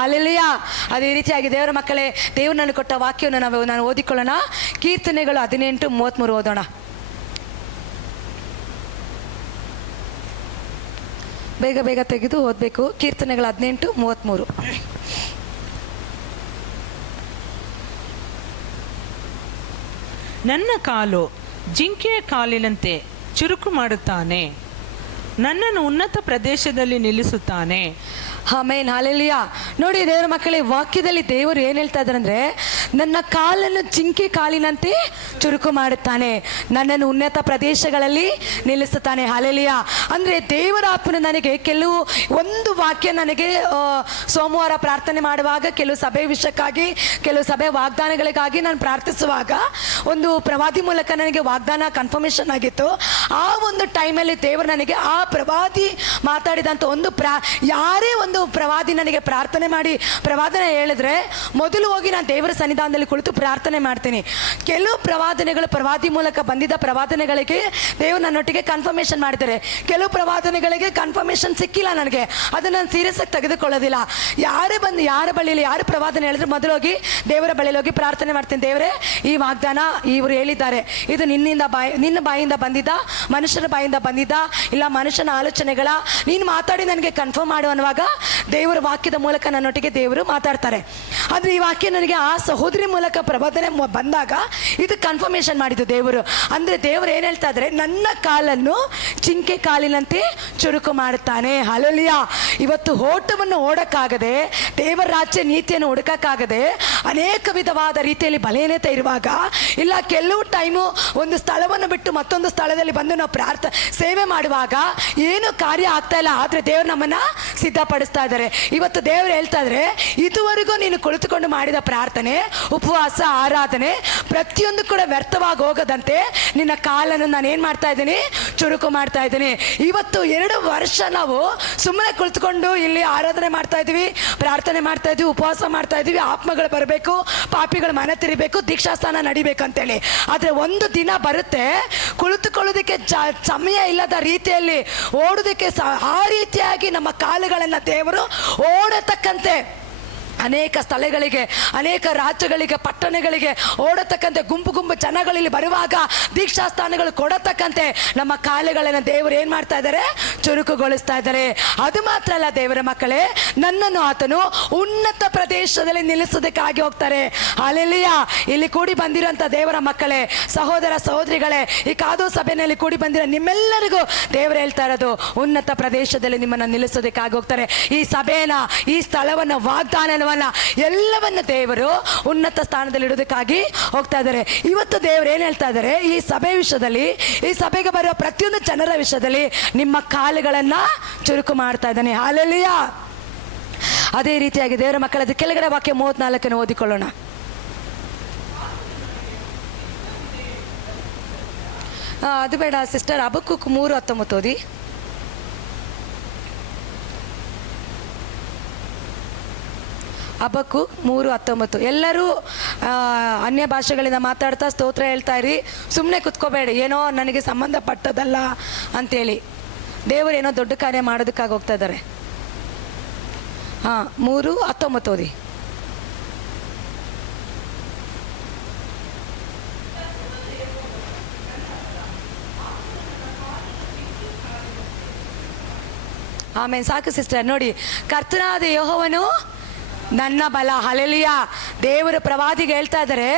Hallelujah. ಅದೇ ರೀತಿಯಾಗಿ ದೇವರ ಮಕ್ಕಳೇ, ದೇವರು ನನಗೆ ಕೊಟ್ಟ ವಾಕ್ಯವನ್ನು ನಾನು ಓದಿಕೊಳ್ಳೋಣ. ಕೀರ್ತನೆಗಳು 18:33 ಓದೋಣ. ಬೇಗ ಬೇಗ ತೆಗೆದು ಓದಬೇಕು. ಕೀರ್ತನೆಗಳು 18:33. ನನ್ನ ಕಾಲು ಜಿಂಕೆಯ ಕಾಲಿನಂತೆ ಚುರುಕು ಮಾಡುತ್ತಾನೆ, ನನ್ನನ್ನು ಉನ್ನತ ಪ್ರದೇಶದಲ್ಲಿ ನಿಲ್ಲಿಸುತ್ತಾನೆ. Amen, hallelujah. ನೋಡಿ ದೇವರ ಮಕ್ಕಳೇ, ವಾಕ್ಯದಲ್ಲಿ ದೇವರು ಏನು ಹೇಳ್ತಾ ಇದ್ದಾರೆ ಅಂದರೆ, ನನ್ನ ಕಾಲನ್ನು ಜಿಂಕೆ ಕಾಲಿನಂತೆ ಚುರುಕು ಮಾಡುತ್ತಾನೆ, ನನ್ನನ್ನು ಉನ್ನತ ಪ್ರದೇಶಗಳಲ್ಲಿ ನಿಲ್ಲಿಸುತ್ತಾನೆ. ಹಲ್ಲೆಲೂಯಾ. ಅಂದರೆ ದೇವರ ಆತ್ಮನು ನನಗೆ ಒಂದು ವಾಕ್ಯ ನನಗೆ ಸೋಮವಾರ ಪ್ರಾರ್ಥನೆ ಮಾಡುವಾಗ, ಕೆಲವು ಸಭೆ ವಿಷಯಕ್ಕಾಗಿ, ಕೆಲವು ಸಭೆ ವಾಗ್ದಾನಗಳಿಗಾಗಿ ನಾನು ಪ್ರಾರ್ಥಿಸುವಾಗ ಒಂದು ಪ್ರವಾದಿ ಮೂಲಕ ನನಗೆ ವಾಗ್ದಾನ ಕನ್ಫರ್ಮೇಷನ್ ಆಗಿತ್ತು. ಆ ಒಂದು ಟೈಮಲ್ಲಿ ದೇವರು ನನಗೆ ಆ ಪ್ರವಾದಿ ಮಾತಾಡಿದಂಥ ಯಾರೇ ಒಂದು ಪ್ರವಾದಿ ನನಗೆ ಪ್ರಾರ್ಥನೆ ಮಾಡಿ ಪ್ರವಾದನೆ ಹೇಳಿದ್ರೆ, ಮೊದಲು ಹೋಗಿ ನಾನು ದೇವರ ಸನ್ನಿಧಾನದಲ್ಲಿ ಕುಳಿತು ಪ್ರಾರ್ಥನೆ ಮಾಡ್ತೀನಿ. ಕೆಲವು ಪ್ರವಾದಿ ಮೂಲಕ ಬಂದಿದ್ದ ಪ್ರವಾದನೆಗಳಿಗೆ ದೇವರು ನನ್ನೊಟ್ಟಿಗೆ ಕನ್ಫರ್ಮೇಷನ್ ಮಾಡ್ತಾರೆ. ಕೆಲವು ಪ್ರವಾದನೆಗಳಿಗೆ ಕನ್ಫರ್ಮೇಷನ್ ಸಿಕ್ಕಿಲ್ಲ ನನಗೆ, ಅದನ್ನು ನಾನು ಸೀರಿಯಸ್ ಆಗಿ ತೆಗೆದುಕೊಳ್ಳೋದಿಲ್ಲ. ಯಾರ ಬಳಿಯಲ್ಲಿ ಯಾರು ಪ್ರವಾದನೆ ಹೇಳಿದ್ರೆ ಮೊದಲು ಹೋಗಿ ದೇವರ ಬಳಿಯಲ್ಲಿ ಹೋಗಿ ಪ್ರಾರ್ಥನೆ ಮಾಡ್ತೀನಿ. ದೇವರೇ, ಈ ವಾಗ್ದಾನ ಇವರು ಹೇಳಿದ್ದಾರೆ, ಇದು ನಿನ್ನ ಬಾಯಿಂದ ಬಂದಿದ್ದ, ಮನುಷ್ಯನ ಬಾಯಿಂದ ಬಂದಿದ್ದ, ಇಲ್ಲ ಮನುಷ್ಯನ ಆಲೋಚನೆಗಳ, ನೀನು ಮಾತಾಡಿ ನನಗೆ ಕನ್ಫರ್ಮ್ ಮಾಡು ಅನ್ನುವಾಗ ದೇವರ ವಾಕ್ಯದ ಮೂಲಕ ನನ್ನೊಟ್ಟಿಗೆ ದೇವರು ಮಾತಾಡ್ತಾರೆ. ಆದರೆ ಈ ವಾಕ್ಯ ನನಗೆ ಆ ಸಹೋದರಿ ಮೂಲಕ ಪ್ರಬೋಧನೆ ಬಂದಾಗ ಇದು ಕನ್ಫರ್ಮೇಷನ್ ಮಾಡಿದ್ದು ದೇವರು. ಅಂದರೆ ದೇವರು ಏನು ಹೇಳ್ತಾ ಇದ್ದಾರೆ, ನನ್ನ ಕಾಲನ್ನು ಜಿಂಕೆ ಕಾಲಿನಂತೆ ಚುರುಕು ಮಾಡುತ್ತಾನೆ. ಹಲ್ಲೆಲೂಯಾ. ಇವತ್ತು ಓಟವನ್ನು ಓಡಕ್ಕಾಗದೆ, ದೇವರ ರಾಜ್ಯ ನೀತಿಯನ್ನು ಹುಡುಕಕ್ಕಾಗದೆ, ಅನೇಕ ವಿಧವಾದ ರೀತಿಯಲ್ಲಿ ಬಲಹೀನತೆ ಇರುವಾಗ, ಇಲ್ಲ ಕೆಲವು ಟೈಮು ಒಂದು ಸ್ಥಳವನ್ನು ಬಿಟ್ಟು ಮತ್ತೊಂದು ಸ್ಥಳದಲ್ಲಿ ಬಂದು ನಾವು ಸೇವೆ ಮಾಡುವಾಗ ಏನು ಕಾರ್ಯ ಆಗ್ತಾ ಇಲ್ಲ. ಆದರೆ ದೇವರು ನಮ್ಮನ್ನ ಸಿದ್ಧಪಡಿಸ್ತಾ ಇದ್ದಾರೆ. ಇವತ್ತು ದೇವರು ಹೇಳ್ತಾ ಇದ್ದಾರೆ, ಇದುವರೆಗೂ ನೀನು ಕುಳಿತುಕೊಂಡು ಮಾಡಿದ ಪ್ರಾರ್ಥನೆ, ಉಪವಾಸ, ಆರಾಧನೆ ಪ್ರತಿಯೊಂದು ಕೂಡ ವ್ಯರ್ಥವಾಗಿ ಹೋಗದಂತೆ ನಿನ್ನ ಕಾಲನ್ನು ನಾನು ಏನು ಮಾಡ್ತಾ ಇದ್ದೀನಿ, ಚುರುಕು ಮಾಡ್ತಾ ಇದ್ದೀನಿ. ಇವತ್ತು 2 ವರ್ಷ ನಾವು ಸುಮ್ಮನೆ ಕುಳಿತುಕೊಂಡು ಇಲ್ಲಿ ಆರಾಧನೆ ಮಾಡ್ತಾ ಇದ್ದೀವಿ, ಪ್ರಾರ್ಥನೆ ಮಾಡ್ತಾ ಇದ್ದೀವಿ, ಉಪವಾಸ ಮಾಡ್ತಾ ಇದ್ದೀವಿ, ಆತ್ಮಗಳು ಬರಬೇಕು, ಪಾಪಿಗಳು ಮನೆ ತಿರಿಬೇಕು, ದೀಕ್ಷಾಸ್ಥಾನ ನಡಿಬೇಕು ಅಂತೇಳಿ. ಆದರೆ ಒಂದು ದಿನ ಬರುತ್ತೆ, ಕುಳಿತುಕೊಳ್ಳೋದಕ್ಕೆ ಸಮಯ ಇಲ್ಲದ ರೀತಿಯಲ್ಲಿ ಓಡೋದಕ್ಕೆ ಆ ರೀತಿಯಾಗಿ ನಮ್ಮ ಕಾಲುಗಳನ್ನು ದೇವರು ಓಡತಕ್ಕಂತೆ ಅನೇಕ ಸ್ಥಳಗಳಿಗೆ, ಅನೇಕ ರಾಜ್ಯಗಳಿಗೆ, ಪಟ್ಟಣಗಳಿಗೆ ಓಡತಕ್ಕಂತೆ ಗುಂಪು ಜನಗಳಲ್ಲಿ ಬರುವಾಗ ದೀಕ್ಷಾಸ್ಥಾನಗಳು ಕೊಡತಕ್ಕಂತೆ ನಮ್ಮ ಕಾಲುಗಳನ್ನು ದೇವರು ಏನು ಮಾಡ್ತಾ ಇದ್ದಾರೆ, ಚುರುಕುಗೊಳಿಸ್ತಾ ಇದ್ದಾರೆ. ಅದು ಮಾತ್ರ ಅಲ್ಲ ದೇವರ ಮಕ್ಕಳೇ, ನನ್ನನ್ನು ಆತನು ಉನ್ನತ ಪ್ರದೇಶದಲ್ಲಿ ನಿಲ್ಲಿಸೋದಕ್ಕಾಗಿ ಹೋಗ್ತಾರೆ. ಹಲ್ಲೆಲೂಯಾ. ಇಲ್ಲಿ ಕೂಡಿ ಬಂದಿರುವಂಥ ದೇವರ ಮಕ್ಕಳೇ, ಸಹೋದರ ಸಹೋದರಿಗಳೇ, ಈ ಕಾದು ಸಭೆಯಲ್ಲಿ ಕೂಡಿ ಬಂದಿರೋ ನಿಮ್ಮೆಲ್ಲರಿಗೂ ದೇವರು ಹೇಳ್ತಾ ಇರೋದು, ಉನ್ನತ ಪ್ರದೇಶದಲ್ಲಿ ನಿಮ್ಮನ್ನು ನಿಲ್ಲಿಸೋದಕ್ಕಾಗಿ ಹೋಗ್ತಾರೆ. ಈ ಸಭೆನ, ಈ ಸ್ಥಳವನ್ನು, ವಾಗ್ದಾನ ಎಲ್ಲವನ್ನು ದೇವರು ಉನ್ನತ ಸ್ಥಾನದಲ್ಲಿ ಇಡೋದಕ್ಕಾಗಿ ಹೋಗ್ತಾ ಇದ್ದಾರೆ. ಇವತ್ತು ದೇವರು ಏನು ಹೇಳ್ತಾ ಇದ್ದಾರೆ, ಈ ಸಭೆ ವಿಷಯದಲ್ಲಿ, ಈ ಸಭೆಗೆ ಬರುವ ಪ್ರತಿಯೊಂದು ಜನರ ವಿಷಯದಲ್ಲಿ ನಿಮ್ಮ ಕಾಲುಗಳನ್ನ ಚುರುಕು ಮಾಡ್ತಾ ಇದ್ದಾನೆ. ಹಲ್ಲೆಲೂಯಾ. ಅದೇ ರೀತಿಯಾಗಿ ದೇವರ ಮಕ್ಕಳದ ಕೆಳಗಡೆ ವಾಕ್ಯ 34 ಓದಿಕೊಳ್ಳೋಣ. ಅದು ಬೇಡ ಸಿಸ್ಟರ್, ಹಬಕ್ಕೂಕ್ 3:19 ಓದಿ. ಹಬಕ್ಕೂಕ್ 3:19. ಎಲ್ಲರೂ ಅನ್ಯ ಭಾಷೆಗಳಿಂದ ಮಾತಾಡ್ತಾ ಸ್ತೋತ್ರ ಹೇಳ್ತಾ ಇರಿ, ಸುಮ್ಮನೆ ಕುತ್ಕೋಬೇಡಿ, ಏನೋ ನನಗೆ ಸಂಬಂಧಪಟ್ಟದಲ್ಲ ಅಂತೇಳಿ. ದೇವರು ಏನೋ ದೊಡ್ಡ ಕಾರ್ಯ ಮಾಡೋದಕ್ಕಾಗಿ ಹೋಗ್ತಾ ಇದ್ದಾರೆ. 3:19 ಓದಿ. ಆಮೇಲೆ ಸಾಕು ಸಿಸ್ಟರ್. ನೋಡಿ, ಕರ್ತನಾದ ಯೆಹೋವನು ನನ್ನ ಬಲ. ಹಲ್ಲೆಲೂಯಾ. ದೇವರ ಪ್ರವಾದಿಗೆ ಹೇಳ್ತಾ ಇದ್ದಾರೆ,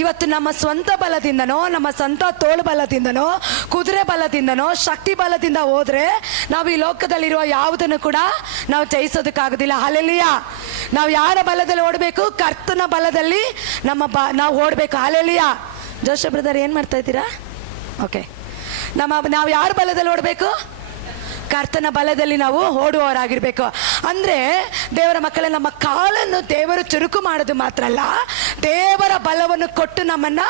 ಇವತ್ತು ನಮ್ಮ ಸ್ವಂತ ಬಲದಿಂದನೋ, ನಮ್ಮ ಸ್ವಂತ ತೋಳು ಬಲದಿಂದನೋ, ಕುದುರೆ ಬಲದಿಂದನೋ, ಶಕ್ತಿ ಬಲದಿಂದ ಹೋದ್ರೆ ನಾವು ಈ ಲೋಕದಲ್ಲಿರುವ ಯಾವುದನ್ನು ಕೂಡ ನಾವು ಜಯಿಸೋದಕ್ಕಾಗೋದಿಲ್ಲ. ಹಲ್ಲೆಲೂಯಾ. ನಾವು ಯಾರ ಬಲದಲ್ಲಿ ಓಡಬೇಕು? ಕರ್ತನ ಬಲದಲ್ಲಿ ನಾವು ಓಡಬೇಕು. ಹಲ್ಲೆಲೂಯಾ. ಜೋಶ ಬ್ರದರ್, ಏನು ಮಾಡ್ತಾ ಇದ್ದೀರಾ? ಓಕೆ. ನಾವು ಯಾರ ಬಲದಲ್ಲಿ ಓಡಬೇಕು? ಕರ್ತನ ಬಲದಲ್ಲಿ ನಾವು ಓಡುವವರಾಗಿರ್ಬೇಕು. ಅಂದರೆ ದೇವರ ಮಕ್ಕಳೇ, ನಮ್ಮ ಕಾಲನ್ನು ದೇವರು ಚುರುಕು ಮಾಡೋದು ಮಾತ್ರ ಅಲ್ಲ, ದೇವರ ಬಲವನ್ನು ಕೊಟ್ಟು ನಮ್ಮನ್ನು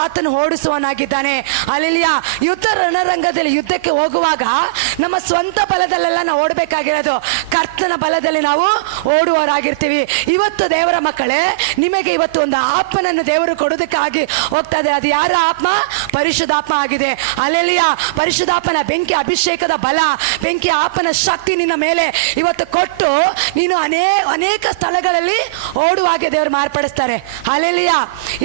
ಆತನು ಓಡಿಸುವನಾಗಿದ್ದಾನೆ. ಹಲ್ಲೆಲೂಯಾ. ಯುದ್ಧ ರಣರಂಗದಲ್ಲಿ ಯುದ್ಧಕ್ಕೆ ಹೋಗುವಾಗ ನಮ್ಮ ಸ್ವಂತ ಬಲದಲ್ಲೆಲ್ಲ ನಾವು ಓಡಬೇಕಾಗಿರೋದು, ಕರ್ತನ ಬಲದಲ್ಲಿ ನಾವು ಓಡುವವರಾಗಿರ್ತೀವಿ. ಇವತ್ತು ದೇವರ ಮಕ್ಕಳೇ, ನಿಮಗೆ ಇವತ್ತು ಒಂದು ಆತ್ಮನನ್ನು ದೇವರು ಕೊಡೋದಕ್ಕಾಗಿ ಹೋಗ್ತಾ ಇದೆ. ಅದು ಯಾರ ಆತ್ಮ? ಪರಿಶುದ್ಧಾತ್ಮ ಆಗಿದೆ. ಅಲ್ಲೆಲಿಯ ಪರಿಶುದ್ಧಾತ್ಮನ ಬೆಂಕಿ ಅಭಿಷೇಕದ ಬಲ, ಬೆಂಕಿ ಆತ್ಮನ ಶಕ್ತಿ ನಿನ್ನ ಮೇಲೆ ಇವತ್ತು ಕೊಟ್ಟು ನೀನು ಅನೇಕ ಸ್ಥಳಗಳಲ್ಲಿ ಓಡುವಾಗೆ ದೇವರು ಮಾರ್ಪಡಿಸ್ತಾರೆ. ಅಲ್ಲೆಲಿಯ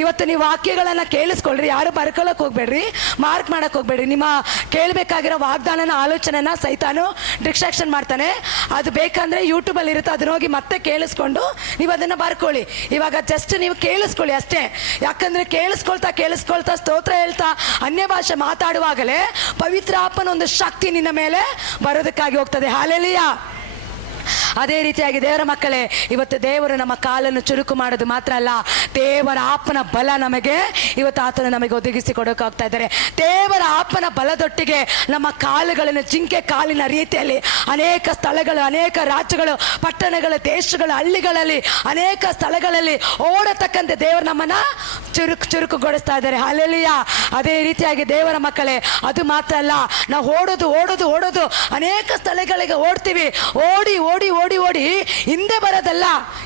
ಇವತ್ತು ನೀವು ವಾಕ್ಯಗಳನ್ನು ಕೇಳಿಸ್ಕೊಳ್ರಿ, ಯಾರು ಬರ್ಕೊಳ್ಳೋಕೆ ಹೋಗ್ಬೇಡ್ರಿ, ಮಾರ್ಕ್ ಮಾಡಕ್ಕೆ ಹೋಗ್ಬೇಡ್ರಿ. ನಿಮ್ಮ ಕೇಳಬೇಕಾಗಿರೋ ವಾಗ್ದಾನನ ಆಲೋಚನೆನ ಸೈತಾನು ಡಿಸ್ಟ್ರಾಕ್ಷನ್ ಮಾಡ್ತಾನೆ. ಅದು ಬೇಕಂದ್ರೆ ಯೂಟ್ಯೂಬಲ್ಲಿ ಇರುತ್ತೆ, ಅದನ್ನ ಹೋಗಿ ಮತ್ತೆ ಕೇಳಿಸ್ಕೊಂಡು ನೀವು ಅದನ್ನು ಬರ್ಕೊಳ್ಳಿ. ಇವಾಗ ಜಸ್ಟ್ ನೀವು ಕೇಳಿಸ್ಕೊಳ್ಳಿ ಅಷ್ಟೇ. ಯಾಕಂದ್ರೆ ಕೇಳಿಸ್ಕೊಳ್ತಾ ಸ್ತೋತ್ರ ಹೇಳ್ತಾ ಅನ್ಯ ಭಾಷೆ ಮಾತಾಡುವಾಗಲೇ ಪವಿತ್ರ ಆತ್ಮನ ಒಂದು ಶಕ್ತಿ ನಿನ್ನ ಮೇಲೆ ಬರೋದಕ್ಕಾಗಿ ಹೋಗ್ತದೆ. ಹಾಲೆಲೂಯಾ. ಅದೇ ರೀತಿಯಾಗಿ ದೇವರ ಮಕ್ಕಳೇ, ಇವತ್ತು ದೇವರು ನಮ್ಮ ಕಾಲನ್ನು ಚುರುಕು ಮಾಡೋದು ಮಾತ್ರ ಅಲ್ಲ, ದೇವರ ಆತ್ಮನ ಬಲ ನಮಗೆ ಇವತ್ತು ಆತನು ನಮಗೆ ಒದಗಿಸಿ ಕೊಡೋಕ್ಕಾಗ್ತಾ ಇದ್ದಾರೆ. ದೇವರ ಆತ್ಮನ ಬಲದೊಟ್ಟಿಗೆ ನಮ್ಮ ಕಾಲುಗಳನ್ನು ಜಿಂಕೆ ಕಾಲಿನ ರೀತಿಯಲ್ಲಿ ಅನೇಕ ಸ್ಥಳಗಳು, ಅನೇಕ ರಾಜ್ಯಗಳು, ಪಟ್ಟಣಗಳು, ದೇಶಗಳು, ಹಳ್ಳಿಗಳಲ್ಲಿ ಅನೇಕ ಸ್ಥಳಗಳಲ್ಲಿ ಓಡತಕ್ಕಂತೆ ದೇವರು ನಮ್ಮನ್ನ ಚುರುಕುಗೊಳಿಸ್ತಾ ಇದ್ದಾರೆ. ಹಲ್ಲೆಲೂಯಾ. ಅದೇ ರೀತಿಯಾಗಿ ದೇವರ ಮಕ್ಕಳೇ, ಅದು ಮಾತ್ರ ಅಲ್ಲ, ನಾವು ಓಡೋದು ಅನೇಕ ಸ್ಥಳಗಳಿಗೆ ಓಡ್ತೀವಿ. ಓಡಿ ಓಡಿ ಓಡಿ ಓಡಿ ಹಿಂದೆ ಬರೋದಲ್ಲ,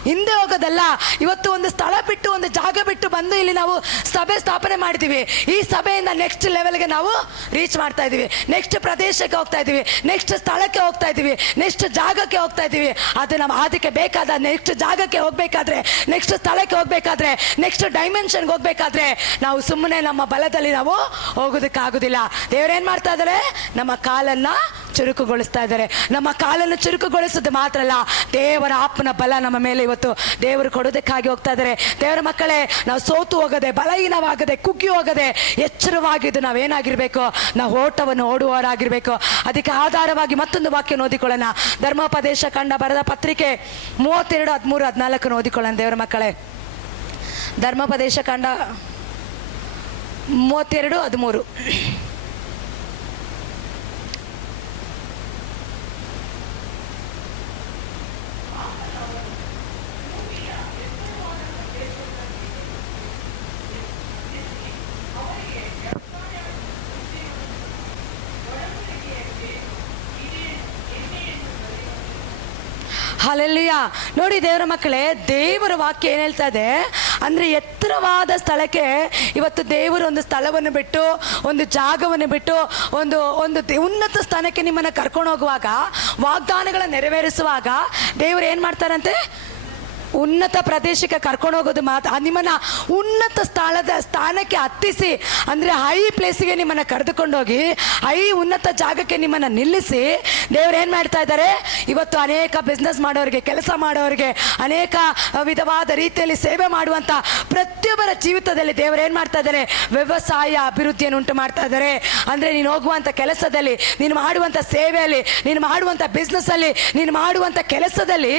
ಹಿಂದೆ ಹೋಗೋದಲ್ಲ. ಇವತ್ತು ಒಂದು ಸ್ಥಳ ಬಿಟ್ಟು, ಒಂದು ಜಾಗ ಬಿಟ್ಟು ಬಂದು ಇಲ್ಲಿ ನಾವು ಸಭೆ ಸ್ಥಾಪನೆ ಮಾಡಿದ್ದೀವಿ. ಈ ಸಭೆಯಿಂದ ನೆಕ್ಸ್ಟ್ ಲೆವೆಲ್ಗೆ ನಾವು ರೀಚ್ ಮಾಡ್ತಾ ಇದ್ದೀವಿ, ನೆಕ್ಸ್ಟ್ ಪ್ರದೇಶಕ್ಕೆ ಹೋಗ್ತಾ ಇದ್ದೀವಿ, ನೆಕ್ಸ್ಟ್ ಸ್ಥಳಕ್ಕೆ ಹೋಗ್ತಾ ಇದ್ದೀವಿ, ನೆಕ್ಸ್ಟ್ ಜಾಗಕ್ಕೆ ಹೋಗ್ತಾ ಇದ್ದೀವಿ. ಅದು ನಮ್ಮ ಅದಕ್ಕೆ ಬೇಕಾದ ನೆಕ್ಸ್ಟ್ ಜಾಗಕ್ಕೆ ಹೋಗ್ಬೇಕಾದ್ರೆ, ನೆಕ್ಸ್ಟ್ ಸ್ಥಳಕ್ಕೆ ಹೋಗ್ಬೇಕಾದ್ರೆ, ನೆಕ್ಸ್ಟ್ ಡೈಮೆನ್ಷನ್ಗೆ ಹೋಗ್ಬೇಕಾದ್ರೆ ನಾವು ಸುಮ್ಮನೆ ನಮ್ಮ ಬಲದಲ್ಲಿ ನಾವು ಹೋಗೋದಕ್ಕಾಗೋದಿಲ್ಲ. ದೇವರೇನ್ ಮಾಡ್ತಾ ಇದ್ದಾರೆ? ನಮ್ಮ ಕಾಲನ್ನ ಚುರುಕುಗೊಳಿಸ್ತಾ ಇದ್ದಾರೆ. ನಮ್ಮ ಕಾಲನ್ನು ಚುರುಕುಗೊಳಿಸೋದು ಮಾತ್ರ ಅಲ್ಲ, ದೇವರ ಆತ್ಮನ ಬಲ ನಮ್ಮ ಮೇಲೆ ಇವತ್ತು ದೇವರು ಕೊಡೋದಕ್ಕಾಗಿ ಹೋಗ್ತಾ ಇದ್ದಾರೆ. ದೇವರ ಮಕ್ಕಳೇ, ನಾವು ಸೋತು ಹೋಗದೆ, ಬಲಹೀನವಾಗದೆ, ಕುಗ್ಗಿ ಹೋಗದೆ ಎಚ್ಚರವಾಗಿದ್ದು ನಾವೇನಾಗಿರ್ಬೇಕು? ನಾವು ಓಟವನ್ನು ಓಡುವವರಾಗಿರ್ಬೇಕು. ಅದಕ್ಕೆ ಆಧಾರವಾಗಿ ಮತ್ತೊಂದು ವಾಕ್ಯ ಓದಿಕೊಳ್ಳೋಣ. ಧರ್ಮೋಪದೇಶ ಕಂಡ ಬರೆದ ಪತ್ರಿಕೆ 32, 13, 14 ಓದಿಕೊಳ್ಳೋಣ. ದೇವರ ಮಕ್ಕಳೇ, ಧರ್ಮೋಪದೇಶ ಕಂಡ 32, 13. ಹಲ್ಲೆಲೂಯಾ. ನೋಡಿ ದೇವರ ಮಕ್ಕಳೇ, ದೇವರ ವಾಕ್ಯ ಏನು ಹೇಳ್ತಾ ಇದೆ ಅಂದರೆ, ಎತ್ತರವಾದ ಸ್ಥಳಕ್ಕೆ ಇವತ್ತು ದೇವರು ಒಂದು ಸ್ಥಳವನ್ನು ಬಿಟ್ಟು, ಒಂದು ಜಾಗವನ್ನು ಬಿಟ್ಟು, ಒಂದು ಉನ್ನತ ಸ್ಥಾನಕ್ಕೆ ನಿಮ್ಮನ್ನು ಕರ್ಕೊಂಡು ಹೋಗುವಾಗ, ವಾಗ್ದಾನಗಳನ್ನು ನೆರವೇರಿಸುವಾಗ ದೇವರು ಏನು ಮಾಡ್ತಾರಂತೆ? ಉನ್ನತ ಪ್ರದೇಶಕ್ಕೆ ಕರ್ಕೊಂಡು ಹೋಗೋದು ನಿಮ್ಮನ್ನ ಉನ್ನತ ಸ್ಥಾನಕ್ಕೆ ಹತ್ತಿಸಿ, ಅಂದರೆ ಹೈ ಪ್ಲೇಸಿಗೆ ನಿಮ್ಮನ್ನು ಕರೆದುಕೊಂಡೋಗಿ ಹೈ ಉನ್ನತ ಜಾಗಕ್ಕೆ ನಿಮ್ಮನ್ನು ನಿಲ್ಲಿಸಿ ದೇವ್ರು ಏನು ಮಾಡ್ತಾ ಇದ್ದಾರೆ? ಇವತ್ತು ಅನೇಕ ಬಿಸ್ನೆಸ್ ಮಾಡೋರಿಗೆ, ಕೆಲಸ ಮಾಡೋರಿಗೆ, ಅನೇಕ ವಿಧವಾದ ರೀತಿಯಲ್ಲಿ ಸೇವೆ ಮಾಡುವಂಥ ಪ್ರತಿಯೊಬ್ಬರ ಜೀವಿತದಲ್ಲಿ ದೇವರು ಏನು ಮಾಡ್ತಾ ಇದ್ದಾರೆ? ವ್ಯವಸಾಯ ಅಭಿವೃದ್ಧಿಯನ್ನು ಉಂಟು ಮಾಡ್ತಾ ಇದ್ದಾರೆ. ಅಂದರೆ ನೀನು ಹೋಗುವಂಥ ಕೆಲಸದಲ್ಲಿ, ನೀನು ಮಾಡುವಂಥ ಸೇವೆಯಲ್ಲಿ, ನೀನು ಮಾಡುವಂಥ ಬಿಸ್ನೆಸ್ಸಲ್ಲಿ, ನೀನು ಮಾಡುವಂಥ ಕೆಲಸದಲ್ಲಿ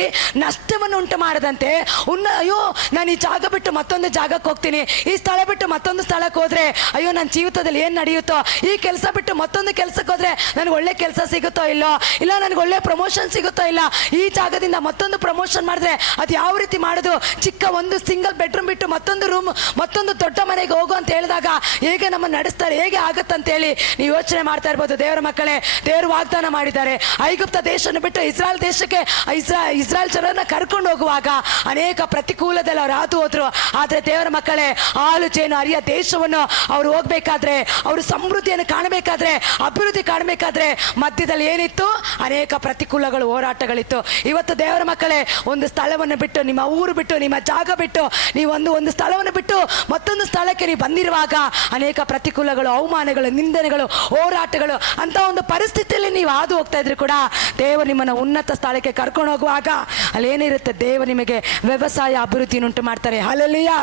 ನಷ್ಟವನ್ನು ಉಂಟು ಮಾಡದಂತೆ ಅಯ್ಯೋ ನಾನು ಈ ಜಾಗ ಬಿಟ್ಟು ಮತ್ತೊಂದು ಜಾಗಕ್ಕೆ ಹೋಗ್ತೀನಿ, ಈ ಸ್ಥಳ ಬಿಟ್ಟು ಮತ್ತೊಂದು ಸ್ಥಳಕ್ಕೆ ಹೋದ್ರೆ ಅಯ್ಯೋ ನನ್ನ ಜೀವಿತದಲ್ಲಿ ಏನು ನಡೆಯುತ್ತೋ, ಈ ಕೆಲಸ ಬಿಟ್ಟು ಮತ್ತೊಂದು ಕೆಲಸಕ್ಕೆ ಹೋದ್ರೆ ನನಗೆ ಒಳ್ಳೆ ಕೆಲಸ ಸಿಗುತ್ತೋ ಇಲ್ಲೋ, ಇಲ್ಲ ನನಗೆ ಒಳ್ಳೆ ಪ್ರಮೋಷನ್ ಸಿಗುತ್ತೋ ಇಲ್ಲ, ಈ ಜಾಗದಿಂದ ಮತ್ತೊಂದು ಪ್ರಮೋಷನ್ ಮಾಡಿದ್ರೆ ಅದು ಯಾವ ರೀತಿ ಮಾಡೋದು, ಚಿಕ್ಕ ಒಂದು ಸಿಂಗಲ್ ಬೆಡ್ರೂಮ್ ಬಿಟ್ಟು ಮತ್ತೊಂದು ರೂಮ್, ಮತ್ತೊಂದು ದೊಡ್ಡ ಮನೆಗೆ ಹೋಗು ಅಂತ ಹೇಳಿದಾಗ ಹೇಗೆ ನಮ್ಮ ನಡೆಸ್ತಾರೆ, ಹೇಗೆ ಆಗುತ್ತಂತೇಳಿ ನೀವು ಯೋಚನೆ ಮಾಡ್ತಾ ಇರ್ಬೋದು. ದೇವರ ಮಕ್ಕಳೇ, ದೇವರು ವಾಗ್ದಾನ ಮಾಡಿದ್ದಾರೆ. ಐಗುಪ್ತ ದೇಶವನ್ನು ಬಿಟ್ಟು ಇಸ್ರಾಯೇಲ್ ದೇಶಕ್ಕೆ ಇಸ್ರಾಯೇಲ್ ಜನರನ್ನ ಕರ್ಕೊಂಡು ಹೋಗುವಾಗ ಅನೇಕ ಪ್ರತಿಕೂಲದಲ್ಲಿ ಅವ್ರು ಹಾದು ಹೋದ್ರು. ಆದರೆ ದೇವರ ಮಕ್ಕಳೇ, ಹಾಲು ಜೇನು ಹರಿಯ ದೇಶವನ್ನು ಅವ್ರು ಹೋಗ್ಬೇಕಾದ್ರೆ, ಅವರು ಸಮೃದ್ಧಿಯನ್ನು ಕಾಣಬೇಕಾದ್ರೆ, ಅಭಿವೃದ್ಧಿ ಕಾಣಬೇಕಾದ್ರೆ ಮಧ್ಯದಲ್ಲಿ ಏನಿತ್ತು? ಅನೇಕ ಪ್ರತಿಕೂಲಗಳು, ಹೋರಾಟಗಳಿತ್ತು. ಇವತ್ತು ದೇವರ ಮಕ್ಕಳೇ, ಒಂದು ಸ್ಥಳವನ್ನು ಬಿಟ್ಟು, ನಿಮ್ಮ ಊರು ಬಿಟ್ಟು, ನಿಮ್ಮ ಜಾಗ ಬಿಟ್ಟು, ನೀವು ಒಂದು ಸ್ಥಳವನ್ನು ಬಿಟ್ಟು ಮತ್ತೊಂದು ಸ್ಥಳಕ್ಕೆ ನೀವು ಬಂದಿರುವಾಗ ಅನೇಕ ಪ್ರತಿಕೂಲಗಳು, ಅವಮಾನಗಳು, ನಿಂದನೆಗಳು, ಹೋರಾಟಗಳು ಅಂತ ಒಂದು ಪರಿಸ್ಥಿತಿಯಲ್ಲಿ ನೀವು ಹಾದು ಹೋಗ್ತಾ ಇದ್ರು ಕೂಡ ದೇವರು ನಿಮ್ಮನ್ನು ಉನ್ನತ ಸ್ಥಳಕ್ಕೆ ಕರ್ಕೊಂಡು ಹೋಗುವಾಗ ಅಲ್ಲಿ ಏನಿರುತ್ತೆ? ದೇವರು ನಿಮಗೆ ವ್ಯವಸಾಯ ಅಭಿವೃದ್ಧಿಯನ್ನುಂಟು ಮಾಡ್ತಾರೆ. ಹಲ್ಲೆಲೂಯಾ.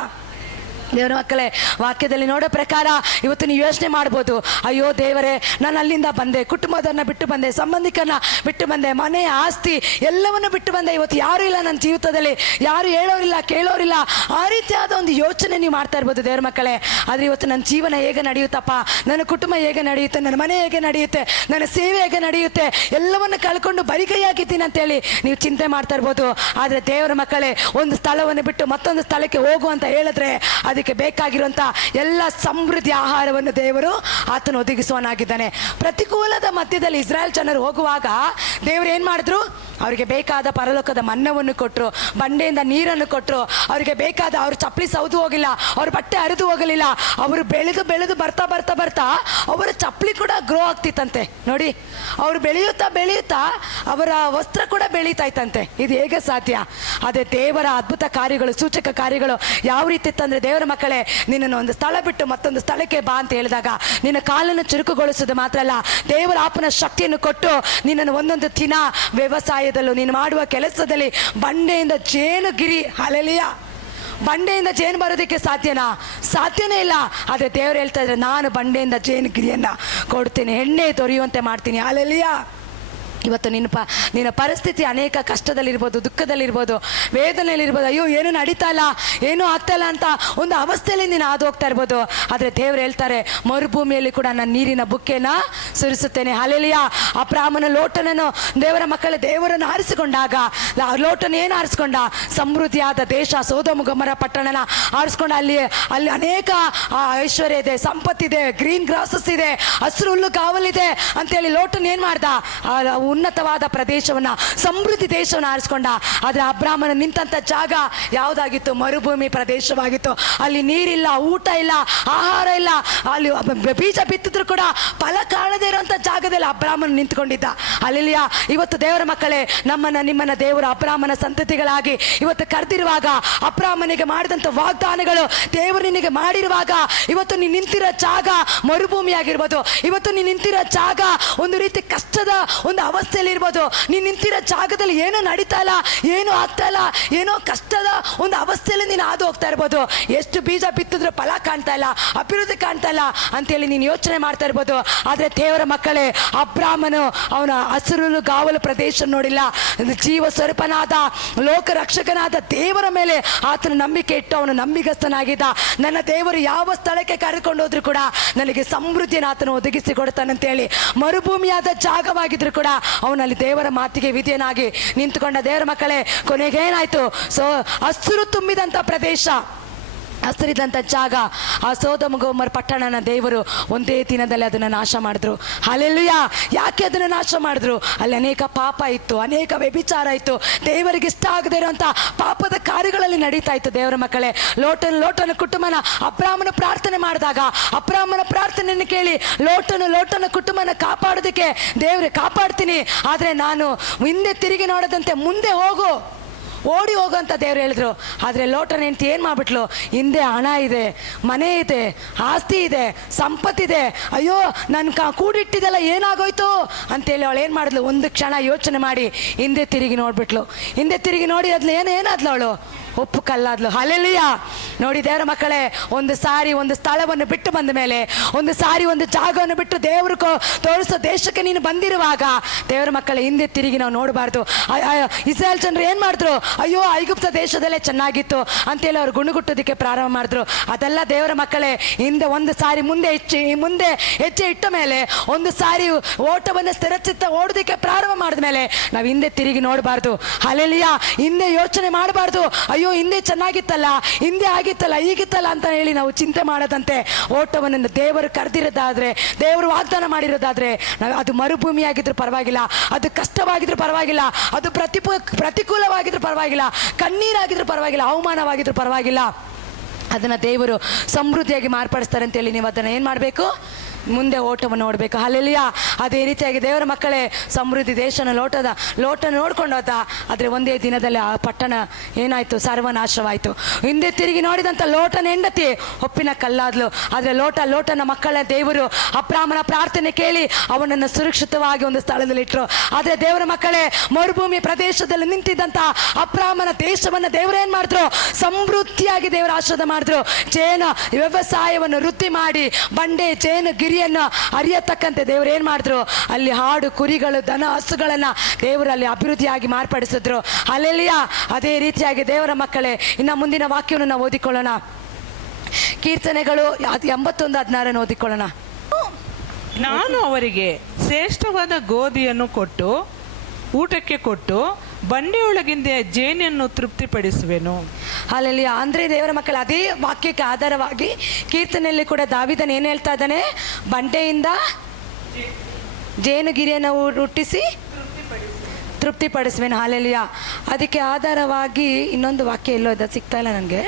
ದೇವರ ಮಕ್ಕಳೇ, ವಾಕ್ಯದಲ್ಲಿ ನೋಡೋ ಪ್ರಕಾರ ಇವತ್ತು ನೀವು ಯೋಚನೆ ಮಾಡ್ಬೋದು, ಅಯ್ಯೋ ದೇವರೇ, ನಾನು ಅಲ್ಲಿಂದ ಬಂದೆ, ಕುಟುಂಬದನ್ನ ಬಿಟ್ಟು ಬಂದೆ, ಸಂಬಂಧಿಕರನ್ನ ಬಿಟ್ಟು ಬಂದೆ, ಮನೆ ಆಸ್ತಿ ಎಲ್ಲವನ್ನು ಬಿಟ್ಟು ಬಂದೆ, ಇವತ್ತು ಯಾರೂ ಇಲ್ಲ ನನ್ನ ಜೀವಿತದಲ್ಲಿ, ಯಾರು ಹೇಳೋರಿಲ್ಲ, ಕೇಳೋರಿಲ್ಲ, ಆ ರೀತಿಯಾದ ಒಂದು ಯೋಚನೆ ನೀವು ಮಾಡ್ತಾ ಇರ್ಬೋದು ದೇವರ ಮಕ್ಕಳೇ. ಆದರೆ ಇವತ್ತು ನನ್ನ ಜೀವನ ಹೇಗೆ ನಡೆಯುತ್ತಪ್ಪ, ನನ್ನ ಕುಟುಂಬ ಹೇಗೆ ನಡೆಯುತ್ತೆ, ನನ್ನ ಮನೆ ಹೇಗೆ ನಡೆಯುತ್ತೆ, ನನ್ನ ಸೇವೆ ಹೇಗೆ ನಡೆಯುತ್ತೆ, ಎಲ್ಲವನ್ನು ಕಳ್ಕೊಂಡು ಬರಿಗೈಯಾಗಿದ್ದೀನಿ ಅಂತೇಳಿ ನೀವು ಚಿಂತೆ ಮಾಡ್ತಾ ಇರ್ಬೋದು. ಆದರೆ ದೇವರ ಮಕ್ಕಳೇ, ಒಂದು ಸ್ಥಳವನ್ನು ಬಿಟ್ಟು ಮತ್ತೊಂದು ಸ್ಥಳಕ್ಕೆ ಹೋಗು ಅಂತ ಹೇಳಿದ್ರೆ ಅದಕ್ಕೆ ಬೇಕಾಗಿರುವಂಥ ಎಲ್ಲ ಸಮೃದ್ಧಿ ಆಹಾರವನ್ನು ದೇವರು ಆತನು ಒದಗಿಸುವನಾಗಿದ್ದಾನೆ. ಪ್ರತಿಕೂಲದ ಮಧ್ಯದಲ್ಲಿ ಇಸ್ರಾಯೇಲ್ ಜನರು ಹೋಗುವಾಗ ದೇವರು ಏನು ಮಾಡಿದ್ರು? ಅವರಿಗೆ ಬೇಕಾದ ಪರಲೋಕದ ಮನ್ನವನ್ನು ಕೊಟ್ಟರು, ಬಂಡೆಯಿಂದ ನೀರನ್ನು ಕೊಟ್ಟರು, ಅವರಿಗೆ ಬೇಕಾದ ಅವ್ರ ಚಪ್ಪಲಿ ಸೌದು ಹೋಗಿಲ್ಲ, ಅವ್ರ ಬಟ್ಟೆ ಹರಿದು ಹೋಗಲಿಲ್ಲ. ಅವರು ಬೆಳೆದು ಬೆಳೆದು ಬರ್ತಾ ಬರ್ತಾ ಬರ್ತಾ ಅವರ ಚಪ್ಪಲಿ ಕೂಡ ಗ್ರೋ ಆಗ್ತಿತ್ತಂತೆ. ನೋಡಿ, ಅವರು ಬೆಳೆಯುತ್ತಾ ಬೆಳೆಯುತ್ತಾ ಅವರ ವಸ್ತ್ರ ಕೂಡ ಬೆಳೀತಾ ಇತ್ತಂತೆ. ಇದು ಹೇಗೆ ಸಾಧ್ಯ? ಅದೇ ದೇವರ ಅದ್ಭುತ ಕಾರ್ಯಗಳು, ಸೂಚಕ ಕಾರ್ಯಗಳು ಯಾವ ರೀತಿ ಇತ್ತಂದ್ರೆ, ದೇವರ ಮಕ್ಕಳೇ, ನಿನ್ನನ್ನು ಒಂದು ಸ್ಥಳ ಬಿಟ್ಟು ಮತ್ತೊಂದು ಸ್ಥಳಕ್ಕೆ ಬಾ ಅಂತ ಹೇಳಿದಾಗ ನಿನ್ನ ಕಾಲನ್ನು ಚುರುಕುಗೊಳಿಸೋದು ಮಾತ್ರ ಅಲ್ಲ, ದೇವರ ಆಪನ ಶಕ್ತಿಯನ್ನು ಕೊಟ್ಟು ನಿನ್ನನ್ನು ಒಂದೊಂದು ದಿನ ವ್ಯವಸಾಯದಲ್ಲೂ ನೀನು ಮಾಡುವ ಕೆಲಸದಲ್ಲಿ ಬಂಡೆಯಿಂದ ಜೇನುಗಿರಿ, ಹಲ್ಲೆಲೂಯಾ, ಬಂಡೆಯಿಂದ ಜೇನು ಬರೋದಕ್ಕೆ ಸಾಧ್ಯನಾ? ಸಾಧ್ಯನೇ ಇಲ್ಲ. ಆದರೆ ದೇವರು ಹೇಳ್ತಾ ಇದ್ರೆ, ನಾನು ಬಂಡೆಯಿಂದ ಜೇನುಗಿರಿಯನ್ನು ಕೊಡ್ತೀನಿ, ಎಣ್ಣೆ ದೊರೆಯುವಂತೆ ಮಾಡ್ತೀನಿ. ಹಲ್ಲೆಲೂಯಾ. ಇವತ್ತು ನಿನ್ನ ಪರಿಸ್ಥಿತಿ ಅನೇಕ ಕಷ್ಟದಲ್ಲಿರ್ಬೋದು, ದುಃಖದಲ್ಲಿರ್ಬೋದು, ವೇದನೆಯಲ್ಲಿರ್ಬೋದು. ಅಯ್ಯೋ, ಏನು ನಡೀತಾ ಇಲ್ಲ, ಏನೂ ಆಗ್ತಾ ಇಲ್ಲ ಅಂತ ಒಂದು ಅವಸ್ಥೆಯಲ್ಲಿ ನೀನು ಹಾದು ಹೋಗ್ತಾ ಇರ್ಬೋದು. ಆದರೆ ದೇವರು ಹೇಳ್ತಾರೆ, ಮರುಭೂಮಿಯಲ್ಲಿ ಕೂಡ ನಾನು ನೀರಿನ ಬುಕ್ಕೆನ ಸುರಿಸುತ್ತೇನೆ. ಹಲ್ಲೆಲೂಯಾ. ಅಬ್ರಹಾಮನ ಲೋಟನನ್ನು ದೇವರ ಮಕ್ಕಳ ದೇವರನ್ನು ಆರಿಸಿಕೊಂಡಾಗ, ಲೋಟನ ಏನು ಆರಿಸ್ಕೊಂಡ? ಸಮೃದ್ಧಿಯಾದ ದೇಶ ಸೊದೋಮ್ ಗೊಮೋರ ಪಟ್ಟಣನ ಆರಿಸ್ಕೊಂಡ. ಅಲ್ಲಿ ಅನೇಕ ಐಶ್ವರ್ಯ ಇದೆ, ಸಂಪತ್ತಿದೆ, ಗ್ರೀನ್ ಗ್ರಾಸಸ್ ಇದೆ, ಹಸಿರು ಹುಲ್ಲು ಕಾವಲಿದೆ ಅಂತೇಳಿ ಲೋಟನ್ ಏನು ಮಾಡ್ದ? ಉನ್ನತವಾದ ಪ್ರದೇಶವನ್ನ, ಸಮೃದ್ಧಿ ದೇಶವನ್ನು ಆರಿಸ್ಕೊಂಡ. ಆದರೆ ಅಬ್ರಾಹ್ಮನ ನಿಂತಂತ ಜಾಗ ಯಾವುದಾಗಿತ್ತು? ಮರುಭೂಮಿ ಪ್ರದೇಶವಾಗಿತ್ತು. ಅಲ್ಲಿ ನೀರಿಲ್ಲ, ಊಟ ಇಲ್ಲ, ಆಹಾರ ಇಲ್ಲ. ಅಲ್ಲಿ ಬೀಜ ಬಿತ್ತಿದ್ರು ಕೂಡ ಫಲ ಕಾಣದೇ ಇರುವಂತ ಜಾಗದಲ್ಲಿ ಅಬ್ರಾಹ್ಮನ ನಿಂತ್ಕೊಂಡಿದ್ದ. ಅಲ್ಲಿಯ ಇವತ್ತು ದೇವರ ಮಕ್ಕಳೇ, ನಿಮ್ಮನ್ನ ದೇವರು ಅಬ್ರಾಹ್ಮನ ಸಂತತಿಗಳಾಗಿ ಇವತ್ತು ಕರೆದಿರುವಾಗ, ಅಬ್ರಾಹ್ಮನಿಗೆ ಮಾಡಿದಂತ ವಾಗ್ದಾನಗಳು ದೇವರು ನಿನಗೆ ಮಾಡಿರುವಾಗ, ಇವತ್ತು ನೀನು ನಿಂತಿರೋ ಜಾಗ ಮರುಭೂಮಿ ಆಗಿರ್ಬೋದು, ಇವತ್ತು ನೀನು ನಿಂತಿರೋ ಜಾಗ ಒಂದು ರೀತಿ ಕಷ್ಟದ ಒಂದು ಅವಸ್ಥೆಯಲ್ಲಿ ಇರ್ಬೋದು, ನೀನು ನಿಂತಿರೋ ಜಾಗದಲ್ಲಿ ಏನೋ ನಡೀತಾ ಇಲ್ಲ, ಏನೂ ಆಗ್ತಾ ಇಲ್ಲ, ಏನೋ ಕಷ್ಟದ ಒಂದು ಅವಸ್ಥೆಯಲ್ಲಿ ನೀನು ಹಾದು ಹೋಗ್ತಾ ಇರ್ಬೋದು. ಎಷ್ಟು ಬೀಜ ಬಿತ್ತಿದ್ರು ಫಲ ಕಾಣ್ತಾ ಇಲ್ಲ, ಅಭಿವೃದ್ಧಿ ಕಾಣ್ತಾ ಇಲ್ಲ ಅಂತೇಳಿ ನೀನು ಯೋಚನೆ ಮಾಡ್ತಾ ಇರ್ಬೋದು. ಆದರೆ ದೇವರ ಮಕ್ಕಳೇ, ಅಬ್ರಾಹ್ಮನು ಅವನ ಹಸಿರು ಗಾವಲು ಪ್ರದೇಶ ನೋಡಿಲ್ಲ, ಜೀವ ಸ್ವರೂಪನಾದ ಲೋಕ ರಕ್ಷಕನಾದ ದೇವರ ಮೇಲೆ ಆತನ ನಂಬಿಕೆ ಇಟ್ಟು ಅವನು ನಂಬಿಗಸ್ತನಾಗಿದ್ದ. ನನ್ನ ದೇವರು ಯಾವ ಸ್ಥಳಕ್ಕೆ ಕರೆದುಕೊಂಡು ಹೋದ್ರು ಕೂಡ ನನಗೆ ಸಮೃದ್ಧಿಯನ್ನು ಆತನು ಒದಗಿಸಿ ಕೊಡ್ತಾನಂತೇಳಿ ಮರುಭೂಮಿಯಾದ ಜಾಗವಾಗಿದ್ರು ಕೂಡ ಅವನಲ್ಲಿ ದೇವರ ಮಾತಿಗೆ ವಿಧೇಯನಾಗಿ ನಿಂತುಕೊಂಡ. ದೇವರ ಮಕ್ಕಳೇ, ಕೊನೆಗೇನಾಯ್ತು? ಹಸಿರು ತುಂಬಿದಂಥ ಪ್ರದೇಶ, ಹಸಿರಿದಂಥ ಜಾಗ, ಆ ಸೊದೋಮ್ ಗೊಮೋರ ಪಟ್ಟಣನ ದೇವರು ಒಂದೇ ದಿನದಲ್ಲಿ ಅದನ್ನು ನಾಶ ಮಾಡಿದ್ರು. ಹಲ್ಲೆಲೂಯಾ. ಯಾಕೆ ಅದನ್ನು ನಾಶ ಮಾಡಿದ್ರು? ಅಲ್ಲಿ ಅನೇಕ ಪಾಪ ಇತ್ತು, ಅನೇಕ ವ್ಯಭಿಚಾರ ಇತ್ತು, ದೇವರಿಗೆ ಇಷ್ಟ ಆಗದೇ ಇರುವಂಥ ಪಾಪದ ಕಾರ್ಯಗಳಲ್ಲಿ ನಡೀತಾ ಇತ್ತು. ದೇವರ ಮಕ್ಕಳೇ, ಲೋಟನ ಕುಟುಂಬನ ಅಬ್ರಾಹ್ಮನ ಪ್ರಾರ್ಥನೆ ಮಾಡಿದಾಗ, ಅಬ್ರಾಹ್ಮನ ಪ್ರಾರ್ಥನೆಯನ್ನು ಕೇಳಿ ಲೋಟನ ಕುಟುಂಬನ ಕಾಪಾಡೋದಕ್ಕೆ ದೇವರೇ ಕಾಪಾಡ್ತೀನಿ, ಆದರೆ ನಾನು ಹಿಂದೆ ತಿರುಗಿ ನೋಡದಂತೆ ಮುಂದೆ ಹೋಗು, ಓಡಿ ಹೋಗು ಅಂತ ದೇವ್ರು ಹೇಳಿದ್ರು. ಆದರೆ ಲೋಟನ ಹೆಂಡತಿ ಏನು ಮಾಡ್ಬಿಟ್ಲು? ಹಿಂದೆ ಹಣ ಇದೆ, ಮನೆ ಇದೆ, ಆಸ್ತಿ ಇದೆ, ಸಂಪತ್ತಿದೆ, ಅಯ್ಯೋ ನನ್ನ ಕೂಡಿಟ್ಟಿದ್ದೆಲ್ಲ ಏನಾಗೋಯ್ತು ಅಂತೇಳಿ ಅವಳು ಏನು ಮಾಡಿದ್ಲು? ಒಂದು ಕ್ಷಣ ಯೋಚನೆ ಮಾಡಿ ಹಿಂದೆ ತಿರುಗಿ ನೋಡ್ಬಿಟ್ಲು. ಹಿಂದೆ ತಿರುಗಿ ನೋಡಿ ಏನಾದ್ಲು ಅವಳು? ಒಪ್ಪು ಕಲ್ಲಾದ್ಲು. ಹಲ್ಲೆಲೂಯಾ. ನೋಡಿ ದೇವರ ಮಕ್ಕಳೇ, ಒಂದು ಸಾರಿ ಒಂದು ಸ್ಥಳವನ್ನು ಬಿಟ್ಟು ಬಂದ ಮೇಲೆ, ಒಂದು ಸಾರಿ ಒಂದು ಜಾಗವನ್ನು ಬಿಟ್ಟು ದೇವರು ತೋರಿಸೋ ದೇಶಕ್ಕೆ ನೀನು ಬಂದಿರುವಾಗ, ದೇವರ ಮಕ್ಕಳೇ, ಹಿಂದೆ ತಿರುಗಿ ನಾವು ನೋಡಬಾರ್ದು. ಇಸ್ರಾಯೇಲ್ ಜನರು ಏನು ಮಾಡಿದ್ರು? ಅಯ್ಯೋ, ಐಗುಪ್ತ ದೇಶದಲ್ಲೇ ಚೆನ್ನಾಗಿತ್ತು ಅಂತೇಳಿ ಅವ್ರು ಗುಣಗುಟ್ಟೋದಕ್ಕೆ ಪ್ರಾರಂಭ ಮಾಡಿದ್ರು. ಅದೆಲ್ಲ ದೇವರ ಮಕ್ಕಳೇ, ಹಿಂದೆ ಒಂದು ಸಾರಿ ಮುಂದೆ ಹೆಜ್ಜೆ ಇಟ್ಟ ಮೇಲೆ, ಒಂದು ಸಾರಿ ಓಟವನ್ನು ಸ್ಥಿರಚಿತ್ತ ಓಡೋದಕ್ಕೆ ಪ್ರಾರಂಭ ಮಾಡಿದ ಮೇಲೆ ನಾವು ಹಿಂದೆ ತಿರುಗಿ ನೋಡಬಾರ್ದು. ಹಲ್ಲೆಲೂಯಾ. ಹಿಂದೆ ಯೋಚನೆ ಮಾಡಬಾರ್ದು. ಅಯ್ಯೋ, ಹಿಂದೆ ಚೆನ್ನಾಗಿತ್ತಲ್ಲ, ಹಿಂದೆ ಆಗಿತ್ತಲ್ಲ, ಹೀಗಿತ್ತಲ್ಲ ಅಂತ ಹೇಳಿ ನಾವು ಚಿಂತೆ ಮಾಡದಂತೆ ಓಟವನ್ನು ದೇವರು ಕರೆದಿರೋದಾದ್ರೆ, ದೇವರು ವಾಗ್ದಾನ ಮಾಡಿರೋದಾದ್ರೆ, ಅದು ಮರುಭೂಮಿ ಆಗಿದ್ರು ಪರವಾಗಿಲ್ಲ, ಅದು ಕಷ್ಟವಾಗಿದ್ರು ಪರವಾಗಿಲ್ಲ, ಅದು ಪ್ರತಿಕೂಲವಾಗಿದ್ರು ಪರವಾಗಿಲ್ಲ, ಕಣ್ಣೀರಾಗಿದ್ರು ಪರವಾಗಿಲ್ಲ, ಅವಮಾನವಾಗಿದ್ರು ಪರವಾಗಿಲ್ಲ, ಅದನ್ನು ದೇವರು ಸಮೃದ್ಧಿಯಾಗಿ ಮಾರ್ಪಡಿಸ್ತಾರೆ ಅಂತೇಳಿ ನೀವು ಅದನ್ನು ಏನು ಮಾಡಬೇಕು? ಮುಂದೆ ಓಟವನ್ನು ನೋಡಬೇಕು. ಹಲ್ಲೆಲೂಯಾ. ಅದೇ ರೀತಿಯಾಗಿ ದೇವರ ಮಕ್ಕಳೇ, ಸಮೃದ್ಧಿ ದೇಶನ ಲೋಟ ನೋಡ್ಕೊಂಡು ಹೋದ. ಆದರೆ ಒಂದೇ ದಿನದಲ್ಲಿ ಆ ಪಟ್ಟಣ ಏನಾಯಿತು? ಸರ್ವನಾಶವಾಯಿತು. ಹಿಂದೆ ತಿರುಗಿ ನೋಡಿದಂಥ ಲೋಟನ ಹೆಂಡತಿ ಒಪ್ಪಿನ ಕಲ್ಲಾದ್ಲು. ಆದರೆ ಲೋಟನ ಮಕ್ಕಳ ದೇವರು ಅಬ್ರಾಹ್ಮನ ಪ್ರಾರ್ಥನೆ ಕೇಳಿ ಅವನನ್ನು ಸುರಕ್ಷಿತವಾಗಿ ಒಂದು ಸ್ಥಳದಲ್ಲಿ ಇಟ್ಟರು. ಆದರೆ ದೇವರ ಮಕ್ಕಳೇ, ಮರುಭೂಮಿ ಪ್ರದೇಶದಲ್ಲಿ ನಿಂತಿದ್ದಂಥ ಅಬ್ರಾಹ್ಮನ ದೇಶವನ್ನು ದೇವರು ಏನು ಮಾಡಿದ್ರು? ಸಮೃದ್ಧಿಯಾಗಿ ದೇವರ ಆಶೀರ್ವಾದ ಮಾಡಿದ್ರು. ವ್ಯವಸಾಯವನ್ನು ವೃದ್ಧಿ ಮಾಡಿ ಬಂಡೆ ಜೇನು ಗಿರಿಯನ್ನು ಅರಿಯತಕ್ಕಂತೆ ದೇವರು ಏನು ಮಾಡಿದ್ರು? ಅಲ್ಲಿ ಹಾಡು ಕುರಿಗಳು ದನ ಹಸುಗಳನ್ನು ದೇವರಲ್ಲಿ ಅಭಿವೃದ್ಧಿಯಾಗಿ ಮಾರ್ಪಡಿಸಿದ್ರು. ಹಲ್ಲೆಲೂಯಾ. ಅದೇ ರೀತಿಯಾಗಿ ದೇವರ ಮಕ್ಕಳೇ, ಇನ್ನು ಮುಂದಿನ ವಾಕ್ಯವನ್ನು ನಾವು ಓದಿಕೊಳ್ಳೋಣ. ಕೀರ್ತನೆಗಳು 81:16 ಓದಿಕೊಳ್ಳೋಣ. ನಾನು ಅವರಿಗೆ ಶ್ರೇಷ್ಠವಾದ ಗೋಧಿಯನ್ನು ಊಟಕ್ಕೆ ಕೊಟ್ಟು ಬಂಡೆಯೊಳಗಿಂದ ಜೇನನ್ನು ತೃಪ್ತಿಪಡಿಸುವೆನು. ಅಲ್ಲಲ್ಲಿ ಅಂದರೆ ದೇವರ ಮಕ್ಕಳು ಅದೇ ವಾಕ್ಯಕ್ಕೆ ಆಧಾರವಾಗಿ ಕೀರ್ತನೆಯಲ್ಲಿ ಕೂಡ ದಾವಿದನ್ ಏನು ಹೇಳ್ತಾ ಇದ್ದಾನೆ, ಬಂಡೆಯಿಂದ ಜೇನುಗಿರಿಯನ್ನು ಹುಟ್ಟಿಸಿ ತೃಪ್ತಿಪಡಿಸುವೆನು. ಹಾಲೆಲಿಯ. ಅದಕ್ಕೆ ಆಧಾರವಾಗಿ ಇನ್ನೊಂದು ವಾಕ್ಯ ಎಲ್ಲೋ ಇದೆ, ಸಿಗ್ತಾ ಇಲ್ಲ ನನಗೆ.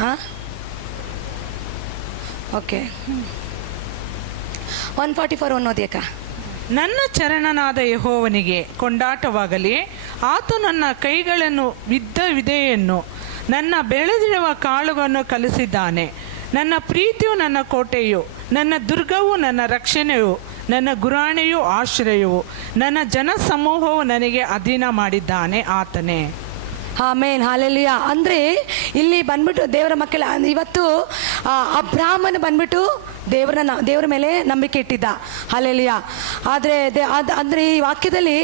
ಹಾಂ, ಓಕೆ, 144 ಓದಿಯಕ್ಕ. ನನ್ನ ಚರಣನಾದ ಯೆಹೋವನಿಗೆ ಕೊಂಡಾಟವಾಗಲಿ, ಆತ ನನ್ನ ಕೈಗಳನ್ನು ವಿದೆಯನ್ನು ನನ್ನ ಬೆಳೆದಿರುವ ಕಾಳುಗಳನ್ನು ಕಲಿಸಿದ್ದಾನೆ. ನನ್ನ ಪ್ರೀತಿಯು ನನ್ನ ಕೋಟೆಯು, ನನ್ನ ದುರ್ಗವು ನನ್ನ ರಕ್ಷಣೆಯು, ನನ್ನ ಗುರಾಣಿಯು ಆಶ್ರಯವು, ನನ್ನ ಜನಸಮೂಹವು ನನಗೆ ಅಧೀನ ಮಾಡಿದ್ದಾನೆ ಆತನೇ. ಆಮೇನ್, ಹಾಲೆಲುಯಾ. ಅಂದರೆ ಇಲ್ಲಿ ಬಂದ್ಬಿಟ್ಟು ದೇವರ ಮಕ್ಕಳ ಇವತ್ತು ಅಬ್ರಾಹ್ಮನ ಬಂದ್ಬಿಟ್ಟು ದೇವರ ಮೇಲೆ ನಂಬಿಕೆ ಇಟ್ಟಿದ್ದ. ಹಾಲೆಲುಯಾ. ಆದರೆ ಅಂದರೆ ಈ ವಾಕ್ಯದಲ್ಲಿ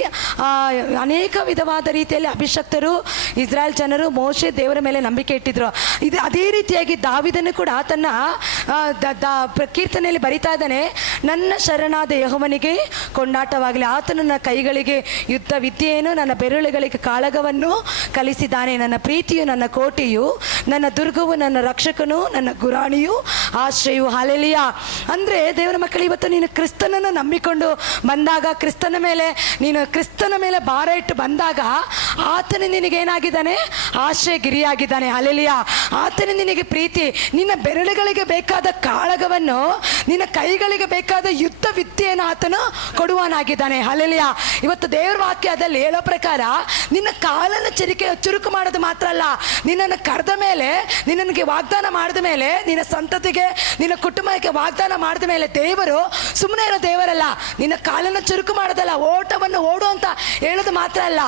ಅನೇಕ ವಿಧವಾದ ರೀತಿಯಲ್ಲಿ ಅಭಿಷಕ್ತರು, ಇಸ್ರಾಯೇಲ್ ಜನರು, ಮೋಶೆ ದೇವರ ಮೇಲೆ ನಂಬಿಕೆ ಇಟ್ಟಿದ್ರು. ಇದು ಅದೇ ರೀತಿಯಾಗಿ ದಾವಿದನು ಕೂಡ ತನ್ನ ಕೀರ್ತನೆಯಲ್ಲಿ ಬರಿತಾ ಇದ್ದಾನೆ, ನನ್ನ ಶರಣಾದ ಯೆಹೋವನಿಗೆ ಕೊಂಡಾಟವಾಗಲಿ, ಆತನು ನನ್ನ ಕೈಗಳಿಗೆ ಯುದ್ಧ ವಿದ್ಯೆಯನ್ನು, ನನ್ನ ಬೆರಳುಗಳಿಗೆ ಕಾಳಗವನ್ನು ಕಲಿಸಿದ್ದಾನೆ. ನನ್ನ ಪ್ರೀತಿಯು ನನ್ನ ಕೋಟೆಯು, ನನ್ನ ದುರ್ಗವು ನನ್ನ ರಕ್ಷಕನು, ನನ್ನ ಗುರಾಣಿಯು ಆಶ್ರಯವು. ಹಾಲೆಲುಯಾ. ಅಂದರೆ ದೇವರ ಮಕ್ಕಳು, ಇವತ್ತು ನೀನು ಕ್ರಿಸ್ತನನ್ನು ನಂಬಿಕೊಂಡು ಬಂದಾಗ, ಕ್ರಿಸ್ತನ ಮೇಲೆ ಭಾರ ಇಟ್ಟು ಬಂದಾಗ, ಆತನು ನಿನಗೇನಾಗಿದ್ದಾನೆ, ಆಶ್ರಯ ಗಿರಿಯಾಗಿದ್ದಾನೆ. ಹಾಲೆಲುಯಾ. ಆತನು ನಿನಗೆ ಪ್ರೀತಿ, ನಿನ್ನ ಬೆರಳುಗಳಿಗೆ ಬೇಕಾದ ಕಾಳಗವನ್ನು, ನಿನ್ನ ಕೈಗಳಿಗೆ ಬೇಕಾದ ಯುದ್ಧ ವಿದ್ಯೆಯನ್ನು ಆತನು ಕೊಡುವನಾಗಿದ್ದಾನೆ. ಹಾಲೆಲುಯಾ. ಇವತ್ತು ದೇವರ ವಾಕ್ಯದಲ್ಲಿ ಹೇಳೋ ಪ್ರಕಾರ ನಿನ್ನ ಕಾಲನ್ನು ಚುರುಕು ಮಾಡೋದು ಮಾತ್ರ ಅಲ್ಲ, ನಿನ್ನನ್ನು ಕರೆದ ಮೇಲೆ, ನಿನ್ನನಿಗೆ ವಾಗ್ದಾನ ಮಾಡಿದ ಮೇಲೆ, ನಿನ್ನ ಸಂತತಿಗೆ, ನಿನ್ನ ಕುಟುಂಬಕ್ಕೆ ವಾಗ್ದಾನ ಮಾಡಿದ ಮೇಲೆ, ದೇವರು ಸುಮ್ಮನೆ ಇರೋ ದೇವರಲ್ಲ. ನಿನ್ನ ಕಾಲನ್ನು ಚುರುಕು ಮಾಡೋದಲ್ಲ, ಓಟವನ್ನು ಓಡು ಅಂತ ಹೇಳೋದು ಮಾತ್ರ ಅಲ್ಲ.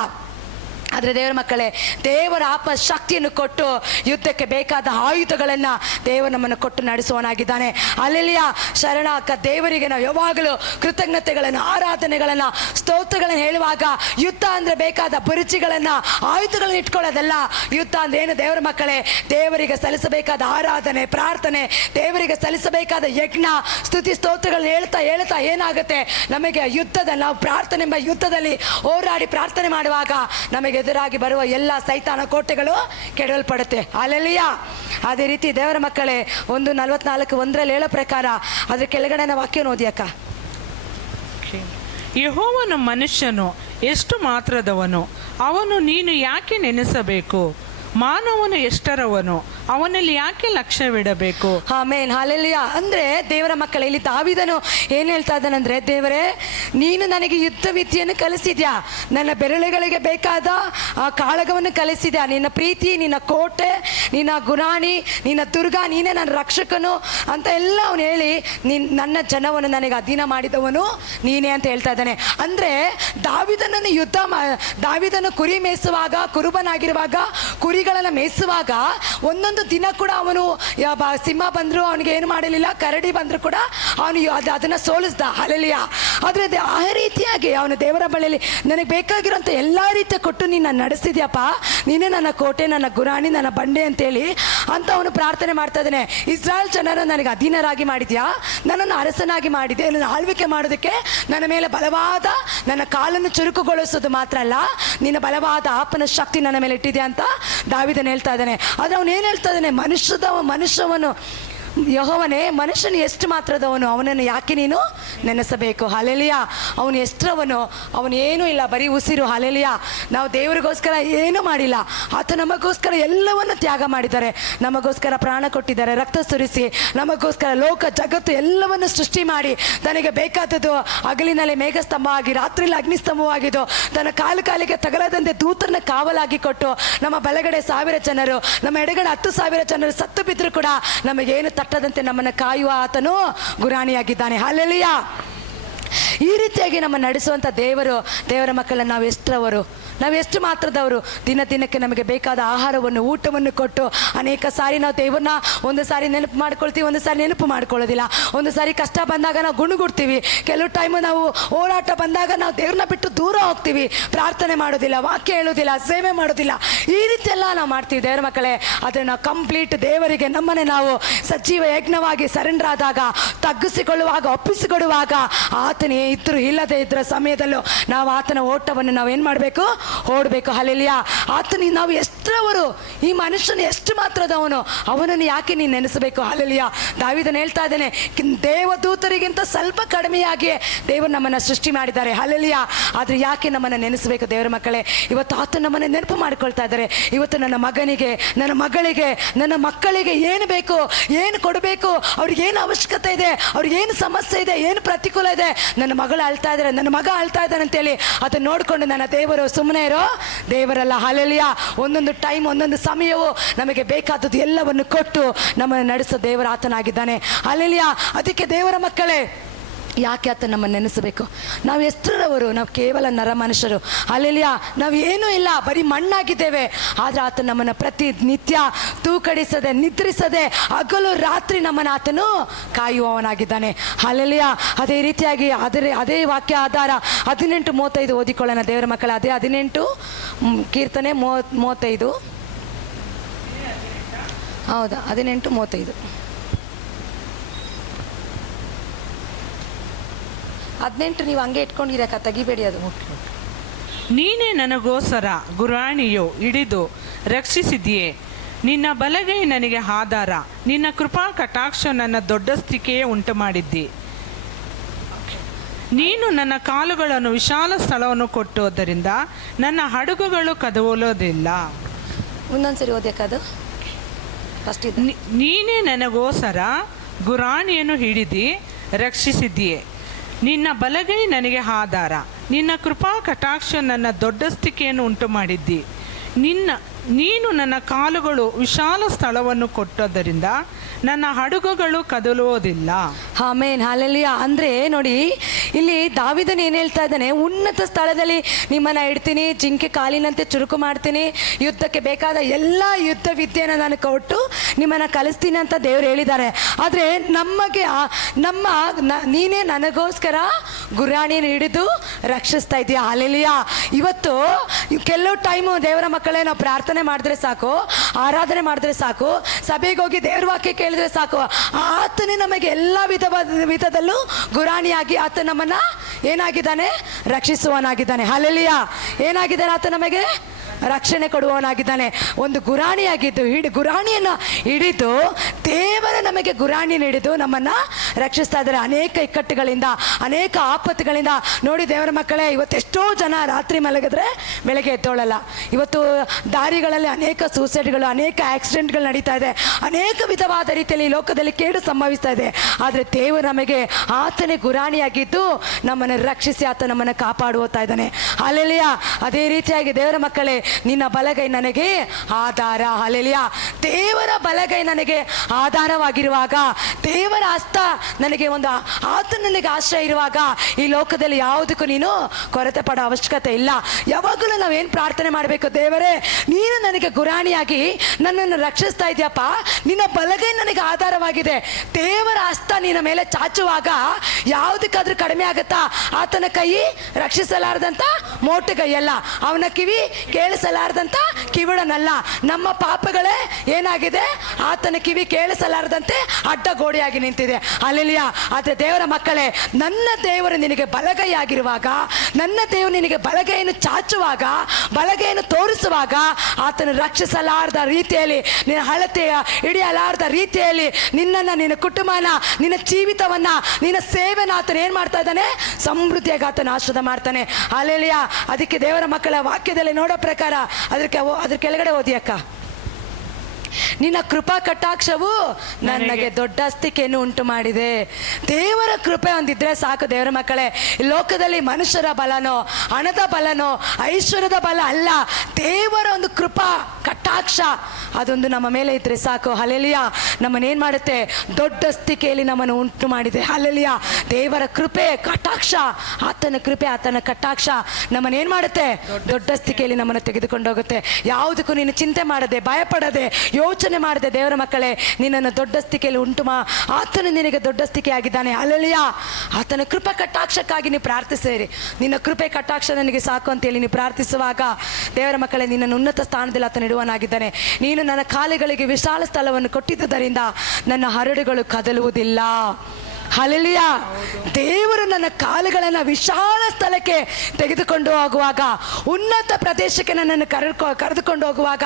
ಆದರೆ ದೇವರ ಮಕ್ಕಳೇ, ದೇವರ ಆತ್ಮ ಶಕ್ತಿಯನ್ನು ಕೊಟ್ಟು ಯುದ್ಧಕ್ಕೆ ಬೇಕಾದ ಆಯುಧಗಳನ್ನು ದೇವರು ನಮ್ಮನ್ನು ಕೊಟ್ಟು ನಡೆಸುವನಾಗಿದ್ದಾನೆ. ಅಲ್ಲೆಲ್ಲಿಯ ಶರಣಾಕ ದೇವರಿಗೆ ನಾವು ಯಾವಾಗಲೂ ಕೃತಜ್ಞತೆಗಳನ್ನು, ಆರಾಧನೆಗಳನ್ನು, ಸ್ತೋತ್ರಗಳನ್ನು ಹೇಳುವಾಗ, ಯುದ್ಧ ಅಂದರೆ ಬೇಕಾದ ಪರಿಚಯಗಳನ್ನು, ಆಯುಧಗಳನ್ನು ಇಟ್ಕೊಳ್ಳೋದಲ್ಲ. ಯುದ್ಧ ಅಂದ್ರೆ ಏನು ದೇವರ ಮಕ್ಕಳೇ, ದೇವರಿಗೆ ಸಲ್ಲಿಸಬೇಕಾದ ಆರಾಧನೆ, ಪ್ರಾರ್ಥನೆ, ದೇವರಿಗೆ ಸಲ್ಲಿಸಬೇಕಾದ ಯಜ್ಞ, ಸ್ತುತಿ, ಸ್ತೋತ್ರಗಳನ್ನು ಹೇಳ್ತಾ ಏನಾಗುತ್ತೆ, ನಮಗೆ ಯುದ್ಧದಲ್ಲಿ ನಾವು ಪ್ರಾರ್ಥನೆ ಎಂಬ ಯುದ್ಧದಲ್ಲಿ ಹೋರಾಡಿ ಪ್ರಾರ್ಥನೆ ಮಾಡುವಾಗ ನಮಗೆ ಎದುರಾಗಿ ಬರುವ ಎಲ್ಲ ಸೈತಾನ ಕೋಟೆಗಳು ಕೆಡವಲ್ಪಡುತ್ತೆ. ಅಲ್ಲೆಲ್ಲಿಯ. ಅದೇ ರೀತಿ ದೇವರ ಮಕ್ಕಳೇ, 1:44 ಹೇಳೋ ಪ್ರಕಾರ ಅದ್ರ ಕೆಳಗಡೆ ವಾಕ್ಯ ಓದಿ ಅಕ್ಕ. ಯೆಹೋವನು ಮನುಷ್ಯನು ಎಷ್ಟು ಮಾತ್ರದವನು, ಅವನು ನೀನು ಯಾಕೆ ನೆನೆಸಬೇಕು? ಮಾನವನು ಎಷ್ಟರವನು, ಅವನಲ್ಲಿ ಯಾಕೆ ಲಕ್ಷ್ಯವಿಡಬೇಕು? ಆಮೇನ್, ಹಾಲೆಲುಯಾ. ಅಂದ್ರೆ ದೇವರ ಮಕ್ಕಳೇ, ಇಲ್ಲಿ ದಾವಿದನು ಏನು ಹೇಳ್ತಾ ಇದ್ದಾನಂದ್ರೆ, ದೇವರೇ ನೀನು ನನಗೆ ಯುದ್ಧ ವಿದ್ಯೆಯನ್ನು ಕಲಿಸಿದ್ಯಾ, ನನ್ನ ಬೆರಳುಗಳಿಗೆ ಬೇಕಾದ ಕಾಳಗವನ್ನು ಕಲಿಸಿದ್ಯಾ, ನಿನ್ನ ಪ್ರೀತಿ, ನಿನ್ನ ಕೋಟೆ, ನಿನ್ನ ಗುರಾಣಿ, ನಿನ್ನ ದುರ್ಗ, ನೀನೇ ನನ್ನ ರಕ್ಷಕನು ಅಂತ ಎಲ್ಲ ಅವನು ಹೇಳಿ, ನನ್ನ ಜನವನ್ನು ನನಗೆ ಅಧೀನ ಮಾಡಿದವನು ನೀನೇ ಅಂತ ಹೇಳ್ತಾ ಇದ್ದಾನೆ. ಅಂದ್ರೆ ದಾವಿದನು ಕುರಿ ಮೇಯಿಸುವಾಗ, ಕುರುಬನಾಗಿರುವಾಗ, ಕುರಿಗಳನ್ನು ಮೇಯಿಸುವಾಗ ಒಂದೊಂದು ದಿನ ಕೂಡ ಅವನು ಸಿಂಹ ಬಂದ್ರು ಅವನಿಗೆ ಏನು ಮಾಡಲಿಲ್ಲ, ಕರಡಿ ಬಂದ್ರು ಕೂಡ ಅವನು ಅದನ್ನ ಸೋಲಿಸ್ದ. ಹಾಲೆಲುಯಾ. ಆದ್ರೆ ಆ ರೀತಿಯಾಗಿ ಅವನು ದೇವರ ಬಳಿಯಲ್ಲಿ ನನಗೆ ಬೇಕಾಗಿರೋಂಥ ಎಲ್ಲ ರೀತಿಯ ಕೊಟ್ಟು ನೀನು ನಡೆಸಿದ್ಯಪ್ಪ, ನೀನೇ ನನ್ನ ಕೋಟೆ, ನನ್ನ ಗುರಾಣಿ, ನನ್ನ ಬಂಡೆ ಅಂತೇಳಿ ಅಂತ ಅವನು ಪ್ರಾರ್ಥನೆ ಮಾಡ್ತಾ ಇದ್ದಾನೆ. ಇಸ್ರಾಯೇಲ್ ಜನರ ನನಗೆ ಅಧೀನರಾಗಿ ಮಾಡಿದ್ಯಾ, ನನ್ನನ್ನು ಅರಸನಾಗಿ ಮಾಡಿದೆ, ನನ್ನ ಆಳ್ವಿಕೆ ಮಾಡೋದಕ್ಕೆ ನನ್ನ ಮೇಲೆ ಬಲವಾದ ನನ್ನ ಕಾಲನ್ನು ಚುರುಕುಗೊಳಿಸೋದು ಮಾತ್ರ ಅಲ್ಲ, ನಿನ್ನ ಬಲವಾದ ಆತ್ಮನ ಶಕ್ತಿ ನನ್ನ ಮೇಲೆ ಇಟ್ಟಿದೆ ಅಂತ ದಾವಿದನು ಹೇಳ್ತಾ ಇದ್ದಾನೆ. ಆದ್ರೆ ಅವನು ಏನು ಹೇಳ್ತಾ ಇದ್ದಾನೆ, ಮನುಷ್ಯವನ್ನು ಯೆಹೋವನೇ ಮನುಷ್ಯನು ಎಷ್ಟು ಮಾತ್ರದವನು, ಅವನನ್ನು ಯಾಕೆ ನೀನು ನೆನೆಸಬೇಕು? ಹಾಲೆಲುಯಾ. ಅವನು ಎಷ್ಟರವನು, ಅವನು ಏನೂ ಇಲ್ಲ, ಬರೀ ಉಸಿರು. ಹಾಲೆಲುಯಾ. ನಾವು ದೇವರಿಗೋಸ್ಕರ ಏನೂ ಮಾಡಿಲ್ಲ, ಆತ ನಮಗೋಸ್ಕರ ಎಲ್ಲವನ್ನು ತ್ಯಾಗ ಮಾಡಿದ್ದಾರೆ, ನಮಗೋಸ್ಕರ ಪ್ರಾಣ ಕೊಟ್ಟಿದ್ದಾರೆ, ರಕ್ತ ಸುರಿಸಿ ನಮಗೋಸ್ಕರ ಲೋಕ ಜಗತ್ತು ಎಲ್ಲವನ್ನು ಸೃಷ್ಟಿ ಮಾಡಿ, ತನಗೆ ಬೇಕಾದದ್ದು ಹಗಲಿನಲ್ಲಿ ಮೇಘಸ್ತಂಭ ಆಗಿ, ರಾತ್ರಿಯಲ್ಲಿ ಅಗ್ನಿಸ್ತಂಭವಾಗಿದ್ದು, ತನ್ನ ಕಾಲಿಗೆ ತಗಲದಂತೆ ದೂತರನ್ನ ಕಾವಲಾಗಿ ಕೊಟ್ಟು, ನಮ್ಮ ಬಲಗಡೆ 1000 ಜನರು, ನಮ್ಮ ಎಡಗಡೆ 10,000 ಜನರು ಸತ್ತು ಬಿದ್ದರೂ ಕೂಡ ನಮಗೇನು ತಟ್ಟದಂತೆ ನಮ್ಮನ್ನು ಕಾಯುವ ಆತನು ಗುರಾಣಿಯಾಗಿದ್ದಾನೆ. ಹಲ್ಲೆಲೂಯಾ. ಈ ರೀತಿಯಾಗಿ ನಮ್ಮ ನಡೆಸುವಂಥ ದೇವರ ಮಕ್ಕಳನ್ನು ನಾವು ಎಷ್ಟು ಮಾತ್ರದವರು, ದಿನಕ್ಕೆ ನಮಗೆ ಬೇಕಾದ ಆಹಾರವನ್ನು, ಊಟವನ್ನು ಕೊಟ್ಟು, ಅನೇಕ ಸಾರಿ ನಾವು ದೇವರನ್ನ ಒಂದು ಸಾರಿ ನೆನಪು ಮಾಡ್ಕೊಳ್ತೀವಿ, ಒಂದು ಸಾರಿ ನೆನಪು ಮಾಡ್ಕೊಳ್ಳೋದಿಲ್ಲ, ಒಂದು ಸಾರಿ ಕಷ್ಟ ಬಂದಾಗ ನಾವು ಗುಣಗುಡ್ತೀವಿ, ಕೆಲವು ಟೈಮು ನಾವು ಹೋರಾಟ ಬಂದಾಗ ನಾವು ದೇವ್ರನ್ನ ಬಿಟ್ಟು ದೂರ ಹೋಗ್ತೀವಿ, ಪ್ರಾರ್ಥನೆ ಮಾಡೋದಿಲ್ಲ, ವಾಕ್ಯ ಹೇಳೋದಿಲ್ಲ, ಸೇವೆ ಮಾಡೋದಿಲ್ಲ, ಈ ರೀತಿ ಎಲ್ಲ ನಾವು ಮಾಡ್ತೀವಿ ದೇವರ ಮಕ್ಕಳೇ. ಆದರೆ ನಾವು ಕಂಪ್ಲೀಟ್ ದೇವರಿಗೆ ನಮ್ಮನ್ನೇ ನಾವು ಸಜೀವ ಯಜ್ಞವಾಗಿ ಸರೆಂಡರ್ ಆದಾಗ, ತಗ್ಗಿಸಿಕೊಳ್ಳುವಾಗ, ಒಪ್ಪಿಸಿಕೊಡುವಾಗ ಆತನೇ ಇದ್ರು ಇಲ್ಲದೆ ಇದ್ರ ಸಮಯದಲ್ಲೂ ನಾವು ಆತನ ಓಟವನ್ನು ನಾವೇನು ಮಾಡಬೇಕು, ಓಡಬೇಕು. ಹಲ್ಲೆಲೂಯಾ. ಆತನಿಗೆ ನಾವು ಎಷ್ಟರವರು, ಈ ಮನುಷ್ಯನು ಎಷ್ಟು ಮಾತ್ರದವನು, ಅವನನ್ನು ಯಾಕೆ ನೀನು ನೆನೆಸಬೇಕು. ಹಲ್ಲೆಲೂಯಾ. ದಾವೀದನು ಹೇಳ್ತಾ ಇದ್ದಾನೆ, ದೇವದೂತರಿಗಿಂತ ಸ್ವಲ್ಪ ಕಡಿಮೆಯಾಗಿ ದೇವರು ನಮ್ಮನ್ನು ಸೃಷ್ಟಿ ಮಾಡಿದ್ದಾರೆ. ಹಲ್ಲೆಲೂಯಾ. ಆದರೆ ಯಾಕೆ ನಮ್ಮನ್ನು ನೆನೆಸಬೇಕು ದೇವರ ಮಕ್ಕಳೇ? ಇವತ್ತು ಆತ ನಮ್ಮನ್ನು ನೆನಪು ಮಾಡ್ಕೊಳ್ತಾ ಇದ್ದಾರೆ. ಇವತ್ತು ನನ್ನ ಮಗನಿಗೆ, ನನ್ನ ಮಗಳಿಗೆ, ನನ್ನ ಮಕ್ಕಳಿಗೆ ಏನು ಬೇಕು, ಏನು ಕೊಡಬೇಕು, ಅವ್ರಿಗೆ ಏನು ಅವಶ್ಯಕತೆ ಇದೆ, ಅವ್ರಿಗೆ ಏನು ಸಮಸ್ಯೆ ಇದೆ, ಏನು ಪ್ರತಿಕೂಲ ಇದೆ, ನನ್ನ ಮಗಳು ಅಳ್ತಾ ಇದ್ದಾರೆ, ನನ್ನ ಮಗ ಅಳ್ತಾ ಇದ್ದಾನೆ ಅಂತೇಳಿ ಅದನ್ನು ನೋಡಿಕೊಂಡು ನನ್ನ ದೇವರು ಸುಮ್ಮನೆ ಇರೋ ದೇವರಲ್ಲ. ಹಲ್ಲೆಲೂಯಾ. ಒಂದೊಂದು ಟೈಮ್, ಒಂದೊಂದು ಸಮಯವು ನಮಗೆ ಬೇಕಾದದ್ದು ಎಲ್ಲವನ್ನು ಕೊಟ್ಟು ನಮ್ಮನ್ನು ನಡೆಸೋ ದೇವರ ಆತನಾಗಿದ್ದಾನೆ. ಹಲ್ಲೆಲೂಯಾ. ಅದಕ್ಕೆ ದೇವರ ಮಕ್ಕಳೇ, ಯಾಕೆ ಆತ ನಮ್ಮನ್ನು ನೆನೆಸಬೇಕು? ನಾವು ಎಷ್ಟರವರು? ನಾವು ಕೇವಲ ನರ ಮನುಷ್ಯರು. ಹಲ್ಲೆಲೂಯಾ. ನಾವು ಏನೂ ಇಲ್ಲ, ಬರೀ ಮಣ್ಣಾಗಿದ್ದೇವೆ. ಆದರೆ ಆತ ನಮ್ಮನ್ನು ಪ್ರತಿನಿತ್ಯ ತೂಕಡಿಸದೆ, ನಿದ್ರಿಸದೆ, ಹಗಲು ರಾತ್ರಿ ನಮ್ಮನ್ನು ಆತನು ಕಾಯುವವನಾಗಿದ್ದಾನೆ. ಹಲ್ಲೆಲೂಯಾ. ಅದೇ ರೀತಿಯಾಗಿ ಅದೇ ವಾಕ್ಯ ಆಧಾರ 18:35 ಓದಿಕೊಳ್ಳೋಣ ದೇವರ ಮಕ್ಕಳ. ಅದೇ 18 ಕೀರ್ತನೆ 35. ಹೌದಾ? 18:35. 18 ನೀವು ಹಂಗೆ ಇಟ್ಕೊಂಡಿರಕ್ಕ, ತೆಗಿಬೇಡಿ ಅದು. ನೀನೇ ನನಗೋಸ್ಕರ ಗುರಾಣಿಯು ಹಿಡಿದು ರಕ್ಷಿಸಿದೆಯೇ. ನಿನ್ನ ಬಲಗೈ ನನಗೆ ಆಧಾರ. ನಿನ್ನ ಕೃಪಾ ಕಟಾಕ್ಷ ನನ್ನ ದೊಡ್ಡಸ್ತಿಕೆಯೇ ಉಂಟು ಮಾಡಿದ್ದಿ. ನೀನು ನನ್ನ ಕಾಲುಗಳನ್ನು ವಿಶಾಲ ಸ್ಥಳವನ್ನು ಕೊಟ್ಟುವುದರಿಂದ ನನ್ನ ಹಡಗುಗಳು ಕದವೋಲೋದಿಲ್ಲ. ಇನ್ನೊಂದ್ಸರಿ ಓದ್ಯಾಕದು ಫಸ್ಟ್. ನೀನೇ ನನಗೋಸ್ಕರ ಗುರಾಣಿಯನ್ನು ಹಿಡಿದು ರಕ್ಷಿಸಿದೆಯೇ. ನಿನ್ನ ಬಲಗೈ ನನಗೆ ಆಧಾರ. ನಿನ್ನ ಕೃಪಾ ಕಟಾಕ್ಷ ನನ್ನ ದೊಡ್ಡಸ್ತಿಕೆಯನ್ನು ಉಂಟು ಮಾಡಿದ್ದಿ. ನೀನು ನನ್ನ ಕಾಲುಗಳು ವಿಶಾಲ ಸ್ಥಳವನ್ನು ಕೊಟ್ಟೋದರಿಂದ ನನ್ನ ಹಡಗುಗಳು ಕದಲುವುದಿಲ್ಲ. ಆಮೆನ್. ಹಲ್ಲೆಲೂಯಾ. ಅಂದರೆ ನೋಡಿ, ಇಲ್ಲಿ ದಾವೀದನು ಏನು ಹೇಳ್ತಾ ಇದ್ದಾನೆ, ಉನ್ನತ ಸ್ಥಳದಲ್ಲಿ ನಿಮ್ಮನ್ನು ಇಡ್ತೀನಿ, ಜಿಂಕೆ ಕಾಲಿನಂತೆ ಚುರುಕು ಮಾಡ್ತೀನಿ, ಯುದ್ಧಕ್ಕೆ ಬೇಕಾದ ಎಲ್ಲ ಯುದ್ಧ ವಿದ್ಯೆಯನ್ನು ನಾನು ಕೊಟ್ಟು ನಿಮ್ಮನ್ನು ಕಲಿಸ್ತೀನಿ ಅಂತ ದೇವರು ಹೇಳಿದ್ದಾರೆ. ಆದರೆ ನಮಗೆ ನೀನೇ ನನಗೋಸ್ಕರ ಗುರಾಣಿಯನ್ನು ಹಿಡಿದು ರಕ್ಷಿಸ್ತಾ ಇದೆಯಾ. ಹಲ್ಲೆಲೂಯಾ. ಇವತ್ತು ಕೆಲವು ಟೈಮು ದೇವರ ಮಕ್ಕಳೇ, ನಾವು ಪ್ರಾರ್ಥನೆ ಮಾಡಿದ್ರೆ ಸಾಕು, ಆರಾಧನೆ ಮಾಡಿದ್ರೆ ಸಾಕು, ಸಭೆಗೆ ಹೋಗಿ ದೇವ್ರ ವಾಕ್ಯ ಕೇಳಿದ್ರೆ ಸಾಕು, ಆತನೇ ನಮಗೆ ಎಲ್ಲ ವಿಧದಲ್ಲೂ ಗುರಾಣಿಯಾಗಿ ಆತ ನಮ್ಮನ್ನ ಏನಾಗಿದ್ದಾನೆ, ರಕ್ಷಿಸುವವನಾಗಿದ್ದಾನೆ. ಹಲ್ಲೆಲೂಯಾ. ಏನಾಗಿದ್ದಾನೆ ಆತ ನಮಗೆ? ರಕ್ಷಣೆ ಕೊಡುವವನಾಗಿದ್ದಾನೆ. ಒಂದು ಗುರಾಣಿಯಾಗಿದ್ದು ಗುರಾಣಿಯನ್ನು ಹಿಡಿದು ದೇವರ ನಮಗೆ ಗುರಾಣಿಯನ್ನು ಹಿಡಿದು ನಮ್ಮನ್ನು ರಕ್ಷಿಸ್ತಾ ಇದ್ದಾರೆ ಅನೇಕ ಇಕ್ಕಟ್ಟುಗಳಿಂದ, ಅನೇಕ ಆಪತ್ತುಗಳಿಂದ. ನೋಡಿ ದೇವರ ಮಕ್ಕಳೇ, ಇವತ್ತೆಷ್ಟೋ ಜನ ರಾತ್ರಿ ಮಲಗಿದ್ರೆ ಬೆಳಗ್ಗೆ ಎದ್ದೋಳಲ್ಲ. ಇವತ್ತು ದಾರಿಗಳಲ್ಲಿ ಅನೇಕ ಸೂಸೈಡ್ಗಳು, ಅನೇಕ ಆಕ್ಸಿಡೆಂಟ್ಗಳು ನಡೀತಾ ಇದೆ, ಅನೇಕ ವಿಧವಾದ ರೀತಿಯಲ್ಲಿ ಲೋಕದಲ್ಲಿ ಕೇಡು ಸಂಭವಿಸ್ತಾ ಇದೆ. ಆದರೆ ದೇವರು ನಮಗೆ ಆತನೇ ಗುರಾಣಿಯಾಗಿದ್ದು ನಮ್ಮನ್ನು ರಕ್ಷಿಸಿ ಆತ ನಮ್ಮನ್ನು ಕಾಪಾಡುತ್ತಾ ಇದ್ದಾನೆ. ಹಲ್ಲೆಲೂಯಾ. ಅದೇ ರೀತಿಯಾಗಿ ದೇವರ ಮಕ್ಕಳೇ, ನಿನ್ನ ಬಲಗೈ ನನಗೆ ಆಧಾರ. ಹಲ್ಲೆಲೂಯಾ. ದೇವರ ಬಲಗೈ ನನಗೆ ಆಧಾರವಾಗಿರುವಾಗ, ದೇವರ ಹಸ್ತ ನನಗೆ ಆತ ನನಗೆ ಆಶ್ರಯ ಇರುವಾಗ, ಈ ಲೋಕದಲ್ಲಿ ಯಾವುದಕ್ಕೂ ನೀನು ಕೊರತೆ ಪಡೋ ಅವಶ್ಯಕತೆ ಇಲ್ಲ. ಯಾವಾಗಲೂ ನಾವೇನು ಪ್ರಾರ್ಥನೆ ಮಾಡಬೇಕು, ದೇವರೇ ನೀನು ನನಗೆ ಗುರಾಣಿಯಾಗಿ ನನ್ನನ್ನು ರಕ್ಷಿಸ್ತಾ ಇದೆಯಪ್ಪ, ನಿನ್ನ ಬಲಗೈ ನನಗೆ ಆಧಾರವಾಗಿದೆ. ದೇವರ ಹಸ್ತ ನಿನ್ನ ಮೇಲೆ ಚಾಚುವಾಗ ಯಾವುದಕ್ಕಾದ್ರೂ ಕಡಿಮೆ ಆಗುತ್ತಾ? ಆತನ ಕೈ ರಕ್ಷಿಸಲಾರದಂತ ಮೋಟುಗೈಯಲ್ಲ, ಅವನ ಕಿವಿ ಕೇಳಿಸಲಾರದಂತ ಕಿವಿಡನಲ್ಲ. ನಮ್ಮ ಪಾಪಗಳೇ ಏನಾಗಿದೆ, ಆತನ ಕಿವಿ ಕೇಳಿಸಲಾರದಂತೆ ಅಡ್ಡಗೋಡೆಯಾಗಿ ನಿಂತಿದೆ. ಹಲ್ಲೆಲೂಯಾ. ಆದರೆ ದೇವರ ಮಕ್ಕಳೇ, ನನ್ನ ದೇವರು ನಿನಗೆ ಬಲಗೈ ಆಗಿರುವಾಗ, ನನ್ನ ದೇವರು ನಿನಗೆ ಬಲಗೈಯನ್ನು ಚಾಚುವಾಗ, ಬಲಗೈಯನ್ನು ತೋರಿಸುವಾಗ, ಆತನು ರಕ್ಷಿಸಲಾರದ ರೀತಿಯಲ್ಲಿ, ನಿನ್ನ ಹಳತೆಯ ಹಿಡಿಯಲಾರದ ರೀತಿಯಲ್ಲಿ ನಿನ್ನನ್ನು, ನಿನ್ನ ಕುಟುಂಬನ, ನಿನ್ನ ಜೀವಿತವನ್ನ, ನಿನ್ನ ಸೇವೆನ ಆತನು ಏನು ಮಾಡ್ತಾ ಇದ್ದಾನೆ? ಸಮೃದ್ಧಿಯಾಗಿ ಆತನ ಆಶೀರ್ವಾದ ಮಾಡ್ತಾನೆ. ಹಲ್ಲೆಲೂಯಾ. ಅದಕ್ಕೆ ದೇವರ ಮಕ್ಕಳ ವಾಕ್ಯದಲ್ಲಿ ನೋಡೋ ಪ್ರಕಾರ ಅದ್ರ ಕೆಳಗಡೆ ಓದಿ ಅಕ್ಕ. ನಿನ್ನ ಕೃಪಾ ಕಟಾಕ್ಷವು ನನಗೆ ದೊಡ್ಡ ಅಸ್ತಿಕೆಯನ್ನು ಉಂಟು ಮಾಡಿದೆ. ದೇವರ ಕೃಪೆ ಒಂದಿದ್ರೆ ಸಾಕು ದೇವರ ಮಕ್ಕಳೇ. ಲೋಕದಲ್ಲಿ ಮನುಷ್ಯರ ಬಲನೋ, ಹಣದ ಬಲನೋ, ಐಶ್ವರ್ಯದ ಬಲ ಅಲ್ಲ, ದೇವರ ಒಂದು ಕೃಪಾ ಕಟಾಕ್ಷ ಅದೊಂದು ನಮ್ಮ ಮೇಲೆ ಇದ್ರೆ ಸಾಕು. ಹಲ್ಲೆಲೂಯಾ. ನಮ್ಮನ್ನೇನು ಮಾಡುತ್ತೆ? ದೊಡ್ಡ ಅಸ್ತಿಕೆಯಲ್ಲಿ ನಮ್ಮನ್ನು ಉಂಟು ಮಾಡಿದೆ. ಹಲ್ಲೆಲೂಯಾ. ದೇವರ ಕೃಪೆ ಕಟಾಕ್ಷ, ಆತನ ಕೃಪೆ, ಆತನ ಕಟಾಕ್ಷ ನಮ್ಮನ್ನೇನು ಮಾಡುತ್ತೆ? ದೊಡ್ಡ ಅಸ್ತಿಕೆಯಲ್ಲಿ ನಮ್ಮನ್ನು ತೆಗೆದುಕೊಂಡು ಹೋಗುತ್ತೆ. ಯಾವುದಕ್ಕೂ ನೀನು ಚಿಂತೆ ಮಾಡದೆ, ಭಯಪಡದೆ, ಯೋಚನೆ ಮಾಡದೆ ದೇವರ ಮಕ್ಕಳೇ, ನಿನ್ನನ್ನು ದೊಡ್ಡ ಸ್ಥಿತಿಯಲ್ಲಿ ಆತನು ನಿನಗೆ ದೊಡ್ಡ ಸ್ಥಿತಿ ಆಗಿದ್ದಾನೆ. ಹಲ್ಲೆಲೂಯಾ. ಆತನ ಕೃಪಾ ಕಟಾಕ್ಷಕ್ಕಾಗಿ ನೀವು ಪ್ರಾರ್ಥಿಸಿರಿ. ನಿನ್ನ ಕೃಪೆ ಕಟಾಕ್ಷ ನನಗೆ ಸಾಕು ಅಂತೇಳಿ ನೀವು ಪ್ರಾರ್ಥಿಸುವಾಗ ದೇವರ ಮಕ್ಕಳೇ, ನಿನ್ನನ್ನು ಉನ್ನತ ಸ್ಥಾನದಲ್ಲಿ ಆತನು ಇಡುವನಾಗಿದ್ದಾನೆ. ನೀನು ನನ್ನ ಕಾಲುಗಳಿಗೆ ವಿಶಾಲ ಸ್ಥಳವನ್ನು ಕೊಟ್ಟಿದ್ದರಿಂದ ನನ್ನ ಹರಡುಗಳು ಕದಲುವುದಿಲ್ಲ. ಹಲ್ಲೆಲೂಯ. ದೇವರು ನನ್ನ ಕಾಲುಗಳನ್ನು ವಿಶಾಲ ಸ್ಥಳಕ್ಕೆ ತೆಗೆದುಕೊಂಡು ಹೋಗುವಾಗ, ಉನ್ನತ ಪ್ರದೇಶಕ್ಕೆ ನನ್ನನ್ನು ಕರೆದುಕೊಂಡು ಹೋಗುವಾಗ,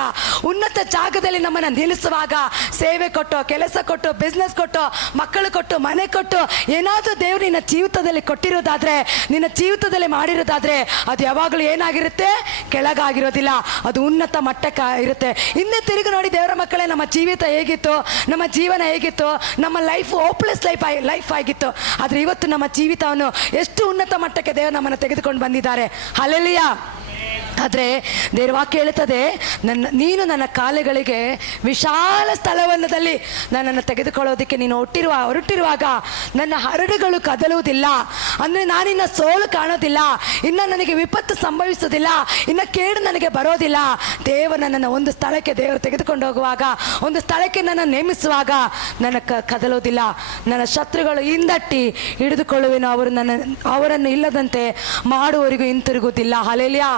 ಉನ್ನತ ಜಾಗದಲ್ಲಿ ನಮ್ಮನ್ನು ನಿಲ್ಲಿಸುವಾಗ, ಸೇವೆ ಕೊಟ್ಟು, ಕೆಲಸ ಕೊಟ್ಟು, ಬಿಸ್ನೆಸ್ ಕೊಟ್ಟು, ಮಕ್ಕಳು ಕೊಟ್ಟು, ಮನೆ ಕೊಟ್ಟು, ಏನಾದರೂ ದೇವರು ನಿನ್ನ ಜೀವಿತದಲ್ಲಿ ಕೊಟ್ಟಿರೋದಾದ್ರೆ, ನಿನ್ನ ಜೀವಿತದಲ್ಲಿ ಮಾಡಿರೋದಾದ್ರೆ, ಅದು ಯಾವಾಗಲೂ ಏನಾಗಿರುತ್ತೆ? ಕೆಳಗಾಗಿರೋದಿಲ್ಲ, ಅದು ಉನ್ನತ ಮಟ್ಟಕ್ಕೆ ಇರುತ್ತೆ. ಹಿಂದೆ ತಿರುಗಿ ನೋಡಿ ದೇವರ ಮಕ್ಕಳೇ, ನಮ್ಮ ಜೀವಿತ ಹೇಗಿತ್ತು, ನಮ್ಮ ಜೀವನ ಹೇಗಿತ್ತು, ನಮ್ಮ ಲೈಫ್ ಹೋಪ್ಲೆಸ್ ಲೈಫ್ ಆಗಿತ್ತು. ಆದರೆ ಇವತ್ತು ನಮ್ಮ ಜೀವಿತವನ್ನು ಎಷ್ಟು ಉನ್ನತ ಮಟ್ಟಕ್ಕೆ ದೇವರು ನಮ್ಮನ್ನು ತೆಗೆದುಕೊಂಡು ಬಂದಿದ್ದಾರೆ. ಹಲ್ಲೆಲೂಯ. ಆದರೆ ದೇವರ ವಾಕ್ಯ ಹೇಳುತ್ತದೆ, ನೀನು ನನ್ನ ಕಾಲುಗಳಿಗೆ ವಿಶಾಲ ಸ್ಥಳವನ್ನದಲ್ಲಿ ನನ್ನನ್ನು ತೆಗೆದುಕೊಳ್ಳೋದಕ್ಕೆ ನೀನು ಹೊರಟಿರುವಾಗ ನನ್ನ ಹರಡುಗಳು ಕದಲುವುದಿಲ್ಲ. ಅಂದರೆ ನಾನಿನ್ನ ಸೋಲು ಕಾಣೋದಿಲ್ಲ, ಇನ್ನು ನನಗೆ ವಿಪತ್ತು ಸಂಭವಿಸೋದಿಲ್ಲ, ಇನ್ನು ಕೇಡು ನನಗೆ ಬರೋದಿಲ್ಲ. ದೇವರು ನನ್ನನ್ನು ಒಂದು ಸ್ಥಳಕ್ಕೆ ದೇವರು ತೆಗೆದುಕೊಂಡು ಹೋಗುವಾಗ, ಒಂದು ಸ್ಥಳಕ್ಕೆ ನನ್ನ ನೇಮಿಸುವಾಗ ನನ್ನ ಕದಲೋದಿಲ್ಲ. ನನ್ನ ಶತ್ರುಗಳು ಹಿಂದಟ್ಟಿ ಹಿಡಿದುಕೊಳ್ಳುವೆನು, ಅವರನ್ನು ಇಲ್ಲದಂತೆ ಮಾಡುವವರಿಗೂ ಹಿಂತಿರುಗುವುದಿಲ್ಲ. ಹಲ್ಲೆಲೂಯಾ.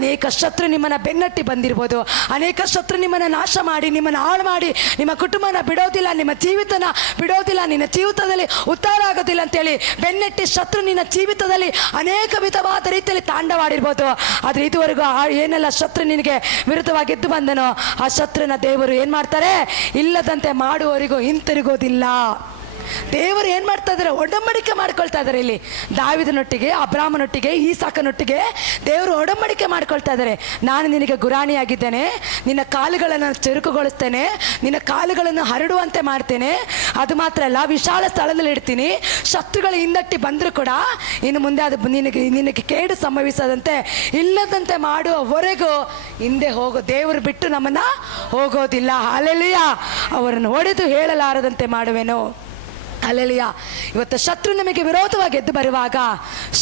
ಅನೇಕ ಶತ್ರು ನಿಮ್ಮನ್ನು ಬೆನ್ನಟ್ಟಿ ಬಂದಿರ್ಬೋದು, ಅನೇಕ ಶತ್ರು ನಿಮ್ಮನ್ನು ನಾಶ ಮಾಡಿ, ನಿಮ್ಮನ್ನು ಹಾಳು ಮಾಡಿ, ನಿಮ್ಮ ಕುಟುಂಬನ ಬಿಡೋದಿಲ್ಲ, ನಿಮ್ಮ ಜೀವಿತನ ಬಿಡೋದಿಲ್ಲ, ನಿನ್ನ ಜೀವಿತದಲ್ಲಿ ಉದ್ಧಾರ ಆಗೋದಿಲ್ಲ ಅಂತೇಳಿ ಬೆನ್ನಟ್ಟಿ ಶತ್ರು ನಿನ್ನ ಜೀವಿತದಲ್ಲಿ ಅನೇಕ ವಿಧವಾದ ರೀತಿಯಲ್ಲಿ ತಾಂಡವಾಡಿರ್ಬೋದು. ಆದರೆ ಇದುವರೆಗೂ ಏನೆಲ್ಲ ಶತ್ರು ನಿನಗೆ ವಿರುದ್ಧವಾಗಿ ಎದ್ದು ಬಂದನೋ, ಆ ಶತ್ರುನ ದೇವರು ಏನು ಮಾಡ್ತಾರೆ? ಇಲ್ಲದಂತೆ ಮಾಡುವವರಿಗೂ ಹಿಂತಿರುಗೋದಿಲ್ಲ. ದೇವರು ಏನು ಮಾಡ್ತಾ ಇದ್ದಾರೆ? ಒಡಂಬಡಿಕೆ ಮಾಡ್ಕೊಳ್ತಾ ಇದ್ದಾರೆ. ಇಲ್ಲಿ ದಾವಿದನೊಟ್ಟಿಗೆ, ಅಬ್ರಾಮನೊಟ್ಟಿಗೆ, ಈಸಾಕನೊಟ್ಟಿಗೆ ದೇವರು ಒಡಂಬಡಿಕೆ ಮಾಡ್ಕೊಳ್ತಾ ಇದ್ದಾರೆ. ನಾನು ನಿನಗೆ ಗುರಾಣಿಯಾಗಿದ್ದೇನೆ, ನಿನ್ನ ಕಾಲುಗಳನ್ನು ಚುರುಕುಗೊಳಿಸ್ತೇನೆ, ನಿನ್ನ ಕಾಲುಗಳನ್ನು ಹರಡುವಂತೆ ಮಾಡ್ತೇನೆ. ಅದು ಮಾತ್ರ ಅಲ್ಲ, ವಿಶಾಲ ಸ್ಥಳದಲ್ಲಿ ಇಡ್ತೀನಿ. ಶತ್ರುಗಳು ಹಿಂದಟ್ಟಿ ಬಂದರೂ ಕೂಡ ಇನ್ನು ಮುಂದೆ ಅದು ನಿನಗೆ ಕೇಡು ಸಂಭವಿಸದಂತೆ, ಇಲ್ಲದಂತೆ ಮಾಡುವವರೆಗೂ ಹಿಂದೆ ದೇವರು ಬಿಟ್ಟು ನಮ್ಮನ್ನು ಹೋಗೋದಿಲ್ಲ. ಹಲ್ಲೆಲೂಯಾ. ಅವರನ್ನು ಹೊಡೆದು ಹೇಳಲಾರದಂತೆ ಮಾಡುವೆನು. ಹಲ್ಲೆಲೂಯಾ. ಇವತ್ತು ಶತ್ರು ನಮಗೆ ವಿರೋಧವಾಗಿ ಎದ್ದು ಬರುವಾಗ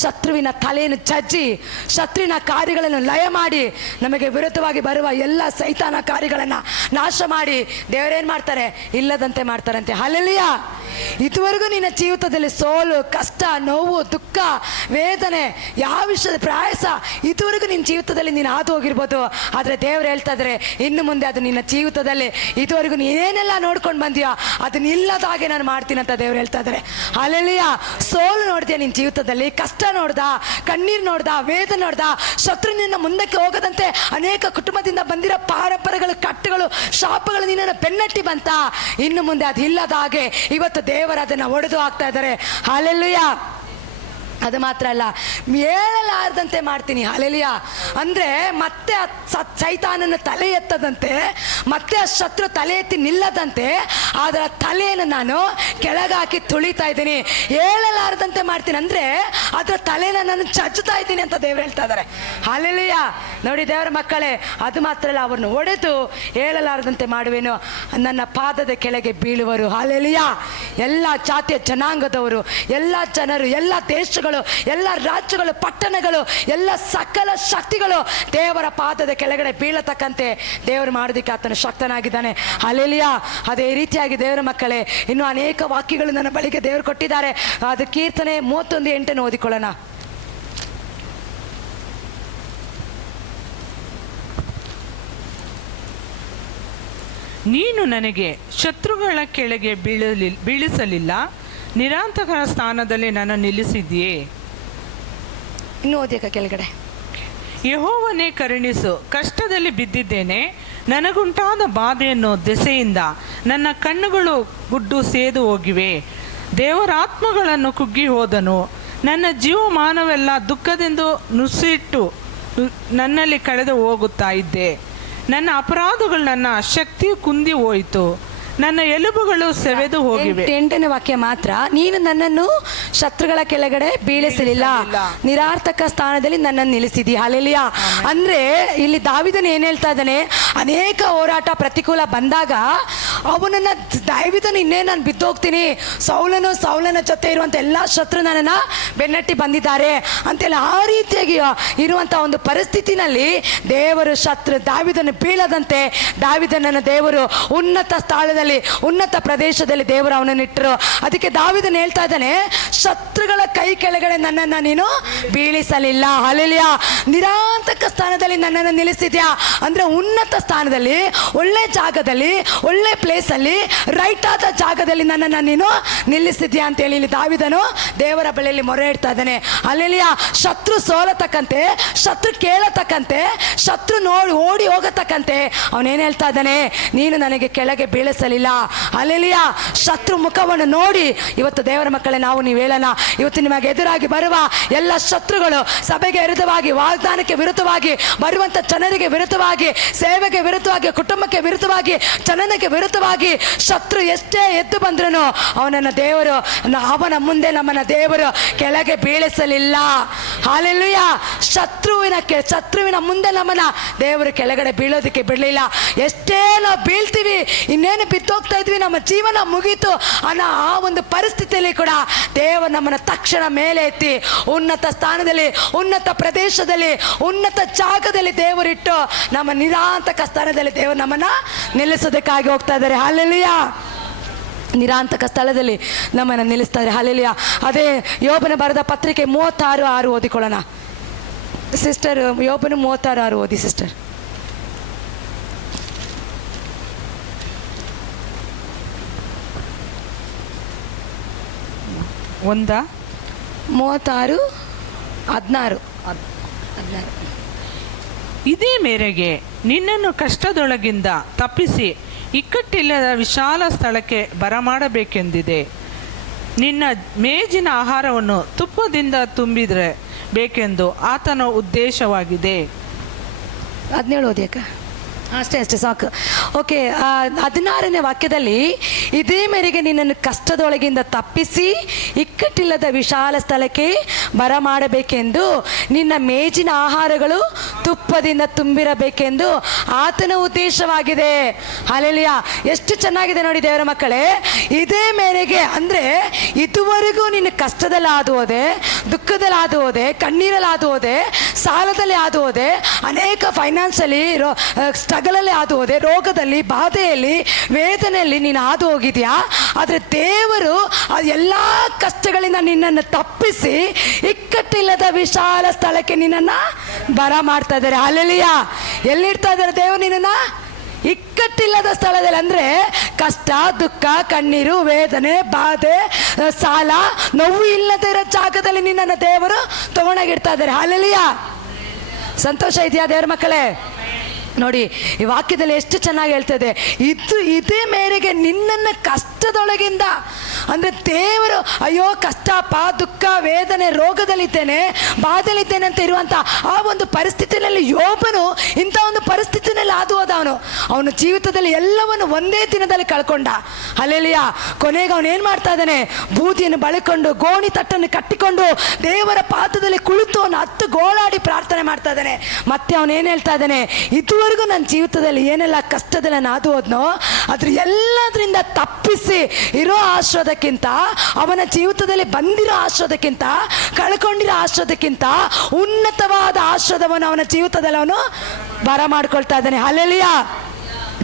ಶತ್ರುವಿನ ತಲೆಯನ್ನು ಜಜ್ಜಿ, ಶತ್ರುವಿನ ಕಾರ್ಯಗಳನ್ನು ಲಯ ಮಾಡಿ, ನಮಗೆ ವಿರುದ್ಧವಾಗಿ ಬರುವ ಎಲ್ಲ ಸೈತಾನ ಕಾರ್ಯಗಳನ್ನು ನಾಶ ಮಾಡಿ ದೇವರೇನು ಮಾಡ್ತಾರೆ? ಇಲ್ಲದಂತೆ ಮಾಡ್ತಾರಂತೆ. ಹಲ್ಲೆಲೂಯಾ. ಇದುವರೆಗೂ ನಿನ್ನ ಜೀವಿತದಲ್ಲಿ ಸೋಲು, ಕಷ್ಟ, ನೋವು, ದುಃಖ, ವೇದನೆ, ಯಾವ ವಿಷಯದ ಪ್ರಯಾಸ ಇದುವರೆಗೂ ನಿನ್ನ ಜೀವಿತದಲ್ಲಿ ನೀನು ಹಾದು ಹೋಗಿರ್ಬೋದು. ಆದರೆ ದೇವರು ಹೇಳ್ತಾ ಇದ್ದಾರೆ, ಇನ್ನು ಮುಂದೆ ಅದು ನಿನ್ನ ಜೀವಿತದಲ್ಲಿ ಇದುವರೆಗೂ ನೀನೇನೆಲ್ಲ ನೋಡ್ಕೊಂಡು ಬಂದಿಯೋ ಅದನ್ನ ಇಲ್ಲದ ಹಾಗೆ ನಾನು ಮಾಡ್ತೀನಿ ಅಂತ ದೇವ್ರು ಹೇಳ್ತಾ ಇದ್ದಾರೆ. ಹಲ್ಲೆಲೂಯಾ. ಸೋಲು ನೋಡ್ತೀಯ ನಿನ್ನ ಜೀವಿತದಲ್ಲಿ, ಕಷ್ಟ ನೋಡ್ದ, ಕಣ್ಣೀರು ನೋಡ್ದ, ವೇದನೆ ನೋಡ್ದ, ಶತ್ರುನಿಂದ ಮುಂದಕ್ಕೆ ಹೋಗದಂತೆ ಅನೇಕ ಕುಟುಂಬದಿಂದ ಬಂದಿರೋ ಪಾರಂಪರೆಗಳು, ಕಟ್ಟುಗಳು, ಶಾಪಗಳು ನಿನ್ನನ್ನು ಬೆನ್ನಟ್ಟಿ ಬಂತ. ಇನ್ನು ಮುಂದೆ ಅದು ಇಲ್ಲದ ಹಾಗೆ ಇವತ್ತು ದೇವರು ಅದನ್ನು ಒಡೆದು ಹಾಕ್ತಾ ಇದ್ದಾರೆ. ಹಲ್ಲೆಲೂಯಾ. ಅದು ಮಾತ್ರ ಅಲ್ಲ, ಹೇಳಲಾರದಂತೆ ಮಾಡ್ತೀನಿ. ಹಲ್ಲೆಲೂಯಾ. ಅಂದರೆ ಮತ್ತೆ ಸೈತಾನನ ತಲೆ ಎತ್ತದಂತೆ, ಮತ್ತೆ ಆ ಶತ್ರು ತಲೆ ಎತ್ತಿ ನಿಲ್ಲದಂತೆ ಅದರ ತಲೆಯನ್ನು ನಾನು ಕೆಳಗಾಕಿ ತುಳಿತಾ ಇದ್ದೀನಿ. ಹೇಳಲಾರದಂತೆ ಮಾಡ್ತೀನಿ ಅಂದರೆ ಅದರ ತಲೆನ ನಾನು ಚಚ್ಚುತ್ತಾ ಇದ್ದೀನಿ ಅಂತ ದೇವ್ರು ಹೇಳ್ತಾ ಇದ್ದಾರೆ. ಹಲ್ಲೆಲೂಯಾ. ನೋಡಿ ದೇವರ ಮಕ್ಕಳೇ, ಅದು ಮಾತ್ರ ಅಲ್ಲ, ಅವರನ್ನು ಒಡೆದು ಹೇಳಲಾರದಂತೆ ಮಾಡುವೆನು, ನನ್ನ ಪಾದದ ಕೆಳಗೆ ಬೀಳುವರು. ಹಲ್ಲೆಲೂಯಾ. ಎಲ್ಲ ಜಾತಿಯ ಜನಾಂಗದವರು, ಎಲ್ಲ ಜನರು, ಎಲ್ಲ ದೇಶಗಳು, ಎಲ್ಲ ರಾಜ್ಯಗಳು, ಪಟ್ಟಣಗಳು, ಎಲ್ಲ ಸಕಲ ಶಕ್ತಿಗಳು ದೇವರ ಪಾದದ ಕೆಳಗಡೆ ಬೀಳತಕ್ಕಂತೆ ದೇವರು ಮಾಡೋದಕ್ಕೆ ಆತನು ಶಕ್ತನಾಗಿದ್ದಾನೆ. ಹಲ್ಲೆಲೂಯಾ. ಅದೇ ರೀತಿಯಾಗಿ ದೇವರ ಮಕ್ಕಳೇ, ಇನ್ನು ಅನೇಕ ವಾಕ್ಯಗಳು ನನ್ನ ಬಳಿಗೆ ದೇವರು ಕೊಟ್ಟಿದ್ದಾರೆ. ಅದು ಕೀರ್ತನೆ 31:8 ಓದಿಕೊಳ್ಳೋಣ. ನೀನು ನನಗೆ ಶತ್ರುಗಳ ಕೆಳಗೆ ಬೀಳಿಸಲಿಲ್ಲ, ನಿರಾಂತಕರ ಸ್ಥಾನದಲ್ಲಿ ನನ್ನ ನಿಲ್ಲಿಸಿದೆಯೇ. ಇನ್ನು ಓದಿಯಕ ಕೆಳಗಡೆ. ಯೆಹೋವನೇ ಕರುಣಿಸು, ಕಷ್ಟದಲ್ಲಿ ಬಿದ್ದಿದ್ದೇನೆ, ನನಗುಂಟಾದ ಬಾಧೆಯನ್ನು ದೆಸೆಯಿಂದ ನನ್ನ ಕಣ್ಣುಗಳು ಗುಡ್ಡು ಸೇದು ಹೋಗಿವೆ. ದೇವರಾತ್ಮಗಳನ್ನು ಕುಗ್ಗಿ ಹೋದನು, ನನ್ನ ಜೀವಮಾನವೆಲ್ಲ ದುಃಖದಿಂದ ನುಸಿಟ್ಟು ನನ್ನಲ್ಲಿ ಕಳೆದು ಹೋಗುತ್ತಾ ಇದ್ದೆ. ನನ್ನ ಅಪರಾಧಗಳು, ನನ್ನ ಶಕ್ತಿಯು ಕುಂದಿ ಹೋಯಿತು, ನನ್ನ ಎಲುಬುಗಳು ಸೆವೆದು ಹೋಗಿವೆ. 8ನೇ ವಾಕ್ಯ ಮಾತ್ರ, ನೀನು ನನ್ನನ್ನು ಶತ್ರುಗಳ ಕೆಳಗಡೆ ಬೀಳಿಸಲಿಲ್ಲ, ನಿರಾರ್ಥಕ ಸ್ಥಾನದಲ್ಲಿ ನನ್ನನ್ನು ನಿಲ್ಲಿಸಿದಿ. ಹಲ್ಲೆಲೂಯಾ. ಅಂದ್ರೆ ಇಲ್ಲಿ ದಾವಿದನು ಏನ್ ಹೇಳ್ತಾ ಇದ್ದಾನೆ? ಅನೇಕ ಹೋರಾಟ, ಪ್ರತಿಕೂಲ ಬಂದಾಗ ಅವನನ್ನ ದಾವಿದನು ಇನ್ನೇ ನಾನು ಬಿದ್ದೋಗ್ತೀನಿ, ಸೌಲನ ಜೊತೆ ಇರುವಂತ ಎಲ್ಲಾ ಶತ್ರು ನನ್ನನ್ನ ಬೆನ್ನಟ್ಟಿ ಬಂದಿದ್ದಾರೆ ಅಂತೆಲ್ಲ ಆ ರೀತಿಯಾಗಿ ಇರುವಂತ ಒಂದು ಪರಿಸ್ಥಿತಿನಲ್ಲಿ ದೇವರು ದಾವಿದನು ಬೀಳದಂತೆ ದಾವಿದನನ್ನು ದೇವರು ಉನ್ನತ ಸ್ಥಳದಲ್ಲಿ, ಉನ್ನತ ಪ್ರದೇಶದಲ್ಲಿ ದೇವರು ಅವನನ್ನು ಇಟ್ಟರು. ಅದಕ್ಕೆ ದಾವಿದನು ಹೇಳ್ತಾ ಇದ್ದಾನೆ, ಶತ್ರುಗಳ ಕೈ ಕೆಳಗಡೆ ನನ್ನನ್ನು ನೀನು ಬೀಳಿಸಲಿಲ್ಲ. ಹಲ್ಲೆಲೂಯಾ. ನಿರಾಂತಕ ಸ್ಥಾನದಲ್ಲಿ ನನ್ನನ್ನು ನಿಲ್ಲಿಸಿದ್ಯಾ ಅಂದ್ರೆ ಉನ್ನತ ಸ್ಥಾನದಲ್ಲಿ, ಒಳ್ಳೆ ಜಾಗದಲ್ಲಿ, ಒಳ್ಳೆ ಪ್ಲೇಸಲ್ಲಿ, ರೈಟ್ ಆದ ಜಾಗದಲ್ಲಿ ನನ್ನನ್ನು ನೀನು ನಿಲ್ಲಿಸಿದ್ಯಾ ಅಂತೇಳಿ ಇಲ್ಲಿ ದಾವಿದನು ದೇವರ ಬಳಿಯಲ್ಲಿ ಮೊರೆ ಇಡ್ತಾ ಇದ್ದಾನೆ. ಅಲ್ಲೆಲ್ಲಿಯ ಶತ್ರು ಸೋಲತಕ್ಕಂತೆ, ಶತ್ರು ಕೇಳತಕ್ಕಂತೆ, ಶತ್ರು ಓಡಿ ಹೋಗತಕ್ಕಂತೆ ಅವನೇನು ಹೇಳ್ತಾ ಇದ್ದಾನೆ, ನೀನು ನನಗೆ ಕೆಳಗೆ ಬೀಳಿಸಲಿಲ್ಲ. ಅಲ್ಲೆಲ್ಲಿಯ ಶತ್ರು ಮುಖವನ್ನು ನೋಡಿ ಇವತ್ತು ದೇವರ ಮಕ್ಕಳೇ ನಾವು ನೀವು ಹೇಳೋಣ, ಇವತ್ತು ನಿಮಗೆ ಎದುರಾಗಿ ಬರುವ ಎಲ್ಲ ಶತ್ರುಗಳು, ಸಭೆಗೆ ವಿರುದ್ಧವಾಗಿ, ವಾಗ್ದಾನಕ್ಕೆ ವಿರುದ್ಧವಾಗಿ, ಬರುವಂಥ ಜನರಿಗೆ ವಿರುದ್ಧವಾಗಿ, ಸೇವೆಗೆ ವಿರುದ್ಧವಾಗಿ, ಕುಟುಂಬಕ್ಕೆ ವಿರುದ್ಧವಾಗಿ, ಜನನಕ್ಕೆ ವಿರುದ್ಧವಾಗಿ ಶತ್ರು ಎಷ್ಟೇ ಎದ್ದು ಬಂದ್ರೂ ಅವನನ್ನು ದೇವರು, ಅವನ ಮುಂದೆ ನಮ್ಮನ್ನ ದೇವರು ಕೆಳಗೆ ಬೀಳಿಸಲಿಲ್ಲ. ಹಾಲೆಲೂಯ. ಶತ್ರುವಿನ ಮುಂದೆ ನಮ್ಮನ್ನ ದೇವರು ಕೆಳಗಡೆ ಬೀಳೋದಕ್ಕೆ ಬಿಡಲಿಲ್ಲ. ಎಷ್ಟೇ ನಾವು ಬೀಳ್ತೀವಿ, ಇನ್ನೇನು ಬಿತ್ತೋಗ್ತಾ ಇದ್ವಿ, ನಮ್ಮ ಜೀವನ ಮುಗೀತು ಅನ್ನೋ ಆ ಒಂದು ಪರಿಸ್ಥಿತಿಯಲ್ಲಿ ಕೂಡ ದೇವರು ನಮ್ಮನ್ನ ತಕ್ಷಣ ಮೇಲೆ ಎತ್ತಿ ಉನ್ನತ ಸ್ಥಾನದಲ್ಲಿ, ಉನ್ನತ ಪ್ರದೇಶದಲ್ಲಿ, ಉನ್ನತ ಜಾಗದಲ್ಲಿ ದೇವರಿಟ್ಟು ನಮ್ಮ ನಿರಾಂತಕ ಸ್ಥಾನದಲ್ಲಿ ದೇವರು ನಮ್ಮನ್ನ ನಿಲ್ಲಿಸೋದಕ್ಕಾಗಿ ಹೋಗ್ತಾ ಇದ್ದಾರೆ. ಹಾಲೆಲೂಯ. ನಿರಾಂತಕ ಸ್ಥಳದಲ್ಲಿ ನಮ್ಮನ್ನು ನಿಲ್ಲಿಸ್ತಾರೆ. ಹಾಲೆಲೂಯ. ಅದೇ ಯೋಬನ ಬರೆದ ಪತ್ರಿಕೆ 36:6 ಓದಿಕೊಳ್ಳೋಣ ಸಿಸ್ಟರ್. ಯೋಬನು 36:6 ಓದಿ ಸಿಸ್ಟರ್. 36:16. ಇದೇ ಮೇರೆಗೆ ನಿನ್ನನ್ನು ಕಷ್ಟದೊಳಗಿಂದ ತಪ್ಪಿಸಿ ಇಕ್ಕಟ್ಟಿಲ್ಲದ ವಿಶಾಲ ಸ್ಥಳಕ್ಕೆ ಬರಮಾಡಬೇಕೆಂದಿದೆ. ನಿನ್ನ ಮೇಜಿನ ಆಹಾರವನ್ನು ತುಪ್ಪದಿಂದ ತುಂಬಿದರೆ ಬೇಕೆಂದು ಆತನ ಉದ್ದೇಶವಾಗಿದೆ. 17 ಓದಿಯಕ್ಕ. ಅಷ್ಟೇ ಸಾಕು. ಓಕೆ. 16ನೇ ವಾಕ್ಯದಲ್ಲಿ ಇದೇ ಮೇರೆಗೆ ನಿನ್ನನ್ನು ಕಷ್ಟದೊಳಗಿಂದ ತಪ್ಪಿಸಿ ಇಕ್ಕಟ್ಟಿಲ್ಲದ ವಿಶಾಲ ಸ್ಥಳಕ್ಕೆ ಬರಮಾಡಬೇಕೆಂದು ನಿನ್ನ ಮೇಜಿನ ಆಹಾರಗಳು ತುಪ್ಪದಿಂದ ತುಂಬಿರಬೇಕೆಂದು ಆತನ ಉದ್ದೇಶವಾಗಿದೆ. ಹಾಲೆಲೂಯ. ಎಷ್ಟು ಚೆನ್ನಾಗಿದೆ ನೋಡಿ ದೇವರ ಮಕ್ಕಳೇ. ಇದೇ ಮೇರೆಗೆ ಅಂದರೆ ಇದುವರೆಗೂ ನಿನ್ನ ಕಷ್ಟದಲ್ಲಿ ಹಾದು ಹೋದೆ, ದುಃಖದಲ್ಲಿ ಹಾದು ಹೋದೆ, ಕಣ್ಣೀರಲ್ಲಿ ಹಾದು ಹೋದೆ, ಸಾಲದಲ್ಲಿ ಹಾದು ಹೋದೆ, ಅನೇಕ ಫೈನಾನ್ಸಲ್ಲಿ ಸ್ಟ್ರಗಲಲ್ಲಿ ಹಾದು ಹೋದೆ, ರೋಗದಲ್ಲಿ, ಬಾಧೆಯಲ್ಲಿ, ವೇದನೆಯಲ್ಲಿ ನೀನು ಹಾದು ಹೋಗಿದ್ಯಾ. ಆದರೆ ದೇವರು ಎಲ್ಲ ಕಷ್ಟಗಳಿಂದ ನಿನ್ನನ್ನು ತಪ್ಪಿಸಿ ಇಕ್ಕಟ್ಟಿಲ್ಲದ ವಿಶಾಲ ಸ್ಥಳಕ್ಕೆ ನಿನ್ನನ್ನು ಬರ ಮಾಡ್ತಾ ಇದ್ದಾರೆ. ಹಾಲೆಲೂಯ. ಎಲ್ಲಿಡ್ತಾ ಇದ್ದಾರೆ ದೇವರು ನಿನ್ನನ್ನು? ಇಕ್ಕಟ್ಟಿಲ್ಲದ ಸ್ಥಳದಲ್ಲಿ. ಅಂದರೆ ಕಷ್ಟ, ದುಃಖ, ಕಣ್ಣೀರು, ವೇದನೆ, ಬಾಧೆ, ಸಾಲ, ನೋವು ಇಲ್ಲದೇ ಇರೋ ಜಾಗದಲ್ಲಿ ನಿನ್ನನ್ನು ದೇವರು ತಗೊಂಡಾಗಿಡ್ತಾ ಇದ್ದಾರೆ. ಹಾಲೆಲೂಯ. ಸಂತೋಷ ಇದೆಯಾ ದೇವರ ಮಕ್ಕಳೇ? ನೋಡಿ ಈ ವಾಕ್ಯದಲ್ಲಿ ಎಷ್ಟು ಚೆನ್ನಾಗಿ ಹೇಳ್ತದೆ. ಇದೇ ಮೇರೆಗೆ ನಿನ್ನನ್ನು ಕಷ್ಟದೊಳಗಿಂದ, ಅಂದರೆ ದೇವರು ಅಯ್ಯೋ ಕಷ್ಟಪ, ದುಃಖ, ವೇದನೆ, ರೋಗದಲ್ಲಿದ್ದೇನೆ, ಬಾಧೆಯಲ್ಲಿದ್ದೇನೆ ಅಂತ ಇರುವಂಥ ಆ ಒಂದು ಪರಿಸ್ಥಿತಿಯಲ್ಲಿ ಯೋಬನು ಇಂಥ ಒಂದು ಪರಿಸ್ಥಿತಿನಲ್ಲಿ ಹಾದು ಹೋದ. ಅವನು ಜೀವಿತದಲ್ಲಿ ಎಲ್ಲವನ್ನು ಒಂದೇ ದಿನದಲ್ಲಿ ಕಳ್ಕೊಂಡ. ಹಲ್ಲೆಲೂಯಾ. ಕೊನೆಗೆ ಅವನು ಏನು ಮಾಡ್ತಾ ಇದ್ದಾನೆ? ಬೂದಿಯನ್ನು ಬಳಿಕೊಂಡು, ಗೋಣಿ ತಟ್ಟನ್ನು ಕಟ್ಟಿಕೊಂಡು ದೇವರ ಪಾದದಲ್ಲಿ ಕುಳಿತು ಅವನು 10 ಗೋಳಾಡಿ ಪ್ರಾರ್ಥನೆ ಮಾಡ್ತಾ ಇದ್ದಾನೆ. ಮತ್ತೆ ಅವನೇನು ಹೇಳ್ತಾ ಇದ್ದಾನೆ? ಇದುವರೆಗೂ ನನ್ನ ಜೀವಿತದಲ್ಲಿ ಏನೆಲ್ಲ ಕಷ್ಟದಲ್ಲಿ ನಾನು ಹಾದು ಹೋದ್ನೋ ಅದ್ರ ಎಲ್ಲದರಿಂದ ತಪ್ಪಿಸಿ ಇರೋ ಆಶ್ರದಕ್ಕಿಂತ, ಅವನ ಜೀವಿತದಲ್ಲಿ ಬಂದಿರೋ ಆಶ್ರದಕ್ಕಿಂತ, ಕಳ್ಕೊಂಡಿರೋ ಆಶ್ರದಕ್ಕಿಂತ ಉನ್ನತವಾದ ಆಶ್ರದವನ್ನು ಅವನ ಜೀವಿತದಲ್ಲಿ ಅವನು ಬರ ಮಾಡ್ಕೊಳ್ತಾ ಇದ್ದಾನೆ. ಹಲ್ಲೆಲೂಯಾ.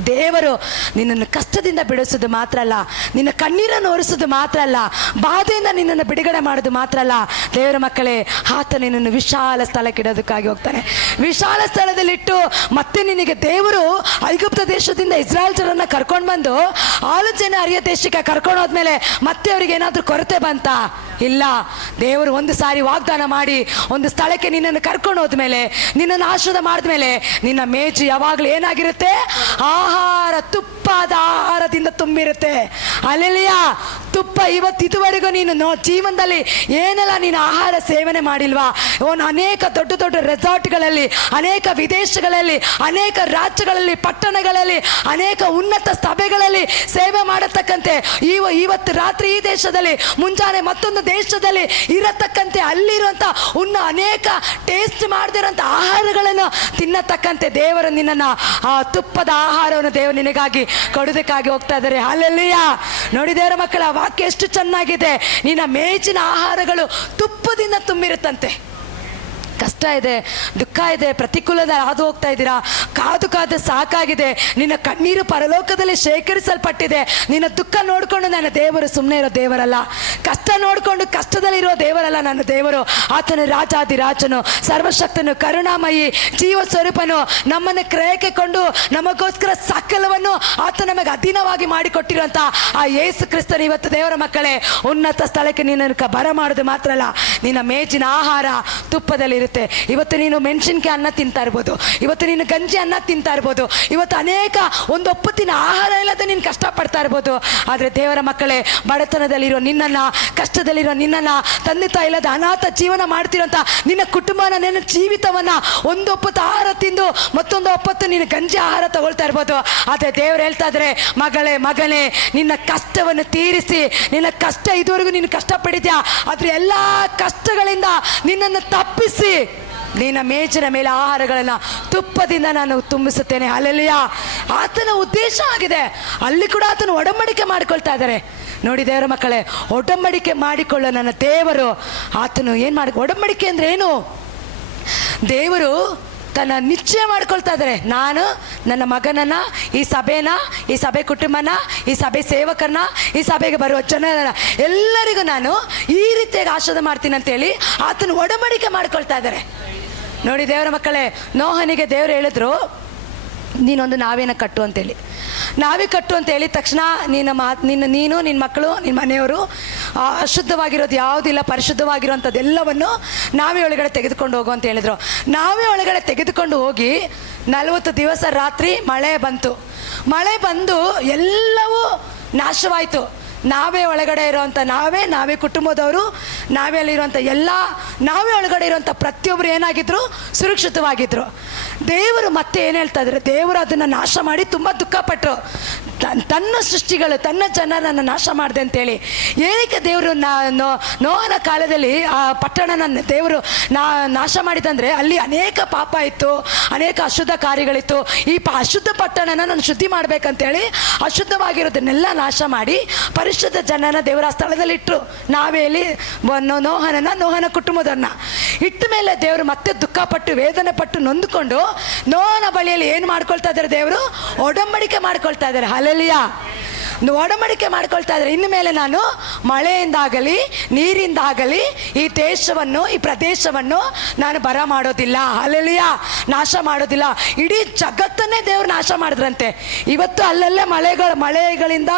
ದೇವರು ನಿನ್ನನ್ನು ಕಷ್ಟದಿಂದ ಬಿಡಿಸೋದು ಮಾತ್ರ ಅಲ್ಲ, ನಿನ್ನ ಕಣ್ಣೀರನ್ನು ಒರೆಸೋದು ಮಾತ್ರ ಅಲ್ಲ, ಬಾಧೆಯಿಂದ ನಿನ್ನನ್ನು ಬಿಡುಗಡೆ ಮಾಡೋದು ಮಾತ್ರ ಅಲ್ಲ. ದೇವರ ಮಕ್ಕಳೇ, ಆತ ನಿನ್ನನ್ನು ವಿಶಾಲ ಸ್ಥಳಕ್ಕೆ ಇಡೋದಕ್ಕಾಗಿ ಹೋಗ್ತಾನೆ. ವಿಶಾಲ ಸ್ಥಳದಲ್ಲಿಟ್ಟು ಮತ್ತೆ ನಿನಗೆ ದೇವರು ಐಗುಪ್ತ ದೇಶದಿಂದ ಇಸ್ರಾಯೇಲ್ ಜನರನ್ನು ಕರ್ಕೊಂಡು ಬಂದು 6 ಜನ ಅರಿಯ ದೇಶಕ್ಕೆ ಕರ್ಕೊಂಡು ಹೋದ್ಮೇಲೆ ಮತ್ತೆ ಅವ್ರಿಗೆ ಏನಾದರೂ ಕೊರತೆ ಬಂತ? ಇಲ್ಲ. ದೇವರು ಒಂದು ಸಾರಿ ವಾಗ್ದಾನ ಮಾಡಿ ಒಂದು ಸ್ಥಳಕ್ಕೆ ನಿನ್ನನ್ನು ಕರ್ಕೊಂಡು ಹೋದ್ಮೇಲೆ, ನಿನ್ನನ್ನು ಆಶೀರ್ವಾದ ಮಾಡಿದ್ಮೇಲೆ ನಿನ್ನ ಮೇಜು ಯಾವಾಗಲೂ ಏನಾಗಿರುತ್ತೆ? ಆಹಾರ, ತುಪ್ಪದ ಆಹಾರದಿಂದ ತುಂಬಿರುತ್ತೆ. ಹಲ್ಲೆಲೂಯಾ. ತುಪ್ಪ. ಇದುವರೆಗೂ ನೀನು ಜೀವನದಲ್ಲಿ ಏನೆಲ್ಲ ನೀನು ಆಹಾರ ಸೇವನೆ ಮಾಡಿಲ್ವಾ? ಅನೇಕ ದೊಡ್ಡ ದೊಡ್ಡ ರೆಸಾರ್ಟ್ಗಳಲ್ಲಿ, ಅನೇಕ ವಿದೇಶಗಳಲ್ಲಿ, ಅನೇಕ ರಾಜ್ಯಗಳಲ್ಲಿ, ಪಟ್ಟಣಗಳಲ್ಲಿ, ಅನೇಕ ಉನ್ನತ ಸಭೆಗಳಲ್ಲಿ ಸೇವೆ ಮಾಡತಕ್ಕಂತೆ ಇವತ್ತು ರಾತ್ರಿ ಈ ದೇಶದಲ್ಲಿ, ಮುಂಜಾನೆ ಮತ್ತೊಂದು ದೇಶದಲ್ಲಿ ಇರತಕ್ಕಂತೆ ಅಲ್ಲಿರುವಂಥ ಅನೇಕ ಟೇಸ್ಟ್ ಮಾಡದಿರೋಂಥ ಆಹಾರಗಳನ್ನು ತಿನ್ನತಕ್ಕಂತೆ ದೇವರು ನಿನ್ನನ್ನು ಆ ತುಪ್ಪದ ಆಹಾರವನ್ನು ದೇವರು ನಿನಗಾಗಿ ಕೊಡೋದಕ್ಕಾಗಿ ಹೋಗ್ತಾ ಇದ್ದಾರೆ. ಹಲ್ಲೆಲೂಯಾ. ನೋಡಿ ದೇವರ ಮಕ್ಕಳ, ವಾಕ್ಯ ಎಷ್ಟು ಚೆನ್ನಾಗಿದೆ. ನಿನ್ನ ಮೇಜಿನ ಆಹಾರಗಳು ತುಪ್ಪದಿಂದ ತುಂಬಿರುತ್ತಂತೆ. ಕಷ್ಟ ಇದೆ, ದುಃಖ ಇದೆ, ಪ್ರತಿಕೂಲದ ಹಾದು ಹೋಗ್ತಾ ಇದ್ದೀರಾ, ಕಾದು ಕಾದು ಸಾಕಾಗಿದೆ, ನಿನ್ನ ಕಣ್ಣೀರು ಪರಲೋಕದಲ್ಲಿ ಶೇಖರಿಸಲ್ಪಟ್ಟಿದೆ. ನಿನ್ನ ದುಃಖ ನೋಡಿಕೊಂಡು ನನ್ನ ದೇವರು ಸುಮ್ಮನೆ ಇರೋ ದೇವರಲ್ಲ, ಕಷ್ಟ ನೋಡಿಕೊಂಡು ಕಷ್ಟದಲ್ಲಿರೋ ದೇವರಲ್ಲ ನನ್ನ ದೇವರು. ಆತನು ರಾಜಾದಿರಾಜನು, ಸರ್ವಶಕ್ತನು, ಕರುಣಾಮಯಿ, ಜೀವ ಸ್ವರೂಪನು, ನಮ್ಮನ್ನು ಕ್ರಯಕ್ಕೆ ಕೊಂಡು ನಮಗೋಸ್ಕರ ಸಕಲವನ್ನು ಆತ ನಮಗೆ ಅಧೀನವಾಗಿ ಮಾಡಿಕೊಟ್ಟಿರುವಂಥ ಆ ಯೇಸು ಕ್ರಿಸ್ತನು ಇವತ್ತು ದೇವರ ಮಕ್ಕಳೇ ಉನ್ನತ ಸ್ಥಳಕ್ಕೆ ನಿನ್ನನ್ನು ಬರ ಮಾಡೋದು ಮಾತ್ರ ಅಲ್ಲ, ನಿನ್ನ ಮೇಜಿನ ಆಹಾರ ತುಪ್ಪದಲ್ಲಿರುತ್ತೆ. ಇವತ್ತು ನೀನು ಮೆಣಸಿನ್ಕಾಯಿ ಅನ್ನ ತಿಂತಾ ಇರ್ಬೋದು, ಇವತ್ತು ನೀನು ಗಂಜಿ ಅನ್ನ ತಿಂತಾ ಇರ್ಬೋದು, ಇವತ್ತು ಅನೇಕ ಒಂದು ಒಪ್ಪತ್ತಿನ ಆಹಾರ ಇಲ್ಲದೆ ನೀನು ಕಷ್ಟಪಡ್ತಾ ಇರ್ಬೋದು. ಆದರೆ ದೇವರ ಮಕ್ಕಳೇ, ಬಡತನದಲ್ಲಿರೋ ನಿನ್ನನ್ನು, ಕಷ್ಟದಲ್ಲಿರೋ ನಿನ್ನನ್ನು, ತಂದೆ ತಾಯಿ ಇಲ್ಲದ ಅನಾಥ ಜೀವನ ಮಾಡ್ತಿರೋಂಥ ನಿನ್ನ ಕುಟುಂಬನ, ನಿನ್ನ ಜೀವಿತವನ್ನು ಒಂದು ಒಪ್ಪತ್ತು ಆಹಾರ ತಿಂದು ಮತ್ತೊಂದು ಒಪ್ಪತ್ತು ನೀನು ಗಂಜಿ ಆಹಾರ ತಗೊಳ್ತಾ ಇರ್ಬೋದು. ಆದರೆ ದೇವರು ಹೇಳ್ತಾ ಇದ್ದಾರೆ, ಮಗಳೇ ಮಗನೇ, ನಿನ್ನ ಕಷ್ಟವನ್ನು ತೀರಿಸಿ, ನಿನ್ನ ಕಷ್ಟ ಇದುವರೆಗೂ ನೀನು ಕಷ್ಟಪಡಿದ್ಯಾ, ಆದರೆ ಎಲ್ಲ ಕಷ್ಟಗಳಿಂದ ನಿನ್ನನ್ನು ತಪ್ಪಿಸಿ ನಿನ್ನ ಮೇಜಿನ ಮೇಲೆ ಆಹಾರಗಳನ್ನು ತುಪ್ಪದಿಂದ ನಾನು ತುಂಬಿಸುತ್ತೇನೆ. ಹಲ್ಲೆಲೂಯಾ. ಆತನ ಉದ್ದೇಶ ಆಗಿದೆ. ಅಲ್ಲಿ ಕೂಡ ಆತನು ಒಡಂಬಡಿಕೆ ಮಾಡಿಕೊಳ್ತಾ ಇದ್ದಾರೆ. ನೋಡಿ ದೇವರ ಮಕ್ಕಳೇ, ಒಡಂಬಡಿಕೆ ಮಾಡಿಕೊಳ್ಳೋ ನನ್ನ ದೇವರು, ಆತನು ಏನು ಮಾಡಿ, ಒಡಂಬಡಿಕೆ ಅಂದರೆ ಏನು? ದೇವರು ತನ್ನ ನಿಶ್ಚಯ ಮಾಡ್ಕೊಳ್ತಾ ಇದ್ದಾರೆ, ನಾನು ನನ್ನ ಮಗನನ್ನು, ಈ ಸಭೆನ, ಈ ಸಭೆ ಕುಟುಂಬನ, ಈ ಸಭೆ ಸೇವಕರನ್ನ, ಈ ಸಭೆಗೆ ಬರುವ ಜನರನ್ನ ಎಲ್ಲರಿಗೂ ನಾನು ಈ ರೀತಿಯಾಗಿ ಆಶೀರ್ವಾದ ಮಾಡ್ತೀನಿ ಅಂತೇಳಿ ಆತನು ಒಡಂಬಡಿಕೆ ಮಾಡ್ಕೊಳ್ತಾ ಇದ್ದಾರೆ. ನೋಡಿ ದೇವರ ಮಕ್ಕಳೇ, ನೋಹನಿಗೆ ದೇವರು ಹೇಳಿದ್ರು, ನೀನೊಂದು ನಾವೇನ ಕಟ್ಟು ಅಂತೇಳಿ. ನಾವೇ ಕಟ್ಟು ಅಂತ ಹೇಳಿದ ತಕ್ಷಣ ನೀನು ನಿನ್ನ ಮಕ್ಕಳು, ನಿನ್ನ ಮನೆಯವರು ಅಶುದ್ಧವಾಗಿರೋದು ಯಾವುದಿಲ್ಲ, ಪರಿಶುದ್ಧವಾಗಿರೋಂಥದ್ದು ಎಲ್ಲವನ್ನು ನಾವೇ ಒಳಗಡೆ ತೆಗೆದುಕೊಂಡು ಹೋಗು ಅಂತ ಹೇಳಿದರು. ನಾವೇ ಒಳಗಡೆ ತೆಗೆದುಕೊಂಡು ಹೋಗಿ 40 ದಿವಸ ರಾತ್ರಿ ಮಳೆ ಬಂತು. ಮಳೆ ಬಂದು ಎಲ್ಲವೂ ನಾಶವಾಯಿತು. ನಾವೇ ಒಳಗಡೆ ಇರೋವಂಥ ನಾವೇ ಕುಟುಂಬದವರು, ನಾವೇ ಅಲ್ಲಿರುವಂಥ ನಾವೇ ಒಳಗಡೆ ಇರುವಂಥ ಪ್ರತಿಯೊಬ್ಬರು ಏನಾಗಿದ್ರು, ಸುರಕ್ಷಿತವಾಗಿದ್ದರು. ದೇವರು ಮತ್ತೆ ಏನು ಹೇಳ್ತಾ ಇದ್ದಾರೆ, ದೇವರು ಅದನ್ನು ನಾಶ ಮಾಡಿ ತುಂಬ ದುಃಖಪಟ್ಟರು. ತನ್ನ ಸೃಷ್ಟಿಗಳು, ತನ್ನ ಜನರನ್ನು ನಾಶ ಮಾಡಿದೆ ಅಂತೇಳಿ. ಏನಕ್ಕೆ ದೇವರು ನೋಹನ ಕಾಲದಲ್ಲಿ ಆ ಪಟ್ಟಣನ ದೇವರು ನಾಶ ಮಾಡಿದಂದರೆ ಅಲ್ಲಿ ಅನೇಕ ಪಾಪ ಇತ್ತು, ಅನೇಕ ಅಶುದ್ಧ ಕಾರ್ಯಗಳಿತ್ತು. ಈ ಅಶುದ್ಧ ಪಟ್ಟಣನ ನಾನು ಶುದ್ಧಿ ಮಾಡಬೇಕಂತೇಳಿ ಅಶುದ್ಧವಾಗಿರೋದನ್ನೆಲ್ಲ ನಾಶ ಮಾಡಿ ಪರಿಶುದ್ಧ ಜನನ ದೇವರ ಸ್ಥಳದಲ್ಲಿ ಇಟ್ಟರು. ನಾವೇಲಿ ನೋಹನ ಕುಟುಂಬದನ್ನ ಇಟ್ಟ ಮೇಲೆ ದೇವರು ಮತ್ತೆ ದುಃಖಪಟ್ಟು, ವೇದನೆ ಪಟ್ಟು, ನೊಂದುಕೊಂಡು ನೋಹನ ಬಳಿಯಲ್ಲಿ ಏನು ಮಾಡ್ಕೊಳ್ತಾ ಇದ್ದಾರೆ, ದೇವರು ಒಡಂಬಡಿಕೆ ಮಾಡ್ಕೊಳ್ತಾ ಇದ್ದಾರೆ. ಹಲ್ಲೆಲೂಯಾ. ಒಡಂಬಡಿಕೆ ಮಾಡ್ಕೊಳ್ತಾ ಇದ್ದಾರೆ, ಇನ್ನು ಮೇಲೆ ನಾನು ಮಳೆಯಿಂದಾಗಲಿ ನೀರಿಂದಾಗಲಿ ಈ ದೇಶವನ್ನು, ಈ ಪ್ರದೇಶವನ್ನು ನಾನು ಬರ ಮಾಡೋದಿಲ್ಲ. ಹಲ್ಲೆಲೂಯಾ. ನಾಶ ಮಾಡೋದಿಲ್ಲ. ಇಡೀ ಜಗತ್ತನ್ನೇ ದೇವರು ನಾಶ ಮಾಡಿದ್ರಂತೆ. ಇವತ್ತು ಅಲ್ಲಲ್ಲೇ ಮಳೆಗಳಿಂದ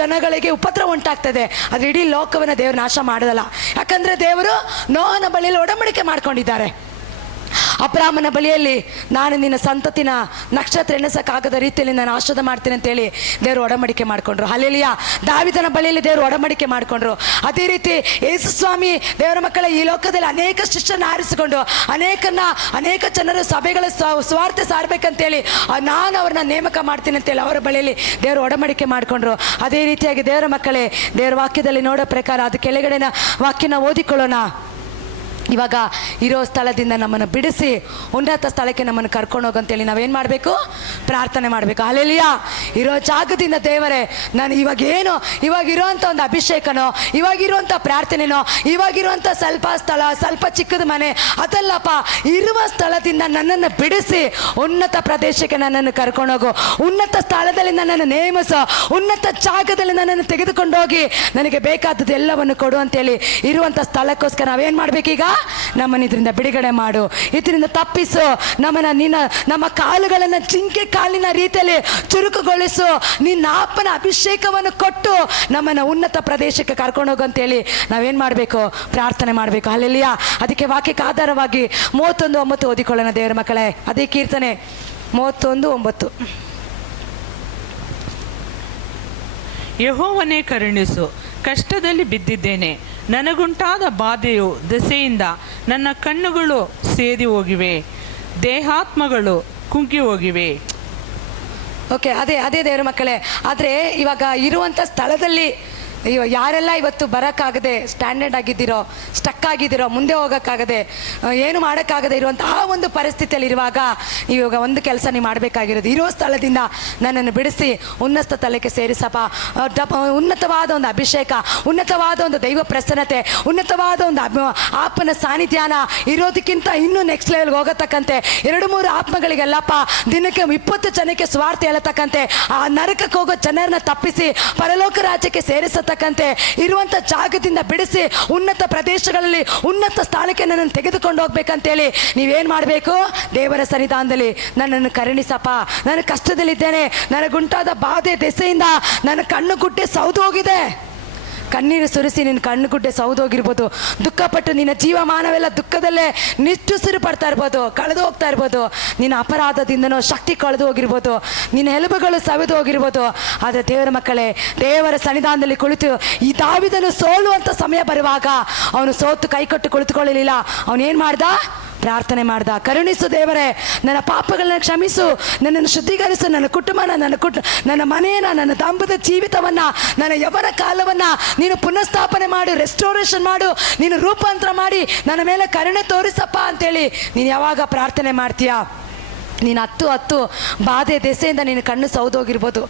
ಜನಗಳಿಗೆ ಉಪದ್ರವ ಉಂಟಾಗ್ತದೆ, ಆದರೆ ಇಡೀ ಲೋಕವನ್ನು ದೇವರು ನಾಶ ಮಾಡೋದಲ್ಲ. ಯಾಕಂದರೆ ದೇವರು ನೋಹನ ಬಳಿಯಲ್ಲಿ ಒಡಂಬಡಿಕೆ ಮಾಡ್ಕೊಂಡಿದ್ದಾರೆ. ಅಬ್ರಾಮನ ಬಳಿಯಲ್ಲಿ ನಾನು ನಿನ್ನ ಸಂತತಿನ ನಕ್ಷತ್ರ ಎಣಿಸಕ್ಕಾಗದ ರೀತಿಯಲ್ಲಿ ನಾನು ಆಶೀರ್ವಾದ ಮಾಡ್ತೀನಿ ಅಂತೇಳಿ ದೇವರು ಒಡಂಬಡಿಕೆ ಮಾಡಿಕೊಂಡ್ರು. ಹಲ್ಲೆಲೂಯಾ. ದಾವಿದನ ಬಳಿಯಲ್ಲಿ ದೇವರು ಒಡಂಬಡಿಕೆ ಮಾಡಿಕೊಂಡ್ರು. ಅದೇ ರೀತಿ ಯೇಸು ಸ್ವಾಮಿ ದೇವರ ಮಕ್ಕಳ ಈ ಲೋಕದಲ್ಲಿ ಅನೇಕ ಶಿಷ್ಯರನ್ನ ಆರಿಸಿಕೊಂಡು ಅನೇಕ ಜನರ ಸಭೆಗಳ ಸ್ವಾರ್ಥ ಸಾರಬೇಕಂತೇಳಿ ನಾನು ಅವ್ರನ್ನ ನೇಮಕ ಮಾಡ್ತೀನಿ ಅಂತೇಳಿ ಅವರ ಬಳಿಯಲ್ಲಿ ದೇವರು ಒಡಂಬಡಿಕೆ ಮಾಡಿಕೊಂಡ್ರು. ಅದೇ ರೀತಿಯಾಗಿ ದೇವರ ಮಕ್ಕಳೇ, ದೇವರ ವಾಕ್ಯದಲ್ಲಿ ನೋಡೋ ಪ್ರಕಾರ ಅದು ಕೆಳಗಡೆನ ವಾಕ್ಯನ ಓದಿಕೊಳ್ಳೋಣ. ಇವಾಗ ಇರೋ ಸ್ಥಳದಿಂದ ನಮ್ಮನ್ನು ಬಿಡಿಸಿ ಉನ್ನತ ಸ್ಥಳಕ್ಕೆ ನಮ್ಮನ್ನು ಕರ್ಕೊಂಡು ಹೋಗಂತೇಳಿ ನಾವೇನು ಮಾಡಬೇಕು, ಪ್ರಾರ್ಥನೆ ಮಾಡಬೇಕು. ಹಲ್ಲೆಲೂಯಾ. ಇರೋ ಜಾಗದಿಂದ ದೇವರೇ, ನಾನು ಇವಾಗಿರುವಂಥ ಒಂದು ಅಭಿಷೇಕನೋ, ಇವಾಗಿರುವಂಥ ಪ್ರಾರ್ಥನೆನೋ, ಇವಾಗಿರುವಂಥ ಸ್ವಲ್ಪ ಚಿಕ್ಕದ ಮನೆ ಅದಲ್ಲಪ್ಪ, ಇರುವ ಸ್ಥಳದಿಂದ ನನ್ನನ್ನು ಬಿಡಿಸಿ ಉನ್ನತ ಪ್ರದೇಶಕ್ಕೆ ನನ್ನನ್ನು ಕರ್ಕೊಂಡೋಗು, ಉನ್ನತ ಸ್ಥಳದಲ್ಲಿ ನನ್ನನ್ನು ನೇಮಿಸೋ, ಉನ್ನತ ಜಾಗದಲ್ಲಿ ನನ್ನನ್ನು ತೆಗೆದುಕೊಂಡು ಹೋಗಿ ನನಗೆ ಬೇಕಾದದ್ದು ಎಲ್ಲವನ್ನು ಕೊಡು ಅಂತೇಳಿ ಇರುವಂಥ ಸ್ಥಳಕ್ಕೋಸ್ಕರ ನಾವೇನು ಮಾಡಬೇಕೀಗ, ನಮ್ಮನ್ನು ಇದರಿಂದ ಬಿಡುಗಡೆ ಮಾಡು, ಇದರಿಂದ ತಪ್ಪಿಸು, ನಮ್ಮ ಕಾಲುಗಳನ್ನು ಜಿಂಕೆ ಕಾಲಿನ ರೀತಿಯಲ್ಲಿ ಚುರುಕುಗೊಳಿಸು, ನಿನ್ನ ಅಪ್ಪನ ಅಭಿಷೇಕವನ್ನು ಕೊಟ್ಟು ನಮ್ಮನ್ನು ಉನ್ನತ ಪ್ರದೇಶಕ್ಕೆ ಕರ್ಕೊಂಡು ಹೋಗಂತೇಳಿ ನಾವೇನು ಮಾಡಬೇಕು, ಪ್ರಾರ್ಥನೆ ಮಾಡಬೇಕು. ಹಲ್ಲೆಲೂಯಾ. ಅದಕ್ಕೆ ವಾಕ್ಯಕ್ಕೆ ಆಧಾರವಾಗಿ 31:9 ಓದಿಕೊಳ್ಳೋಣ ದೇವರ ಮಕ್ಕಳೇ. ಅದೇ ಕೀರ್ತನೆ 31:9. ಯೆಹೋವನೇ ಕರುಣಿಸು, ಕಷ್ಟದಲ್ಲಿ ಬಿದ್ದಿದ್ದೇನೆ, ನನಗುಂಟಾದ ಬಾಧೆಯು ದೆಸೆಯಿಂದ ನನ್ನ ಕಣ್ಣುಗಳು ಸೇದಿ ಹೋಗಿವೆ, ದೇಹಾತ್ಮಗಳು ಕುಗ್ಗಿ ಹೋಗಿವೆ. ಓಕೆ, ಅದೇ ದೇವರ ಮಕ್ಕಳೇ. ಆದರೆ ಇವಾಗ ಇರುವಂಥ ಸ್ಥಳದಲ್ಲಿ ಯಾರೆಲ್ಲ ಇವತ್ತು ಬರೋಕ್ಕಾಗದೆ ಸ್ಟ್ಯಾಂಡರ್ಡ್ ಆಗಿದ್ದೀರೋ, ಸ್ಟಕ್ ಆಗಿದ್ದೀರೋ, ಮುಂದೆ ಹೋಗೋಕ್ಕಾಗದೆ, ಏನು ಮಾಡೋಕ್ಕಾಗದೆ ಇರುವಂತಹ ಒಂದು ಪರಿಸ್ಥಿತಿಯಲ್ಲಿ ಇರುವಾಗ ಇವಾಗ ಒಂದು ಕೆಲಸ ನೀವು ಮಾಡಬೇಕಾಗಿರೋದು, ಇರೋ ಸ್ಥಳದಿಂದ ನನ್ನನ್ನು ಬಿಡಿಸಿ ಉನ್ನತ ಸ್ಥಳಕ್ಕೆ ಸೇರಿಸಪ್ಪ. ಉನ್ನತವಾದ ಒಂದು ಅಭಿಷೇಕ, ಉನ್ನತವಾದ ಒಂದು ದೈವ ಪ್ರಸನ್ನತೆ, ಉನ್ನತವಾದ ಒಂದು ಆತ್ಮನ ಸಾನ್ನಿಧ್ಯಾನ ಇರೋದಕ್ಕಿಂತ ಇನ್ನೂ ನೆಕ್ಸ್ಟ್ ಲೆವೆಲ್ಗೆ ಹೋಗತಕ್ಕಂತೆ 2-3 ಆತ್ಮಗಳಿಗೆಲ್ಲಪ್ಪ ದಿನಕ್ಕೆ 20 ಜನಕ್ಕೆ ಸ್ವಾರ್ಥ ಹೇಳತಕ್ಕಂತೆ, ಆ ನರಕಕ್ಕೆ ಹೋಗೋ ಜನರನ್ನ ತಪ್ಪಿಸಿ ಪರಲೋಕ ರಾಜ್ಯಕ್ಕೆ ಸೇರಿಸತಕ್ಕಂತೆ ಇರುವಂಥ ಜಾಗದಿಂದ ಬಿಡಿಸಿ ಉನ್ನತ ಪ್ರದೇಶಗಳಲ್ಲಿ ಉನ್ನತ ಸ್ಥಳಕ್ಕೆ ನನ್ನನ್ನು ತೆಗೆದುಕೊಂಡು ಹೋಗ್ಬೇಕಂತೇಳಿ ನೀವೇನು ಮಾಡಬೇಕು? ದೇವರ ಸನ್ನಿಧಾನದಲ್ಲಿ ನನ್ನನ್ನು ಕರುಣಿಸಪ್ಪ, ನಾನು ಕಷ್ಟದಲ್ಲಿದ್ದೇನೆ, ನನಗುಂಟಾದ ಬಾಧೆ ದೆಸೆಯಿಂದ ನನ್ನ ಕಣ್ಣು ಗುಡ್ಡೆ ಸೌದು ಹೋಗಿದೆ. ಕಣ್ಣೀರು ಸುರಿಸಿ ನಿನ್ನ ಕಣ್ಣು ಗುಡ್ಡೆ ಸೌದೋಗಿರ್ಬೋದು, ದುಃಖಪಟ್ಟು ನಿನ್ನ ಜೀವಮಾನವೆಲ್ಲ ದುಃಖದಲ್ಲೇ ನಿಟ್ಟುಸಿರು ಪಡ್ತಾ ಇರ್ಬೋದು, ಕಳೆದು ಹೋಗ್ತಾ ಇರ್ಬೋದು, ನಿನ್ನ ಅಪರಾಧದಿಂದನೋ ಶಕ್ತಿ ಕಳೆದು ಹೋಗಿರ್ಬೋದು, ನಿನ್ನ ಎಲುಬುಗಳು ಸವೆದು ಹೋಗಿರ್ಬೋದು. ಆದರೆ ದೇವರ ಮಕ್ಕಳೇ, ದೇವರ ಸನ್ನಿಧಾನದಲ್ಲಿ ಕುಳಿತು ಈ ದಾವೀದನು ಸೋಲುವಂಥ ಸಮಯ ಬರುವಾಗ ಅವನು ಸೋತು ಕೈಕೊಟ್ಟು ಕುಳಿತುಕೊಳ್ಳಲಿಲ್ಲ. ಅವನೇನು ಮಾಡ್ದ? ಪ್ರಾರ್ಥನೆ ಮಾಡ್ದ. ಕರುಣಿಸು ದೇವರೇ, ನನ್ನ ಪಾಪಗಳನ್ನ ಕ್ಷಮಿಸು, ನನ್ನನ್ನು ಶುದ್ಧೀಕರಿಸು, ನನ್ನ ಕುಟುಂಬನ, ನನ್ನ ಮನೆಯನ್ನ, ನನ್ನ ದಾಂಪತ್ಯ ಜೀವಿತವನ್ನ, ನನ್ನ ಯವನ ಕಾಲವನ್ನ ನೀನು ಪುನಃಸ್ಥಾಪನೆ ಮಾಡು, ರೆಸ್ಟೋರೇಷನ್ ಮಾಡು, ನೀನು ರೂಪಾಂತರ ಮಾಡಿ ನನ್ನ ಮೇಲೆ ಕರುಣೆ ತೋರಿಸಪ್ಪ ಅಂತೇಳಿ ನೀನು ಯಾವಾಗ ಪ್ರಾರ್ಥನೆ ಮಾಡ್ತೀಯಾ? ನೀನು ಹತ್ತು ಬಾಧೆ ದೆಸೆಯಿಂದ ನೀನು ಕಣ್ಣು ಸೌದೋಗಿರ್ಬೋದು.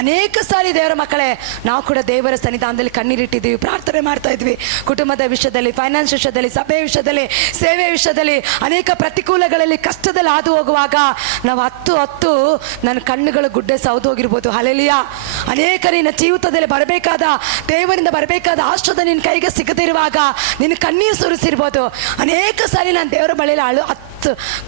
ಅನೇಕ ಸಾರಿ ದೇವರ ಮಕ್ಕಳೇ, ನಾವು ಕೂಡ ದೇವರ ಸನ್ನಿಧಾನದಲ್ಲಿ ಕಣ್ಣೀರಿಟ್ಟಿದ್ದೀವಿ, ಪ್ರಾರ್ಥನೆ ಮಾಡ್ತಾ ಇದ್ವಿ. ಕುಟುಂಬದ ವಿಷಯದಲ್ಲಿ, ಫೈನಾನ್ಸ್ ವಿಷಯದಲ್ಲಿ, ಸಭೆ ವಿಷಯದಲ್ಲಿ, ಸೇವೆ ವಿಷಯದಲ್ಲಿ, ಅನೇಕ ಪ್ರತಿಕೂಲಗಳಲ್ಲಿ, ಕಷ್ಟದಲ್ಲಿ ಹಾದು ಹೋಗುವಾಗ ನಾವು ಹತ್ತು ನನ್ನ ಕಣ್ಣುಗಳು ಗುಡ್ಡೆ ಸೌದೋಗಿರ್ಬೋದು. ಹಲ್ಲೆಲೂಯಾ. ಅನೇಕ ನಿನ್ನ ಜೀವಿತದಲ್ಲಿ ಬರಬೇಕಾದ, ದೇವರಿಂದ ಬರಬೇಕಾದ ಆಶೀರ್ವಾದ ನಿನ್ನ ಕೈಗೆ ಸಿಗದಿರುವಾಗ ನಿನ್ನ ಕಣ್ಣೀರು ಸುರಿಸಿರ್ಬೋದು. ಅನೇಕ ಸಾರಿ ನಾನು ದೇವರ ಬಳಿಯಲ್ಲಿ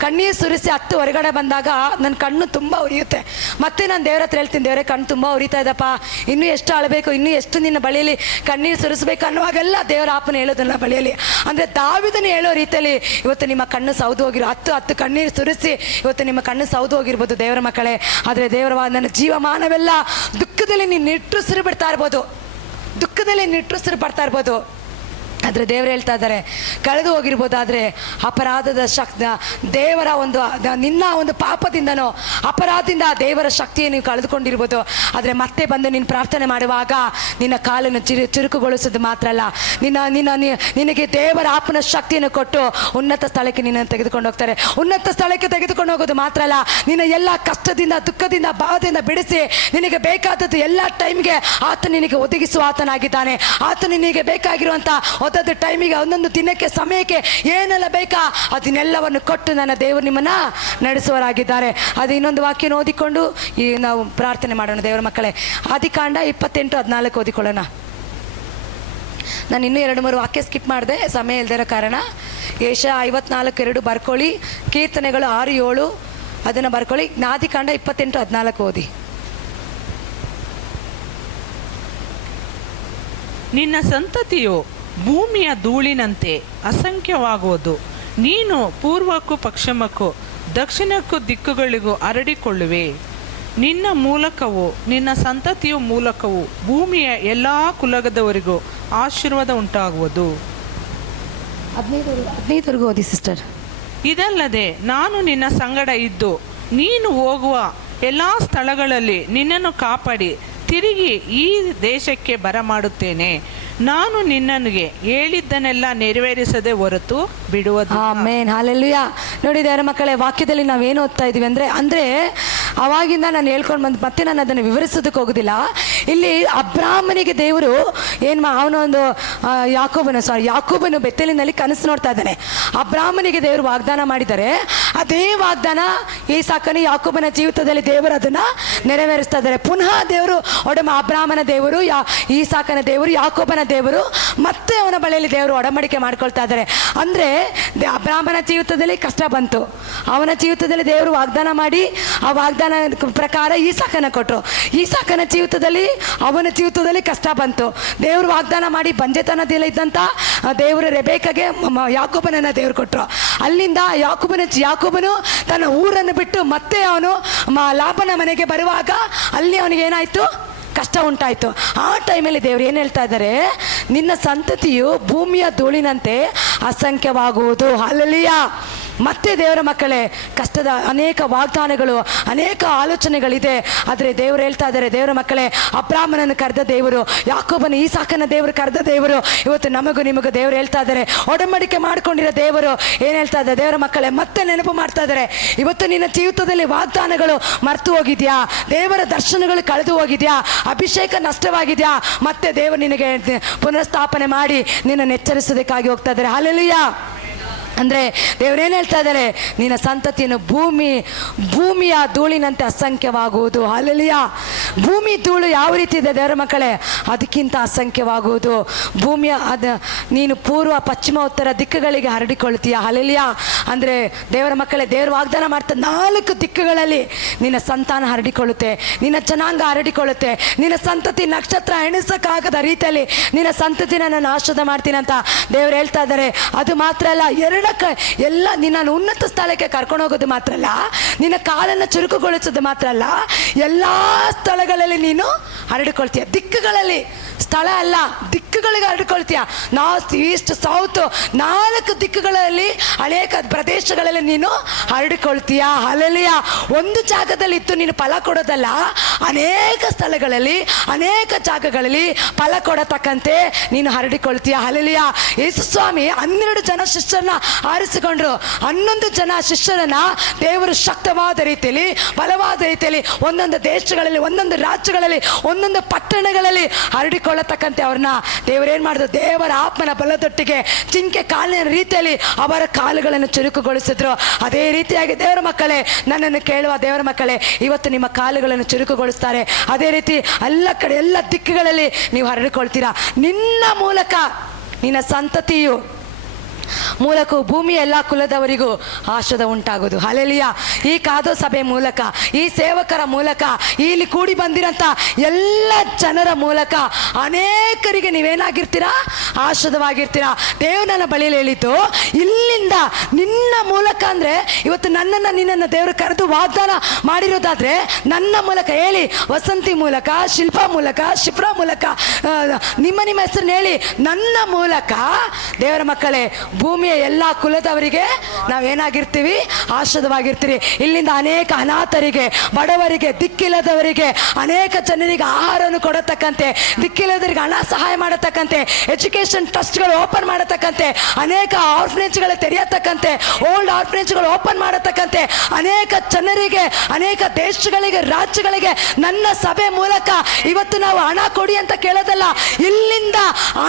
ಕಣ್ಣೀರು ಸುರಿಸಿ ಹೊರಗಡೆ ಬಂದಾಗ ನನ್ನ ಕಣ್ಣು ತುಂಬ ಉರಿಯುತ್ತೆ. ಮತ್ತೆ ನಾನು ದೇವರ ಹತ್ರ ಹೇಳ್ತೀನಿ, ದೇವರೇ ಕಣ್ಣು ತುಂಬ ಉರಿತಾ ಇದ್ದಪ್ಪ, ಇನ್ನೂ ಎಷ್ಟು ಅಳಬೇಕು, ಇನ್ನೂ ಎಷ್ಟು ನಿನ್ನ ಬಳಿಯಲ್ಲಿ ಕಣ್ಣೀರು ಸುರಿಸ್ಬೇಕು ಅನ್ನುವಾಗೆಲ್ಲ ದೇವರ ಆಪನ ಹೇಳೋದು ನನ್ನ ಬಳಿಯಲ್ಲಿ. ಅಂದರೆ ದಾವೀದನು ಹೇಳೋ ರೀತಿಯಲ್ಲಿ ಇವತ್ತು ನಿಮ್ಮ ಕಣ್ಣು ಸೌದು ಹೋಗಿರೋ, ಹತ್ತು ಕಣ್ಣೀರು ಸುರಿಸಿ ಇವತ್ತು ನಿಮ್ಮ ಕಣ್ಣು ಸೌದು ಹೋಗಿರ್ಬೋದು ದೇವರ ಮಕ್ಕಳೇ. ಆದರೆ ದೇವರ ನನ್ನ ಜೀವಮಾನವೆಲ್ಲ ದುಃಖದಲ್ಲಿ ನೀನು ನಿಟ್ಟುಸಿರು ಬಿಡ್ತಾ ಇರ್ಬೋದು, ದುಃಖದಲ್ಲಿ ನಿಟ್ಟುಸಿರು ಪಡ್ತಾ ಇರ್ಬೋದು. ಆದರೆ ದೇವರು ಹೇಳ್ತಾ ಇದ್ದಾರೆ, ಕಳೆದು ಹೋಗಿರ್ಬೋದು. ಆದರೆ ಅಪರಾಧದ ದೇವರ ಒಂದು ನಿನ್ನ ಒಂದು ಪಾಪದಿಂದನೋ ಅಪರಾಧದಿಂದ ದೇವರ ಶಕ್ತಿಯನ್ನು ನೀವು ಕಳೆದುಕೊಂಡಿರ್ಬೋದು. ಆದರೆ ಮತ್ತೆ ಬಂದು ನೀನು ಪ್ರಾರ್ಥನೆ ಮಾಡುವಾಗ ನಿನ್ನ ಕಾಲನ್ನು ಚುರುಕುಗೊಳಿಸೋದು ಮಾತ್ರ ಅಲ್ಲ, ನಿನಗೆ ದೇವರ ಆತ್ಮನ ಶಕ್ತಿಯನ್ನು ಕೊಟ್ಟು ಉನ್ನತ ಸ್ಥಳಕ್ಕೆ ನಿನ್ನನ್ನು ತೆಗೆದುಕೊಂಡು ಹೋಗ್ತಾರೆ. ಉನ್ನತ ಸ್ಥಳಕ್ಕೆ ತೆಗೆದುಕೊಂಡು ಹೋಗೋದು ಮಾತ್ರ ಅಲ್ಲ, ನಿನ್ನ ಎಲ್ಲ ಕಷ್ಟದಿಂದ, ದುಃಖದಿಂದ, ಬಾಧೆಯಿಂದ ಬಿಡಿಸಿ ನಿನಗೆ ಬೇಕಾದದ್ದು ಎಲ್ಲ ಟೈಮ್ಗೆ ಆತ ನಿನಗೆ ಒದಗಿಸುವ ಆತನಾಗಿದ್ದಾನೆ. ಆತ ನಿನಗೆ ಬೇಕಾಗಿರುವಂಥ ಒಂದೊಂದು ಟೈಮಿಗೆ, ಒಂದೊಂದು ದಿನಕ್ಕೆ, ಸಮಯಕ್ಕೆ ಏನೆಲ್ಲ ಬೇಕಾ ಅದನ್ನೆಲ್ಲವನ್ನು ಕೊಟ್ಟು ನನ್ನ ದೇವರು ನಿಮ್ಮನ್ನು ನಡೆಸುವರಾಗಿದ್ದಾರೆ. ಅದು ಇನ್ನೊಂದು ವಾಕ್ಯನ ಓದಿಕೊಂಡು ನಾವು ಪ್ರಾರ್ಥನೆ ಮಾಡೋಣ ದೇವರ ಮಕ್ಕಳೇ. ಆದಿಕಾಂಡ 28:14 ಓದಿಕೊಳ್ಳೋಣ. ನಾನು ಇನ್ನೂ 2-3 ವಾಕ್ಯ ಸ್ಕಿಪ್ ಮಾಡಿದೆ, ಸಮಯ ಇಲ್ದಿರೋ ಕಾರಣ. ಏಷಯ 54:2 ಬರ್ಕೊಳ್ಳಿ, ಕೀರ್ತನೆಗಳು 6-7 ಅದನ್ನು ಬರ್ಕೊಳ್ಳಿ. ಆದಿಕಾಂಡ 28:14 ಓದಿ. ನಿನ್ನ ಸಂತತಿಯು ಭೂಮಿಯ ಧೂಳಿನಂತೆ ಅಸಂಖ್ಯವಾಗುವುದು. ನೀನು ಪೂರ್ವಕ್ಕೂ ಪಶ್ಚಿಮಕ್ಕೂ ದಕ್ಷಿಣಕ್ಕೂ ದಿಕ್ಕುಗಳಿಗೂ ಹರಡಿಕೊಳ್ಳುವೆ. ನಿನ್ನ ಮೂಲಕವೂ ನಿನ್ನ ಸಂತತಿಯ ಮೂಲಕವೂ ಭೂಮಿಯ ಎಲ್ಲ ಕುಲದವರಿಗೂ ಆಶೀರ್ವಾದ ಉಂಟಾಗುವುದು. 15 ಓದಿ ಸಿಸ್ಟರ್. ಇದಲ್ಲದೆ ನಾನು ನಿನ್ನ ಸಂಗಡ ಇದ್ದು ನೀನು ಹೋಗುವ ಎಲ್ಲ ಸ್ಥಳಗಳಲ್ಲಿ ನಿನ್ನನ್ನು ಕಾಪಾಡಿ ತಿರುಗಿ ಈ ದೇಶಕ್ಕೆ ಬರಮಾಡುತ್ತೇನೆ. ನಾನು ನಿನ್ನನಿಗೆ ಹೇಳಿದ್ದನ್ನೆಲ್ಲ ನೆರವೇರಿಸದೆ ಹೊರತು ಬಿಡುವುದು. Amen, hallelujah. ನೋಡಿ ದೇವರ ಮಕ್ಕಳೇ, ವಾಕ್ಯದಲ್ಲಿ ನಾವೇನು ಓದ್ತಾ ಇದ್ದೀವಿ ಅಂದರೆ ಅವಾಗಿಂದ ನಾನು ಹೇಳ್ಕೊಂಡು ಬಂದು ಮತ್ತೆ ನಾನು ಅದನ್ನು ವಿವರಿಸೋದಕ್ಕೆ ಹೋಗೋದಿಲ್ಲ. ಇಲ್ಲಿ ಅಬ್ರಾಹ್ಮನಿಗೆ ದೇವರು ಅವನೊಂದು ಯಾಕೋಬನು ಬೆತ್ತಲಿನಲ್ಲಿ ಕನಸು ನೋಡ್ತಾ ಇದ್ದಾನೆ. ಅಬ್ರಾಹ್ಮನಿಗೆ ದೇವರು ವಾಗ್ದಾನ ಮಾಡಿದ್ದಾರೆ. ಅದೇ ವಾಗ್ದಾನ ಈಸಾಕನ ಯಾಕೋಬನ ಜೀವಿತದಲ್ಲಿ ದೇವರು ಅದನ್ನು ನೆರವೇರಿಸ್ತಾ ಇದ್ದಾರೆ. ಪುನಃ ದೇವರು ಅಬ್ರಾಹ್ಮನ ದೇವರು, ಈಸಾಕನ ದೇವರು, ಯಾಕೋಬನ ದೇವರು ಮತ್ತೆ ಅವನ ಬಳಿಯಲ್ಲಿ ದೇವರು ಒಡಂಬಡಿಕೆ ಮಾಡ್ಕೊಳ್ತಾ ಇದ್ದಾರೆ. ಅಂದರೆ ಅಬ್ರಾಹ್ಮನ ಜೀವಿತದಲ್ಲಿ ಕಷ್ಟ ಬಂತು, ಅವನ ಜೀವಿತದಲ್ಲಿ ದೇವರು ವಾಗ್ದಾನ ಮಾಡಿ ಆ ವಾಗ್ದಾನ ಪ್ರಕಾರ ಈಸಾಕನ ಕೊಟ್ಟರು. ಈಸಾಕನ ಜೀವಿತದಲ್ಲಿ, ಅವನ ಜೀವಿತದಲ್ಲಿ ಕಷ್ಟ ಬಂತು. ದೇವರು ವಾಗ್ದಾನ ಮಾಡಿ ಬಂಜೆತನದಲ್ಲಿ ಇದ್ದಂಥ ದೇವರು ರೆಬೇಕಗೆ ಯಾಕೋಬನನ್ನ ದೇವರು ಕೊಟ್ಟರು. ಅಲ್ಲಿಂದ ಯಾಕೋಬನು ತನ್ನ ಊರನ್ನು ಬಿಟ್ಟು ಮತ್ತೆ ಅವನು ಲಾಬನ ಮನೆಗೆ ಬರುವಾಗ ಅಲ್ಲಿ ಅವನಿಗೆ ಏನಾಯಿತು? ಕಷ್ಟ ಉಂಟಾಯಿತು. ಆ ಟೈಮಲ್ಲಿ ದೇವರು ಏನು ಹೇಳ್ತಾ ಇದ್ದಾರೆ? ನಿನ್ನ ಸಂತತಿಯು ಭೂಮಿಯ ಧೂಳಿನಂತೆ ಅಸಂಖ್ಯವಾಗುವುದು. ಹಲ್ಲೆಲೂಯಾ. ಮತ್ತೆ ದೇವರ ಮಕ್ಕಳೇ, ಕಷ್ಟದ ಅನೇಕ ವಾಗ್ದಾನಗಳು, ಅನೇಕ ಆಲೋಚನೆಗಳಿದೆ. ಆದರೆ ದೇವರು ಹೇಳ್ತಾ ಇದ್ದಾರೆ, ದೇವರ ಮಕ್ಕಳೇ, ಅಬ್ರಾಹ್ಮನನ್ನು ಕರೆದ ದೇವರು, ಯಾಕೋಬನ ಈಸಾಕನ ದೇವರು ಕರೆದ ದೇವರು, ಇವತ್ತು ನಮಗೂ ನಿಮಗೂ ದೇವರು ಹೇಳ್ತಾ ಇದ್ದಾರೆ, ಒಡಂಬಡಿಕೆ ಮಾಡ್ಕೊಂಡಿರೋ ದೇವರು ಏನು ಹೇಳ್ತಾ ಇದ್ದಾರೆ, ದೇವರ ಮಕ್ಕಳೇ ಮತ್ತೆ ನೆನಪು ಮಾಡ್ತಾ ಇದ್ದಾರೆ. ಇವತ್ತು ನಿನ್ನ ಜೀವಿತದಲ್ಲಿ ವಾಗ್ದಾನಗಳು ಮರ್ತು ಹೋಗಿದ್ಯಾ? ದೇವರ ದರ್ಶನಗಳು ಕಳೆದು ಹೋಗಿದ್ಯಾ? ಅಭಿಷೇಕ ನಷ್ಟವಾಗಿದ್ಯಾ? ಮತ್ತೆ ದೇವರು ನಿನಗೆ ಪುನರ್ಸ್ಥಾಪನೆ ಮಾಡಿ ನಿನ್ನನ್ನು ಎಚ್ಚರಿಸೋದಕ್ಕಾಗಿ ಹೋಗ್ತಾ ಇದ್ದಾರೆ. ಹಲ್ಲೆಲೂಯಾ. ಅಂದರೆ ದೇವರೇನು ಹೇಳ್ತಾ ಇದ್ದಾರೆ, ನಿನ್ನ ಸಂತತಿಯನ್ನು ಭೂಮಿಯ ಧೂಳಿನಂತೆ ಅಸಂಖ್ಯವಾಗುವುದು. ಹಲ್ಲೆಲೂಯಾ. ಭೂಮಿ ಧೂಳು ಯಾವ ರೀತಿ ಇದೆ ದೇವರ ಮಕ್ಕಳೇ, ಅದಕ್ಕಿಂತ ಅಸಂಖ್ಯವಾಗುವುದು. ನೀನು ಪೂರ್ವ ಪಶ್ಚಿಮ ಉತ್ತರ ದಿಕ್ಕುಗಳಿಗೆ ಹರಡಿಕೊಳ್ತೀಯ. ಹಲ್ಲೆಲೂಯಾ. ಅಂದರೆ ದೇವರ ಮಕ್ಕಳೇ, ದೇವರು ವಾಗ್ದಾನ ಮಾಡ್ತಾ 4 ದಿಕ್ಕುಗಳಲ್ಲಿ ನಿನ್ನ ಸಂತಾನ ಹರಡಿಕೊಳ್ಳುತ್ತೆ, ನಿನ್ನ ಜನಾಂಗ ಹರಡಿಕೊಳ್ಳುತ್ತೆ. ನಿನ್ನ ಸಂತತಿ ನಕ್ಷತ್ರ ಎಣಿಸಕ್ಕಾಗದ ರೀತಿಯಲ್ಲಿ ನಿನ್ನ ಸಂತತಿನ ನಾನು ಆಶೀರ್ವಾದ ಮಾಡ್ತೀನಿ ಅಂತ ದೇವರು ಹೇಳ್ತಾ ಇದ್ದಾರೆ. ಅದು ಮಾತ್ರ ಅಲ್ಲ, ಎಲ್ಲ ನಿನ್ನನ್ನು ಉನ್ನತ ಸ್ಥಳಕ್ಕೆ ಕರ್ಕೊಂಡು ಹೋಗೋದು ಮಾತ್ರ ಅಲ್ಲ, ನಿನ್ನ ಕಾಲನ್ನು ಚುರುಕುಗೊಳಿಸೋದು ಮಾತ್ರ ಅಲ್ಲ, ಎಲ್ಲ ಸ್ಥಳಗಳಲ್ಲಿ ನೀನು ಹರಡಿಕೊಳ್ತೀಯ. ದಿಕ್ಕುಗಳಲ್ಲಿ, ಸ್ಥಳ ಅಲ್ಲ, ದಿಕ್ಕುಗಳಿಗೆ ಹರಡಿಕೊಳ್ತೀಯ. ನಾರ್ತ್, ಈಸ್ಟ್, ಸೌತ್ 4 ದಿಕ್ಕುಗಳಲ್ಲಿ, ಅನೇಕ ಪ್ರದೇಶಗಳಲ್ಲಿ ನೀನು ಹರಡಿಕೊಳ್ತೀಯ. ಹಲ್ಲೆಲೂಯಾ. ಒಂದು ಜಾಗದಲ್ಲಿ ಇತ್ತು ನೀನು ಫಲ ಕೊಡೋದಲ್ಲ, ಅನೇಕ ಸ್ಥಳಗಳಲ್ಲಿ, ಅನೇಕ ಜಾಗಗಳಲ್ಲಿ ಫಲ ಕೊಡತಕ್ಕಂತೆ ನೀನು ಹರಡಿಕೊಳ್ತೀಯ. ಹಲ್ಲೆಲೂಯಾ. ಯೇಸು ಸ್ವಾಮಿ 12 ಜನ ಶಿಷ್ಯರನ್ನ ಆರಿಸಿಕೊಂಡ್ರು. 11 ಜನ ಶಿಷ್ಯರನ್ನ ದೇವರು ಶಕ್ತವಾದ ರೀತಿಯಲ್ಲಿ, ಬಲವಾದ ರೀತಿಯಲ್ಲಿ ಒಂದೊಂದು ದೇಶಗಳಲ್ಲಿ, ಒಂದೊಂದು ರಾಜ್ಯಗಳಲ್ಲಿ, ಒಂದೊಂದು ಪಟ್ಟಣಗಳಲ್ಲಿ ಹರಡಿಕೊಳ್ಳತಕ್ಕಂತೆ ಅವ್ರನ್ನ ದೇವರೇನು ಮಾಡಿದ್ರು, ದೇವರ ಆತ್ಮನ ಬಲದೊಟ್ಟಿಗೆ ಜಿಂಕೆ ಕಾಲಿನ ರೀತಿಯಲ್ಲಿ ಅವರ ಕಾಲುಗಳನ್ನು ಚುರುಕುಗೊಳಿಸಿದ್ರು. ಅದೇ ರೀತಿಯಾಗಿ ದೇವರ ಮಕ್ಕಳೇ, ನನ್ನನ್ನು ಕೇಳುವ ದೇವರ ಮಕ್ಕಳೇ, ಇವತ್ತು ನಿಮ್ಮ ಕಾಲುಗಳನ್ನು ಚುರುಕುಗೊಳಿಸ್ತಾರೆ. ಅದೇ ರೀತಿ ಎಲ್ಲ ಕಡೆ, ಎಲ್ಲ ದಿಕ್ಕುಗಳಲ್ಲಿ ನೀವು ಹರಡಿಕೊಳ್ತೀರಾ. ನಿನ್ನ ಮೂಲಕ, ನಿನ್ನ ಸಂತತಿಯು ಮೂಲಕವು ಭೂಮಿಯ ಎಲ್ಲ ಕುಲದವರಿಗೂ ಆಶೀರ್ವಾದ ಉಂಟಾಗೋದು. ಹಲ್ಲೆಲೂಯಾ. ಈ ಕಾದೋ ಸಭೆ ಮೂಲಕ, ಈ ಸೇವಕರ ಮೂಲಕ, ಇಲ್ಲಿ ಕೂಡಿ ಬಂದಿರಂಥ ಎಲ್ಲ ಜನರ ಮೂಲಕ ಅನೇಕರಿಗೆ ನೀವೇನಾಗಿರ್ತೀರಾ, ಆಶೀರ್ವಾದವಾಗಿರ್ತೀರಾ. ದೇವ್ರು ನನ್ನ ಬಳಿಯಲ್ಲಿ ಹೇಳಿದ್ದು, ಇಲ್ಲಿಂದ ನಿನ್ನ ಮೂಲಕ, ಅಂದರೆ ಇವತ್ತು ನನ್ನನ್ನು ನಿನ್ನನ್ನು ದೇವರು ಕರೆದು ವಾಗ್ದಾನ ಮಾಡಿರೋದಾದ್ರೆ ನನ್ನ ಮೂಲಕ ಹೇಳಿ, ವಸಂತಿ ಮೂಲಕ, ಶಿಲ್ಪಾ ಮೂಲಕ, ಶಿಪ್ರಾ ಮೂಲಕ, ನಿಮ್ಮ ಹೆಸರನ್ನ ಹೇಳಿ, ನನ್ನ ಮೂಲಕ ದೇವರ ಮಕ್ಕಳೇ, ಭೂಮಿಯ ಎಲ್ಲ ಕುಲದವರಿಗೆ ನಾವೇನಾಗಿರ್ತೀವಿ, ಆಶೀರ್ವಾದವಾಗಿರ್ತೀವಿ. ಇಲ್ಲಿಂದ ಅನೇಕ ಅನಾಥರಿಗೆ, ಬಡವರಿಗೆ, ದಿಕ್ಕಿಲ್ಲದವರಿಗೆ, ಅನೇಕ ಜನರಿಗೆ ಆಹಾರವನ್ನು ಕೊಡತಕ್ಕಂತೆ, ದಿಕ್ಕಿಲ್ಲದವರಿಗೆ ಹಣ ಸಹಾಯ ಮಾಡತಕ್ಕಂತೆ, ಎಜುಕೇಶನ್ ಟ್ರಸ್ಟ್ಗಳು ಓಪನ್ ಮಾಡತಕ್ಕಂತೆ, ಅನೇಕ ಆರ್ಫನೇಜ್ಗಳು ತೆರೆಯತಕ್ಕಂತೆ, ಓಲ್ಡ್ ಆರ್ಫನೇಜ್ಗಳು ಓಪನ್ ಮಾಡತಕ್ಕಂತೆ, ಅನೇಕ ಜನರಿಗೆ, ಅನೇಕ ದೇಶಗಳಿಗೆ, ರಾಜ್ಯಗಳಿಗೆ ನನ್ನ ಸಭೆ ಮೂಲಕ ಇವತ್ತು ನಾವು ಹಣ ಕೊಡಿ ಅಂತ ಕೇಳೋದಲ್ಲ, ಇಲ್ಲಿಂದ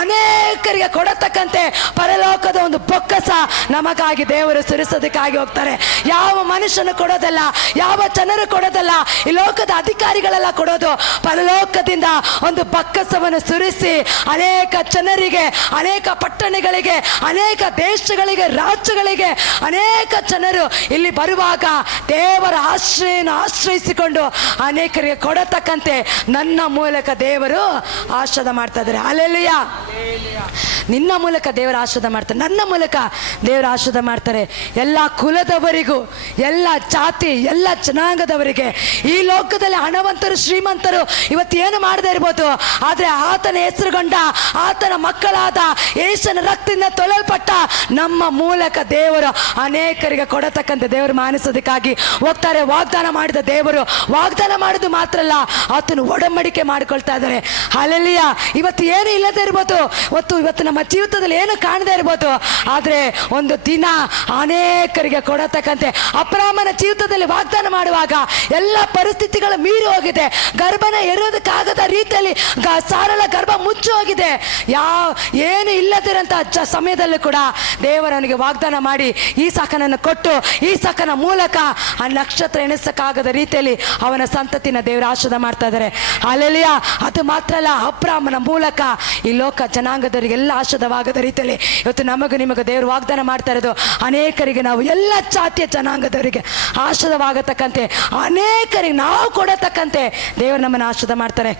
ಅನೇಕರಿಗೆ ಕೊಡತಕ್ಕಂತೆ ಪರಲೋಕದ ಒಂದು ಬೊಕ್ಕಸ ನಮಗಾಗಿ ದೇವರು ಸುರಿಸೋದಕ್ಕಾಗಿ ಹೋಗ್ತಾರೆ. ಯಾವ ಮನುಷ್ಯನು ಕೊಡೋದಲ್ಲ, ಯಾವ ಜನರು ಕೊಡೋದಲ್ಲ, ಈ ಲೋಕದ ಅಧಿಕಾರಿಗಳೆಲ್ಲ ಕೊಡೋದು. ಪರಲೋಕದಿಂದ ಒಂದು ಬೊಕ್ಕಸವನ್ನು ಸುರಿಸಿ ಅನೇಕ ಜನರಿಗೆ, ಅನೇಕ ಪಟ್ಟಣಗಳಿಗೆ, ಅನೇಕ ದೇಶಗಳಿಗೆ, ರಾಜ್ಯಗಳಿಗೆ ಅನೇಕ ಜನರು ಇಲ್ಲಿ ಬರುವಾಗ ದೇವರ ಆಶ್ರಯಿಸಿಕೊಂಡು ಅನೇಕರಿಗೆ ಕೊಡತಕ್ಕಂತೆ ನನ್ನ ಮೂಲಕ ದೇವರು ಆಶೀರ್ವಾದ ಮಾಡ್ತಾ ಇದ್ದಾರೆ. ಹಲ್ಲೆಲೂಯಾ. ನಿನ್ನ ಮೂಲಕ ದೇವರ ಆಶೀರ್ವಾದ ಮಾಡ್ತಾರೆ, ನನ್ನ ಮೂಲಕ ದೇವರ ಆಶೀರ್ವಾದ ಮಾಡ್ತಾರೆ. ಎಲ್ಲ ಕುಲದವರಿಗೂ, ಎಲ್ಲ ಜಾತಿ, ಎಲ್ಲ ಜನಾಂಗದವರಿಗೆ. ಈ ಲೋಕದಲ್ಲಿ ಹಣವಂತರು, ಶ್ರೀಮಂತರು ಇವತ್ತು ಏನು ಮಾಡದೇ ಇರ್ಬೋದು, ಆದರೆ ಆತನ ಹೆಸರುಗೊಂಡ, ಆತನ ಮಕ್ಕಳಾದ ಯೇಸುವಿನ ರಕ್ತದಿಂದ ತೊಳೆಯಲ್ಪಟ್ಟ ನಮ್ಮ ಮೂಲಕ ದೇವರು ಅನೇಕರಿಗೆ ಕೊಡತಕ್ಕಂತೆ ದೇವರು ಮಾನಿಸೋದಕ್ಕಾಗಿ ಹೋಗ್ತಾರೆ. ವಾಗ್ದಾನ ಮಾಡಿದ ದೇವರು ವಾಗ್ದಾನ ಮಾಡೋದು ಮಾತ್ರ ಅಲ್ಲ, ಆತನು ಒಡಂಬಡಿಕೆ ಮಾಡಿಕೊಳ್ತಾ ಇದ್ದಾರೆ. ಹಲ್ಲೆಲೂಯಾ. ಇವತ್ತು ಏನು ಇಲ್ಲದೆ ಇರ್ಬೋದು, ಇವತ್ತು ನಮ್ಮ ಜೀವಿತದಲ್ಲಿ ಏನು ಕಾಣದೇ ಇರ್ಬೋದು, ಆದರೆ ಒಂದು ದಿನ ಅನೇಕರಿಗೆ ಕೊಡತಕ್ಕಂತೆ ಅಬ್ರಾಮನ ಜೀವಿತದಲ್ಲಿ ವಾಗ್ದಾನ ಮಾಡುವಾಗ ಎಲ್ಲ ಪರಿಸ್ಥಿತಿಗಳು ಮೀರಿ ಹೋಗಿದೆ. ಗರ್ಭನ ಎರೋದಕ್ಕಾಗದ ರೀತಿಯಲ್ಲಿ ಸಾರಳ ಗರ್ಭ ಮುಚ್ಚಿ ಹೋಗಿದೆ. ಏನು ಇಲ್ಲದಿರಂತ ಸಮಯದಲ್ಲೂ ಕೂಡ ದೇವರವನಿಗೆ ವಾಗ್ದಾನ ಮಾಡಿ ಈಸಾಕನನ್ನು ಕೊಟ್ಟು, ಈಸಾಕನ ಮೂಲಕ ಆ ನಕ್ಷತ್ರ ಎಣಿಸಕ್ಕಾಗದ ರೀತಿಯಲ್ಲಿ ಅವನ ಸಂತತಿನ ದೇವರ ಆಶೀರ್ವಾದ ಮಾಡ್ತಾ ಇದ್ದಾರೆ. ಹಲ್ಲೆಲೂಯಾ. ಅದು ಮಾತ್ರ ಅಲ್ಲ, ಅಬ್ರಾಮನ ಮೂಲಕ ಈ ಲೋಕ ಜನಾಂಗದವರಿಗೆ ಎಲ್ಲ ಆಶೀರ್ವಾದವಾಗದ ರೀತಿಯಲ್ಲಿ ಇವತ್ತು ನಮಗೂ ನಿಮಗೂ ದೇವರು ವಾಗ್ದಾನ ಮಾಡ್ತಾ ಇರೋದು. ಅನೇಕರಿಗೆ ನಾವು ಎಲ್ಲ ಜಾತಿಯ ಜನಾಂಗದವರಿಗೆ ಆಶೀರ್ವಾದವಾಗತಕ್ಕಂತೆ, ಅನೇಕರಿಗೆ ನಾವು ಕೊಡತಕ್ಕಂತೆ ದೇವರು ನಮ್ಮನ್ನು ಆಶೀರ್ವಾದ ಮಾಡ್ತಾರೆ.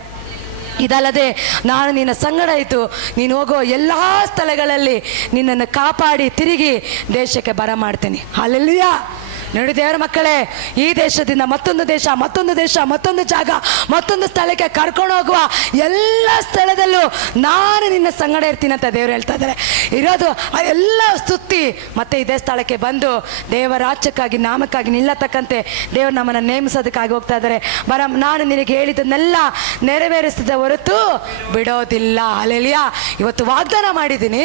ಇದಲ್ಲದೆ ನಾನು ನಿನ್ನ ಸಂಗಡ ಇದ್ದು ನೀನು ಹೋಗೋ ಎಲ್ಲ ಸ್ಥಳಗಳಲ್ಲಿ ನಿನ್ನನ್ನು ಕಾಪಾಡಿ ತಿರುಗಿ ದೇಶಕ್ಕೆ ಬರ ಮಾಡ್ತೀನಿ. ಹಲ್ಲೆಲೂಯಾ. ನೋಡಿ ದೇವರ ಮಕ್ಕಳೇ, ಈ ದೇಶದಿಂದ ಮತ್ತೊಂದು ದೇಶ, ಮತ್ತೊಂದು ದೇಶ, ಮತ್ತೊಂದು ಜಾಗ, ಮತ್ತೊಂದು ಸ್ಥಳಕ್ಕೆ ಕರ್ಕೊಂಡು ಹೋಗುವ ಎಲ್ಲ ಸ್ಥಳದಲ್ಲೂ ನಾನು ನಿನ್ನ ಸಂಗಡ ಇರ್ತೀನಿ ಅಂತ ದೇವರು ಹೇಳ್ತಾ ಇದ್ದಾರೆ. ಇರೋದು ಎಲ್ಲ ಸುತ್ತಿ ಮತ್ತೆ ಇದೇ ಸ್ಥಳಕ್ಕೆ ಬಂದು ದೇವರ ರಾಜ್ಯಕ್ಕಾಗಿ, ನಾಮಕ್ಕಾಗಿ ನಿಲ್ಲತಕ್ಕಂತೆ ದೇವರು ನಮ್ಮನ್ನು ನೇಮಿಸೋದಕ್ಕಾಗಿ ಹೋಗ್ತಾ ಇದ್ದಾರೆ. ನಾನು ನಿನಗೆ ಹೇಳಿದ್ದನ್ನೆಲ್ಲ ನೆರವೇರಿಸಿದ ಹೊರತು ಬಿಡೋದಿಲ್ಲ. ಹಲ್ಲೆಲೂಯಾ. ಇವತ್ತು ವಾಗ್ದಾನ ಮಾಡಿದ್ದೀನಿ,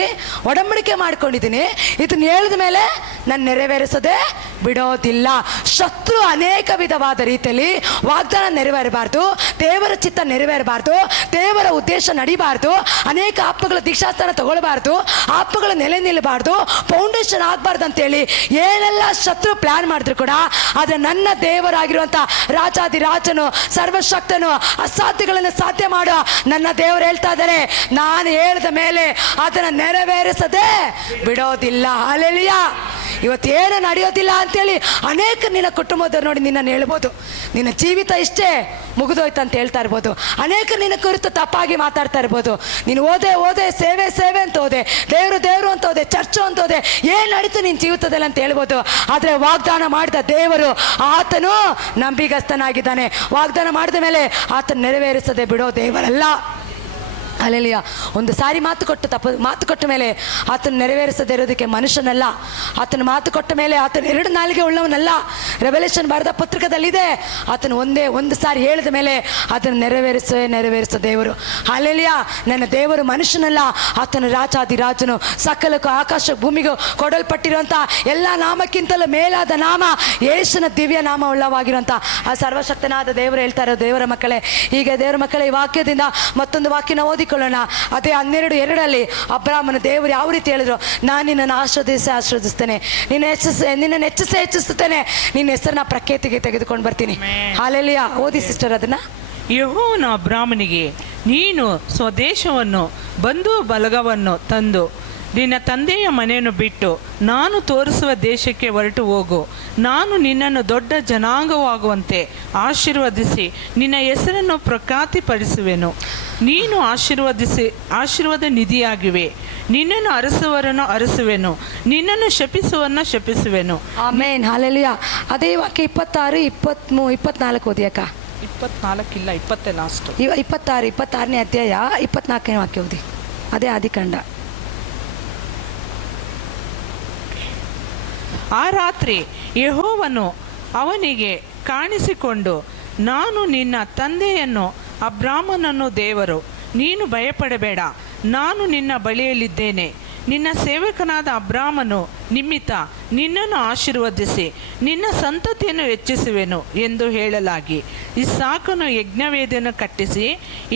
ಒಡಂಬಡಿಕೆ ಮಾಡ್ಕೊಂಡಿದ್ದೀನಿ, ಇದನ್ನ ಹೇಳಿದ ಮೇಲೆ ನಾನು ನೆರವೇರಿಸೋದೇ ಬಿಡೋದಿಲ್ಲ. ಶತ್ರು ಅನೇಕ ವಿಧವಾದ ರೀತಿಯಲ್ಲಿ ವಾಗ್ದಾನ ನೆರವೇರಬಾರ್ದು, ದೇವರ ಚಿತ್ತ ನೆರವೇರಬಾರ್ದು, ದೇವರ ಉದ್ದೇಶ ನಡಿಬಾರ್ದು, ಅನೇಕ ಆತ್ಮಗಳ ದೀಕ್ಷಾಸ್ಥಾನ ತಗೊಳ್ಬಾರ್ದು, ಆತ್ಮಗಳ ನೆಲೆ ನಿಲ್ಲಬಾರ್ದು, ಫೌಂಡೇಶನ್ ಆಗಬಾರ್ದು ಅಂತೇಳಿ ಏನೆಲ್ಲ ಶತ್ರು ಪ್ಲಾನ್ ಮಾಡಿದ್ರು ಕೂಡ, ಆದರೆ ನನ್ನ ದೇವರಾಗಿರುವಂಥ ರಾಜಾದಿರಾಜನು, ಸರ್ವಶಕ್ತನು, ಅಸಾಧ್ಯಗಳನ್ನು ಸಾಧ್ಯ ಮಾಡೋ ನನ್ನ ದೇವರು ಹೇಳ್ತಾ ಇದ್ದಾರೆ, ನಾನು ಹೇಳಿದ ಮೇಲೆ ಅದನ್ನು ನೆರವೇರಿಸದೆ ಬಿಡೋದಿಲ್ಲ. ಹಲ್ಲೆಲೂಯಾ. ಇವತ್ತು ಏನು ನಡೆಯೋದಿಲ್ಲ ಅಂತೇಳಿ ಅನೇಕ ನಿನ್ನ ಕುಟುಂಬದವ್ರು ನೋಡಿ ನಿನ್ನನ್ನು ಹೇಳ್ಬೋದು, ನಿನ್ನ ಜೀವಿತ ಇಷ್ಟೇ ಮುಗಿದೋಯ್ತು ಅಂತ ಹೇಳ್ತಾ ಇರ್ಬೋದು. ಅನೇಕ ನಿನ್ನ ಕುರಿತು ತಪ್ಪಾಗಿ ಮಾತಾಡ್ತಾ ಇರ್ಬೋದು. ನೀನು ಓದೆ ಸೇವೆ ಸೇವೆ ಅಂತ ಹೋದೆ, ದೇವರು ಅಂತ ಹೋದೆ, ಚರ್ಚು ಅಂತ ಹೋದೆ, ಏನು ನಡೀತು ನಿನ್ನ ಜೀವಿತದಲ್ಲಿ ಅಂತ ಹೇಳ್ಬೋದು. ಆದರೆ ವಾಗ್ದಾನ ಮಾಡಿದ ದೇವರು ಆತನು ನಂಬಿಗಸ್ತನಾಗಿದ್ದಾನೆ. ವಾಗ್ದಾನ ಮಾಡಿದ ಮೇಲೆ ಆತನು ನೆರವೇರಿಸದೆ ಬಿಡೋ ದೇವರಲ್ಲ. ಹಲ್ಲೆಲೂಯಾ. ಒಂದು ಸಾರಿ ಮಾತು ಕೊಟ್ಟ ಮೇಲೆ ಆತನು ನೆರವೇರಿಸದೇ ಇರೋದಕ್ಕೆ ಮನುಷ್ಯನಲ್ಲ. ಆತನ ಮಾತು ಕೊಟ್ಟ ಮೇಲೆ ಆತನು 2 ನಾಲಿಗೆ ಉಳ್ಳವನಲ್ಲ. ರೆವಲ್ಯೂಷನ್ ಬರೆದ ಪುಸ್ತಕದಲ್ಲಿದೆ, ಆತನು ಒಂದು ಸಾರಿ ಹೇಳಿದ ಮೇಲೆ ಅದನ್ನು ನೆರವೇರಿಸೋ ದೇವರು. ಹಲ್ಲೆಲೂಯಾ. ನನ್ನ ದೇವರು ಮನುಷ್ಯನಲ್ಲ, ಆತನು ರಾಜಾದಿರಾಜನು, ಸಕಲಕ್ಕೂ ಆಕಾಶ ಭೂಮಿಗೂ ಕೊಡಲ್ಪಟ್ಟಿರುವಂಥ ಎಲ್ಲ ನಾಮಕ್ಕಿಂತಲೂ ಮೇಲಾದ ನಾಮ ಯೇಸುವಿನ ದಿವ್ಯ ನಾಮ ಉಳ್ಳವಾಗಿರುವಂಥ ಆ ಸರ್ವಶಕ್ತನಾದ ದೇವರು ಹೇಳ್ತಾ ಇರೋ ದೇವರ ಮಕ್ಕಳೇ. ಈಗ ದೇವರ ಮಕ್ಕಳೇ, ಈ ವಾಕ್ಯದಿಂದ ಮತ್ತೊಂದು ವಾಕ್ಯನ ಓದಿಕೊಳ್ಳೋಣ. ಅದೇ 12:2 ಅಬ್ರಾಮನ ದೇವರು ಯಾವ ರೀತಿ ಹೇಳಿದ್ರು, ನಾನು ನಿನ್ನನ್ನು ಆಶೀರ್ವದಿಸ್ತೇನೆ, ನಿನ್ನನ್ನು ಹೆಚ್ಚಿಸುತ್ತೇನೆ, ನಿನ್ನ ಹೆಸರನ್ನ ಪ್ರಖ್ಯಾತಿಗೆ ತೆಗೆದುಕೊಂಡು ಬರ್ತೀನಿ. ಹಲ್ಲೆಲೂಯಾ. ಓದಿ ಸಿಸ್ಟರ್ ಅದನ್ನ. ಯೆಹೋವನು ಅಬ್ರಾಮನಿಗೆ, ನೀನು ಸ್ವದೇಶವನ್ನು ಬಂಧು ಬಳಗವನ್ನು ತಂದು ನಿನ್ನ ತಂದೆಯ ಮನೆಯನ್ನು ಬಿಟ್ಟು ನಾನು ತೋರಿಸುವ ದೇಶಕ್ಕೆ ಹೊರಟು ಹೋಗು. ನಾನು ನಿನ್ನನ್ನು ದೊಡ್ಡ ಜನಾಂಗವಾಗುವಂತೆ ಆಶೀರ್ವದಿಸಿ ನಿನ್ನ ಹೆಸರನ್ನು ಪ್ರಖ್ಯಾತಿಪಡಿಸುವೆನು. ನೀನು ಆಶೀರ್ವಾದ ನಿಧಿಯಾಗಿವೆ. ನಿನ್ನನ್ನು ಅರಸುವರನ್ನು ಅರಸುವೆನು, ನಿನ್ನನ್ನು ಶಪಿಸುವೆನು. ಆಮೆನ್. ಹಲ್ಲೆಲೂಯಾ. ಅದೇ ವಾಕ್ಯ 26, 23, 24 ಓದಿಯಕ್ಕ. 24 ಇಲ್ಲ, 20 ಲಾಸ್ಟ್. 26ನೇ ಅಧ್ಯಾಯ 24ನೇ ವಾಕ್ಯ ಓದಿ. ಅದೇ ಆದಿಕಾಂಡ. ಆ ರಾತ್ರಿ ಯೆಹೋವನು ಅವನಿಗೆ ಕಾಣಿಸಿಕೊಂಡು, ನಾನು ನಿನ್ನ ತಂದೆಯನ್ನು ಅಬ್ರಾಮನನ್ನು ದೇವರು, ನೀನು ಭಯಪಡಬೇಡ, ನಾನು ನಿನ್ನ ಬಳಿಯಲ್ಲಿದ್ದೇನೆ. ನಿನ್ನ ಸೇವಕನಾದ ಅಬ್ರಾಮನು ನಿಮಿತ್ತ ನಿನ್ನನ್ನು ಆಶೀರ್ವದಿಸಿ ನಿನ್ನ ಸಂತತಿಯನ್ನು ಹೆಚ್ಚಿಸುವೆನು ಎಂದು ಹೇಳಲಾಗಿ, ಇಸಾಕನು ಯಜ್ಞವೇದಿಯನ್ನು ಕಟ್ಟಿಸಿ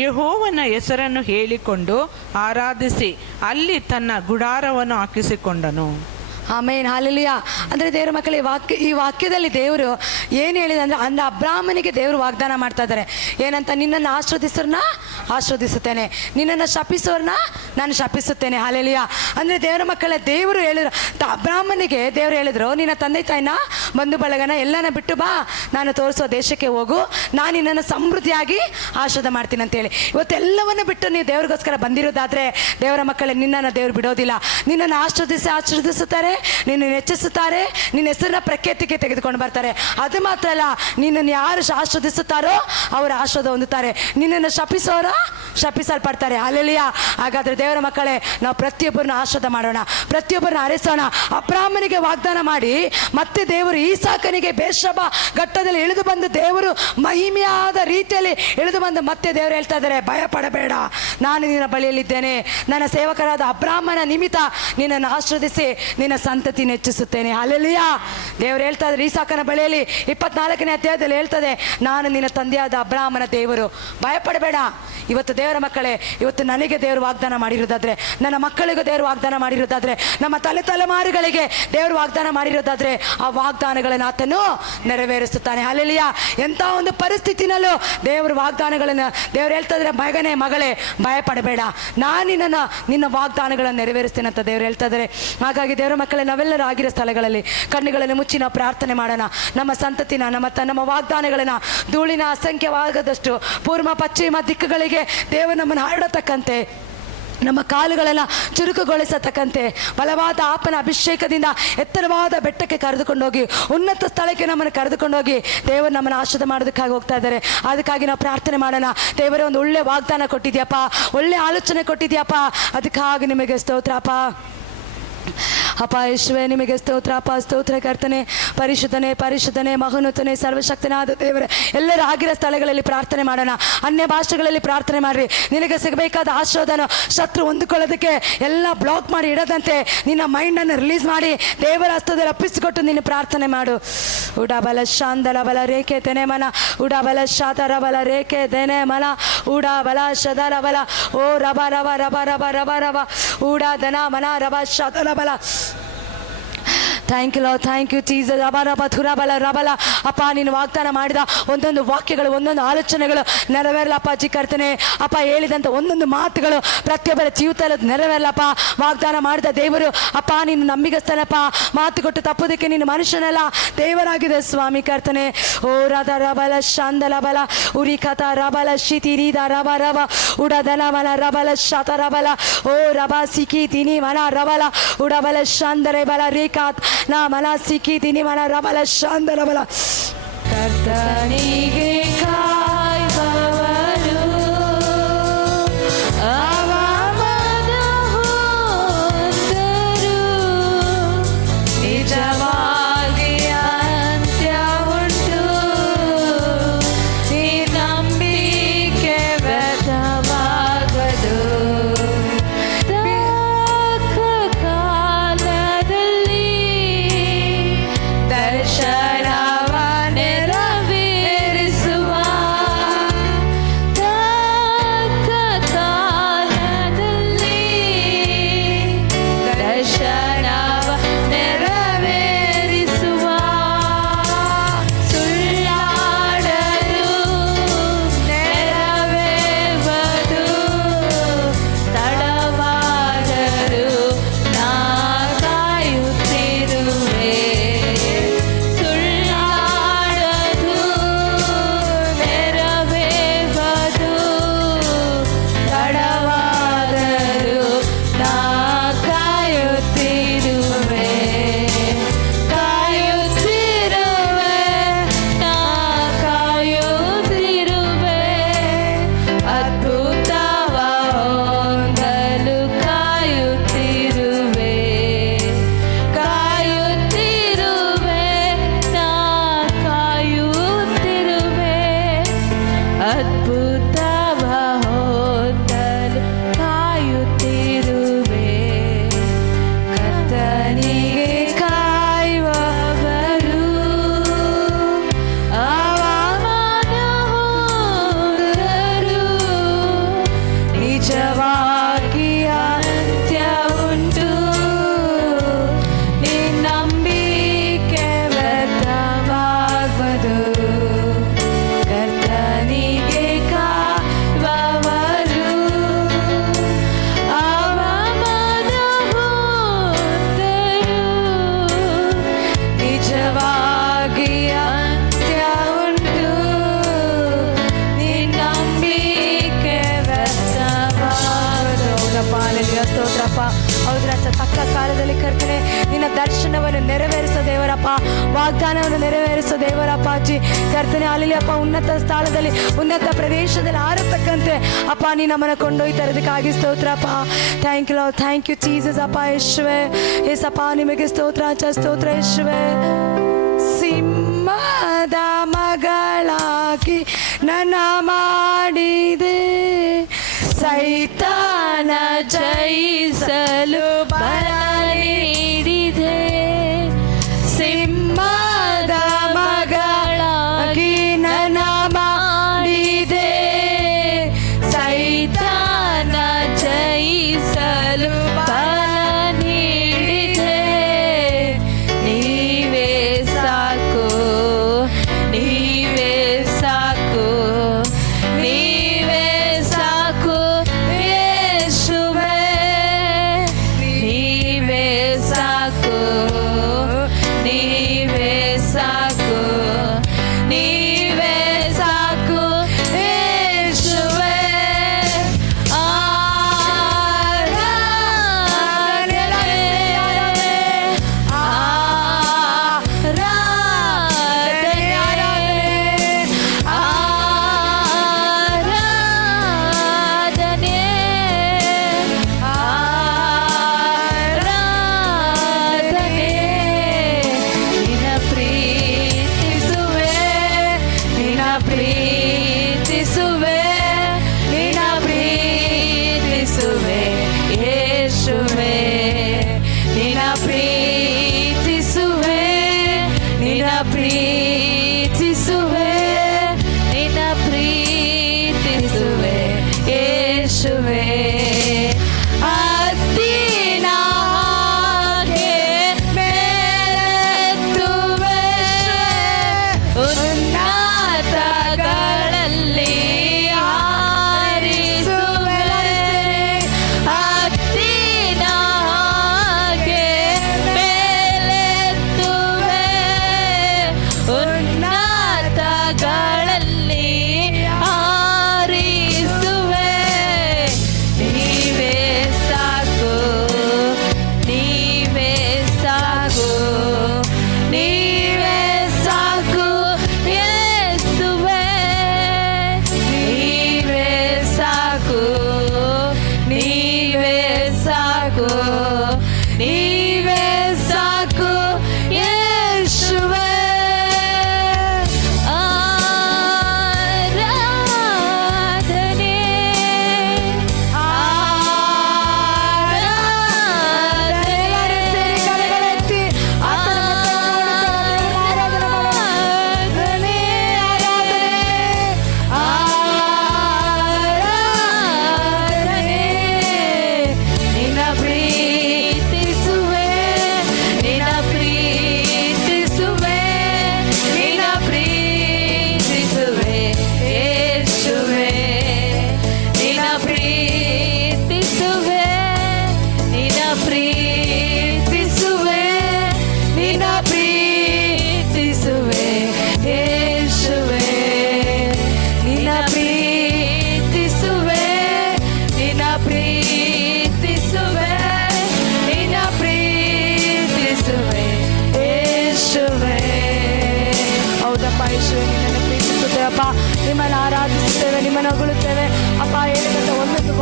ಯೆಹೋವನ ಹೆಸರನ್ನು ಹೇಳಿಕೊಂಡು ಆರಾಧಿಸಿ ಅಲ್ಲಿ ತನ್ನ ಗುಡಾರವನ್ನು ಹಾಕಿಸಿಕೊಂಡನು. ಆಮೇನ್. ಹಲ್ಲೆಲೂಯಾ. ಅಂದರೆ ದೇವರ ಮಕ್ಕಳ ಈ ವಾಕ್ಯದಲ್ಲಿ ದೇವರು ಏನು ಹೇಳಿದೆ ಅಂದರೆ ಅಬ್ರಾಮನಿಗೆ ದೇವರು ವಾಗ್ದಾನ ಮಾಡ್ತಾ ಇದ್ದಾರೆ. ಏನಂತ? ನಿನ್ನನ್ನು ಆಶೀರ್ವದಿಸುತ್ತೇನೆ, ನಿನ್ನನ್ನು ಶಪಿಸೋರನ್ನ ನಾನು ಶಪಿಸುತ್ತೇನೆ. ಹಲ್ಲೆಲೂಯಾ. ಅಂದರೆ ದೇವರ ಮಕ್ಕಳ ದೇವರು ಹೇಳಿದ್ರು, ಅಬ್ರಾಮನಿಗೆ ದೇವರು ಹೇಳಿದ್ರು, ನಿನ್ನ ತಂದೆ ತಾಯಿನ ಬಂಧು ಬಳಗನ ಎಲ್ಲನ ಬಿಟ್ಟು ಬಾ, ನಾನು ತೋರಿಸೋ ದೇಶಕ್ಕೆ ಹೋಗು, ನಾನು ನಿನ್ನನ್ನು ಸಮೃದ್ಧಿಯಾಗಿ ಆಶೀರ್ವಾದ ಮಾಡ್ತೀನಿ ಅಂತೇಳಿ. ಇವತ್ತೆಲ್ಲವನ್ನು ಬಿಟ್ಟು ನೀವು ದೇವ್ರಿಗೋಸ್ಕರ ಬಂದಿರೋದಾದರೆ ದೇವರ ಮಕ್ಕಳೇ, ನಿನ್ನನ್ನು ದೇವರು ಬಿಡೋದಿಲ್ಲ. ನಿನ್ನನ್ನು ಆಶೀರ್ವದಿಸುತ್ತಾರೆ, ನಿನ್ನನ್ನು ಹೆಚ್ಚಿಸುತ್ತಾರೆ, ನಿನ್ನ ಹೆಸರನ್ನ ಪ್ರಖ್ಯಾತಿಗೆ ತೆಗೆದುಕೊಂಡು ಬರ್ತಾರೆ. ಅದು ಮಾತ್ರ ಅಲ್ಲ, ನಿನ್ನನ್ನು ಯಾರು ಆಶೀರ್ವದಿಸುತ್ತಾರೋ ಅವರು ಆಶೀರ್ವಾದ ಹೊಂದುತ್ತಾರೆ, ನಿನ್ನನ್ನು ಶಪಿಸಲ್ಪಡ್ತಾರೆ. ಹಲ್ಲೆಲೂಯಾ. ಹಾಗಾದರೆ ದೇವರ ಮಕ್ಕಳೇ, ನಾವು ಪ್ರತಿಯೊಬ್ಬರನ್ನು ಆಶೀರ್ವಾದ ಮಾಡೋಣ, ಪ್ರತಿಯೊಬ್ಬರನ್ನ ಹರಿಸೋಣ. ಅಬ್ರಾಮನಿಗೆ ವಾಗ್ದಾನ ಮಾಡಿ ಮತ್ತೆ ದೇವರು ಈಸಾಕನಿಗೆ ಬೇರ್ಷೆಬ ಘಟ್ಟದಲ್ಲಿ ಇಳಿದು ಬಂದು ದೇವರು ಮಹಿಮೆಯಾದ ರೀತಿಯಲ್ಲಿ ಇಳಿದು ಬಂದು ಮತ್ತೆ ದೇವರು ಹೇಳ್ತಾ ಇದ್ದಾರೆ, ಭಯಪಡಬೇಡ, ನಾನು ನಿನ್ನ ಬಳಿಯಲ್ಲಿದ್ದೇನೆ. ನನ್ನ ಸೇವಕರಾದ ಅಬ್ರಾಮನ ನಿಮಿತ್ತ ನಿನ್ನನ್ನು ಆಶೀರ್ವದಿಸಿ ನಿನ್ನ ಸಂತತಿನ ಹೆಚ್ಚಿಸುತ್ತೇನೆ. ಹಲ್ಲೆಲೂಯಾ. ದೇವರು ಹೇಳ್ತಾ ಇದ್ದಾರೆ ಈಸಾಕನ ಬಳಿಯಲ್ಲಿ 24ನೇ ಅಧ್ಯಾಯದಲ್ಲಿ ಹೇಳ್ತದೆ, ನಾನು ನಿನ್ನ ತಂದೆಯಾದ ಅಬ್ರಾಮನ ದೇವರು, ಭಯಪಡಬೇಡ. ಇವತ್ತು ದೇವರ ಮಕ್ಕಳೇ, ಇವತ್ತು ನನಗೆ ದೇವರು ವಾಗ್ದಾನ ಮಾಡಿರೋದಾದ್ರೆ, ನನ್ನ ಮಕ್ಕಳಿಗೂ ದೇವರು ವಾಗ್ದಾನ ಮಾಡಿರೋದಾದ್ರೆ, ನಮ್ಮ ತಲೆಮಾರುಗಳಿಗೆ ದೇವರು ವಾಗ್ದಾನ ಮಾಡಿರೋದಾದ್ರೆ, ಆ ವಾಗ್ದಾನಗಳನ್ನು ಆತನು ನೆರವೇರಿಸುತ್ತಾನೆ. ಹಲ್ಲೆಲೂಯಾ. ಎಂಥ ಒಂದು ಪರಿಸ್ಥಿತಿನಲ್ಲೂ ದೇವರು ವಾಗ್ದಾನಗಳನ್ನು ದೇವರು ಹೇಳ್ತಾ ಇದ್ದಾರೆ, ಮಗನೇ ಮಗಳೇ ಭಯಪಡಬೇಡ, ನಾನು ನಿನ್ನ ವಾಗ್ದಾನಗಳನ್ನು ನೆರವೇರಿಸ್ತೇನೆ ಅಂತ ದೇವರು ಹೇಳ್ತಾ ಇದ್ದಾರೆ. ಹಾಗಾಗಿ ದೇವರ ಮಕ್ಕಳೇ, ನಾವೆಲ್ಲರೂ ಆಗಿರೋ ಸ್ಥಳಗಳಲ್ಲಿ ಕಣ್ಣುಗಳನ್ನು ಮುಚ್ಚಿ ನಾವು ಪ್ರಾರ್ಥನೆ ಮಾಡೋಣ. ನಮ್ಮ ಸಂತತಿನ, ನಮ್ಮ ವಾಗ್ದಾನಗಳನ್ನು ಧೂಳಿನ ಅಸಂಖ್ಯವಾಗದಷ್ಟು ಪೂರ್ವ ಪಶ್ಚಿಮ ದಿಕ್ಕುಗಳಿಗೆ ದೇವರು ನಮ್ಮನ್ನು ಹರಡತಕ್ಕಂತೆ ನಮ್ಮ ಕಾಲುಗಳನ್ನು ಚುರುಕುಗೊಳಿಸತಕ್ಕಂತೆ ಬಲವಾದ ಆಪನ ಅಭಿಷೇಕದಿಂದ ಎತ್ತರವಾದ ಬೆಟ್ಟಕ್ಕೆ ಕರೆದುಕೊಂಡೋಗಿ ಉನ್ನತ ಸ್ಥಳಕ್ಕೆ ನಮ್ಮನ್ನು ಕರೆದುಕೊಂಡೋಗಿ ದೇವರು ನಮ್ಮನ್ನು ಆಶೀರ್ವಾದ ಮಾಡೋದಕ್ಕಾಗಿ ಹೋಗ್ತಾ ಇದ್ದಾರೆ. ಅದಕ್ಕಾಗಿ ನಾವು ಪ್ರಾರ್ಥನೆ ಮಾಡೋಣ. ದೇವರೇ, ಒಂದು ಒಳ್ಳೆ ವಾಗ್ದಾನ ಕೊಟ್ಟಿದ್ಯಪ್ಪ, ಒಳ್ಳೆ ಆಲೋಚನೆ ಕೊಟ್ಟಿದ್ಯಪ್ಪ, ಅದಕ್ಕಾಗಿ ನಿಮಗೆ ಸ್ತೋತ್ರಪ್ಪ. ಅಪ್ಪ ಯೇಸುವೇ, ನಿಮಗೆ ಸ್ತೋತ್ರ ಅಪ್ಪ, ಸ್ತೋತ್ರ ಕರ್ತನೆ. ಪರಿಶುದ್ಧನೇ ಪರಿಶುದ್ಧನೇ ಮಹೋನ್ನತನೇ ಸರ್ವಶಕ್ತನಾದ ದೇವರೇ, ಎಲ್ಲರೂ ಆಗಿರೋ ಸ್ಥಳಗಳಲ್ಲಿ ಪ್ರಾರ್ಥನೆ ಮಾಡೋಣ. ಅನ್ಯ ಭಾಷೆಗಳಲ್ಲಿ ಪ್ರಾರ್ಥನೆ ಮಾಡ್ರಿ. ನಿನಗೆ ಸಿಗಬೇಕಾದ ಆಶೀರ್ವಾದನ ಶತ್ರು ಹೊಂದಿಕೊಳ್ಳೋದಕ್ಕೆ ಎಲ್ಲ ಬ್ಲಾಕ್ ಮಾಡಿ ಇಡದಂತೆ ನಿನ್ನ ಮೈಂಡನ್ನು ರಿಲೀಸ್ ಮಾಡಿ ದೇವರ ಹಸ್ತದಲ್ಲಿ ಅಪ್ಪಿಸಿಕೊಟ್ಟು ನೀನು ಪ್ರಾರ್ಥನೆ ಮಾಡು. ಉಡಬಲ ಶಾಂದಲ ಬಲ ರೇಖೆ ತೆನೆ ಮನ, ಉಡಬಲ ಶಾತರ ಬಲ ರೇಖೆ ತೆನೆ ಮನ, ಉಡಬಲ ಶದರ ಬಲ ಓ ರಬ ರಬ ರಬ ರಬ ರಬ ರಬ ಉಡ ದನ ಮನ ರಬ ಶಾತರ ಬಲ. Thank you lord, thank you Jesus. ಅಬರಬ ಥುರಬಲ ರಬಲ. ಅಪ್ಪ, ನೀನು ವಾಗ್ದಾನ ಮಾಡಿದ ಒಂದೊಂದು ವಾಕ್ಯಗಳು, ಒಂದೊಂದು ಆಲೋಚನೆಗಳು ನೆರವೇರಲಪ್ಪ. ಅಜ್ಜಿ ಕರ್ತನೆ ಅಪ್ಪ, ಹೇಳಿದಂಥ ಒಂದೊಂದು ಮಾತುಗಳು ಪ್ರತಿಯೊಬ್ಬರ ಜೀವಿತದಲ್ಲಿ ನೆರವೇರಲಪ್ಪ. ವಾಗ್ದಾನ ಮಾಡಿದ ದೇವರು ಅಪ್ಪ, ನೀನು ನಂಬಿಗಸ್ತನಪ್ಪ. ಮಾತು ಕೊಟ್ಟು ತಪ್ಪೋದಕ್ಕೆ ನೀನು ಮನುಷ್ಯನಲ್ಲ, ದೇವರಾಗಿದೆ ಸ್ವಾಮಿ ಕರ್ತನೆ. ಓ ರದ ರಬಲ ಶಾಂದಲ ಬಲ ಉರಿ ಕಥ ರಬಲ ಶಿತಿ ರೀದ ರಬ ರಬ ಉಡದನ ಮನ ರಬಲ ಶತ ರಬಲ ಓ ರಬ ಸಿಕ್ಕಿ ತಿನಿ ಮನ ರಬಲ ಉಡಬಲ ಶಾಂದರೆ ಬಲ ರೇಖಾತ್ ನಾ ಮನ ಸಿಕ್ಕಿ ತಿನಿ ಮನ ರಬಲ ಶಾಂದರ ಬಲ. ಕರ್ತನಿಗೆ ಕಾಯುವವರು ಅವಮಾನ ಹೊಂದರು, ನಿಜವಾಗಿ ಅಂತ್ಯ ಉಂಟು, ಈ ನಂಬಿಕೆ ವ್ಯರ್ಥವಾಗದು. ತಕ್ಕ ಕಾಲದಲ್ಲಿ ದರ್ಶನವ ನೆರವೇರಿಸುವ, ತಕ್ಕ ಕಾಲದಲ್ಲಿ ದರ್ಶನವ ನೆರವೇರಿಸುವ. ಸುಳ್ಳಾಡಲು ನೆರವೇರುವುದು, ತಡವಾದರೂ ನಾ ಕಾಯುತ್ತಿರುವೆ. ಸುಳ್ಳಾಡದು ನೆರವೇರುವುದು, ತಡವಾದರೂ ನಾ ಕಾಯುತ್ತಿರುವೆ. ಕಾಯುತ್ತಿರುವೆ, ನಾ ಕಾಯುತ್ತಿರುವೆ. ಅದ್ಭುತವ ಹೊಂದಲು ಕಾಯುತ್ತಿರುವೆ. ಕಾಯುತ್ತಿರುವೆ, ನಾ ಕಾಯುತ್ತಿರುವೆ. ಅದ್ಭುತವ ಹೊಂದಲು ಕಾಯುತ್ತಿರುವೆ. ಕರ್ತನಿಗೆ ಕಾಯುವವರು ಅವಮಾನ ಹೊಂದರು, ನಿಜವಾಗಿ ಅಂತ್ಯ ಉಂಟು, ಈ ನಂಬಿಕೆ ವ್ಯರ್ಥವಾಗದು. ಕರ್ತನಿಗೆ ಕಾಯುವವರು ಅವಮಾನ ಹೊಂದರು, ನಿಜವಾಗಿ ಅಂತ್ಯ ಉಂಟು, ಈ ನಂಬಿಕೆ ವ್ಯರ್ಥವಾಗದು. ಹೌದಪ್ಪ, ಅಲ್ಲೆಲೂಯಾ, ಸ್ತೋತ್ರಪ್ಪ. ಹೌದ್ರಪ್ಪ, ತಕ್ಕ ಕಾಲದಲ್ಲಿ ಕರ್ತನೆ ನಿನ್ನ ದರ್ಶನವನ್ನು ನೆರವೇರಿಸೋ ದೇವರಪ್ಪ, ವಾಗ್ದಾನವನ್ನು ನೆರವೇರಿಸೋ ದೇವರಪ್ಪ. ಅಜ್ಜಿ ಕರ್ತನೆ ಅಲ್ಲಿಯಪ್ಪ, ಉನ್ನತ ಸ್ಥಳದಲ್ಲಿ ಉನ್ನತ ಪ್ರದೇಶದಲ್ಲಿ ಆರತಕ್ಕಂತೆ ಅಪ್ಪ ನೀ ನಮ್ಮನ್ನು ಕೊಂಡೊಯ್ತಾ ಇರೋದಕ್ಕಾಗಿ ಸ್ತೋತ್ರಪ್ಪ. Thank you lord, thank you Jesus. ಅಪ್ಪ ಯೇಸುವೆ, ಏಸಪ್ಪ ನಿಮಗೆ ಸ್ತೋತ್ರ ಅಜ್ಜ, ಸ್ತೋತ್ರ ಯೇಸುವೆ. ಸಿಂಹದ ಮಗಳಾಗಿ ನನ್ನ ಮಾಡಿದೆ, ಸೈತಾನ ಜಯಿಸಲು ಬಲ ನೀಡಿದೆ. ಸಿಂಹದ ಮಗಳಾಗಿ ನನ್ನ ಮಾಡಿದೆ, ಸೈತಾನ ಜಯಿಸಲು ಬಲ ನೀಡಿದೆ. ನೀವೇ ಸಾಕು, ನೀವೇ ಸಾಕು, ನೀವೇ ಸಾಕು,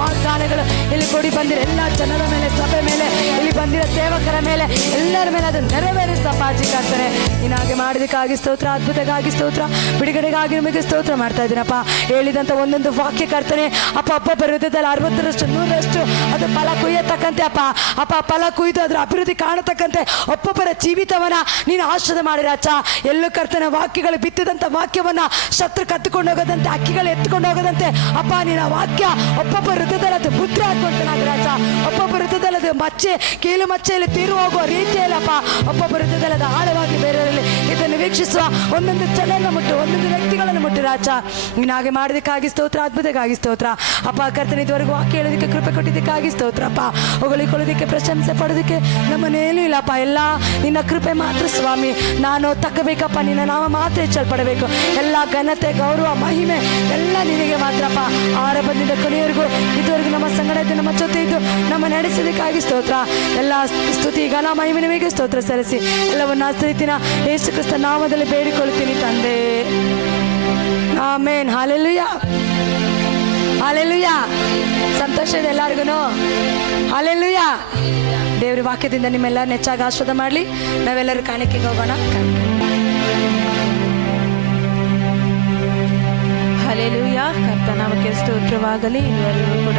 ವಾಗ್ದಾನಗಳು ಇಲ್ಲಿ ಕೊಡಿ ಬಂದಿರೋ ಎಲ್ಲ ಜನರ ಮೇಲೆ, ಸಭೆ ಮೇಲೆ, ಇಲ್ಲಿ ಬಂದಿರೋ ಸೇವಕರ ಮೇಲೆ, ಎಲ್ಲರ ಮೇಲೆ ಅದು ನೆರವೇರಿಸಪ್ಪ ಅಜ್ಜಿ ಕರ್ತನೆ. ನೀನು ಹಾಗೆ ಮಾಡೋದಕ್ಕಾಗಿ ಸ್ತೋತ್ರ, ಅದ್ಭುತಕ್ಕಾಗಿ ಸ್ತೋತ್ರ, ಬಿಡುಗಡೆಗಾಗಿ ನಿಮಗೆ ಸ್ತೋತ್ರ ಮಾಡ್ತಾ ಇದ್ದೀನಪ್ಪ. ಹೇಳಿದಂಥ ಒಂದೊಂದು ವಾಕ್ಯ ಕರ್ತನೆ ಅಪ್ಪ ಒಬ್ಬೊಬ್ಬ ಹೃದಯದಲ್ಲಿ 60ರಷ್ಟು 100ರಷ್ಟು ಅದು ಫಲ ಕೊಯ್ಯತಕ್ಕಂತೆ ಅಪ್ಪ ಫಲ ಕೊಯ್ದು ಅದರ ಅಭಿವೃದ್ಧಿ ಕಾಣತಕ್ಕಂತೆ ಒಬ್ಬೊಬ್ಬರ ಜೀವಿತವನ್ನ ನೀನು ಆಶ್ರಯ ಮಾಡಿರಾಚ. ಎಲ್ಲೂ ಕರ್ತನ ವಾಕ್ಯಗಳು ಬಿತ್ತಿದಂಥ ವಾಕ್ಯವನ್ನ ಶತ್ರು ಕತ್ತುಕೊಂಡು ಹೋಗದಂತೆ, ಅಕ್ಕಿಗಳು ಎತ್ಕೊಂಡು ಹೋಗದಂತೆ ಅಪ್ಪ ನಿನ್ನ ವಾಕ್ಯ ಒಬ್ಬೊಬ್ಬ ಹೃದಯದಲ್ಲಿ ಅದು ಮುದ್ರೆ ಹಾಕುವಂತನಾಗಿರಾಚ. ಒಬ್ಬೊಬ್ಬ ಹೃದಯದಲ್ಲಿ ಅದು ಮಚ್ಚೆ, ಕೀಲು ಮಚ್ಚೆಯಲ್ಲಿ ತೀರು ಹೋಗುವ ರೀತಿಯಲ್ಲಪ್ಪ ಒಬ್ಬೊಬ್ಬ ಹೃದಯದಲ್ಲಿ ಅದು ಆಳವಾಗಿ ಬೇರೆಯವರಲ್ಲಿ ಇದನ್ನು ವೀಕ್ಷಿಸುವ ಒಂದೊಂದು ಜನರನ್ನು ಮುಟ್ಟು, ಒಂದೊಂದು ವ್ಯಕ್ತಿಗಳನ್ನು ಮುಟ್ಟು ರಾಜ. ನೀನು ಹಾಗೆ ಮಾಡೋದಕ್ಕಾಗಿ ಸ್ತೋತ್ರ, ಅದ್ಭುತಕ್ಕಾಗಿ ಸ್ತೋತ್ರ ಅಪ್ಪ ಕರ್ತನೆ. ಇದುವರೆಗೂ ವಾಕ್ಯ ಹೇಳೋದಕ್ಕೆ ಕೃಪೆ ಕೊಟ್ಟಿದ್ದಕ್ಕಾಗಿ ಸ್ತೋತ್ರಪ್ಪ. ಹೊಗಳಿಕೊಳ್ಳೋದಕ್ಕೆ, ಪ್ರಶಂಸೆ ಪಡೋದಕ್ಕೆ ನಮ್ಮನೇನೂ ಇಲ್ಲಪ್ಪ, ಎಲ್ಲ ನಿನ್ನ ಕೃಪೆ ಮಾತ್ರ ಸ್ವಾಮಿ. ನಾನು ತಕ್ಕಬೇಕಪ್ಪ, ನಿನ್ನ ನಾಮ ಮಾತ್ರ ಹೆಚ್ಚಲ್ಪಡಬೇಕು. ಎಲ್ಲ ಘನತೆ, ಗೌರವ, ಮಹಿಮೆ ಎಲ್ಲ ನಿನಗೆ ಮಾತ್ರಪ್ಪ. ಆರಂಭದಿಂದ ಕೊನೆಯವರೆಗೂ ಇದುವರೆಗೂ ನಮ್ಮ ಸಂಗಡ ಇದ್ದು, ನಮ್ಮ ಜೊತೆ ಇದ್ದು ನಮ್ಮ ನಡೆಸೋದಕ್ಕಾಗಿ ಸ್ತೋತ್ರ. ಎಲ್ಲ ಸ್ತುತಿ, ಘನ, ಮಹಿಮೆ ನಿಮಗೆ ಸ್ತೋತ್ರ ಸಲ್ಲಿಸಿ ಎಲ್ಲವನ್ನು ಆಶ್ರಯಿತಿನ ಯೇಸು ಕ್ರಿಸ್ತ ನಾಮದಲ್ಲಿ ಬೇಡಿಕೊಳ್ಳುತ್ತೀನಿ ತಂದೆ, ಆಮೇನ್. Hallelujah, hallelujah. ಸಂತೋಷ ಇದೆ ಎಲ್ಲರಿಗೂ. ಹಾಲೆಲೂಯಾ. ದೇವರ ವಾಕ್ಯದಿಂದ ನಿಮ್ಮೆಲ್ಲರೂ ಹೆಚ್ಚಾಗಿ ಆಶೀರ್ವಾದ ಮಾಡಲಿ. ನಾವೆಲ್ಲರೂ ಕಾಣಿಕೆಗೆ ಹೋಗೋಣ. ಹಲ್ಲೆಲೂಯಾ. ಕರ್ತನಾಮಕ್ಕೆ ಸ್ತೋತ್ರವಾಗಲಿ. ಇದುವರೆಗೂ ಕೂಡ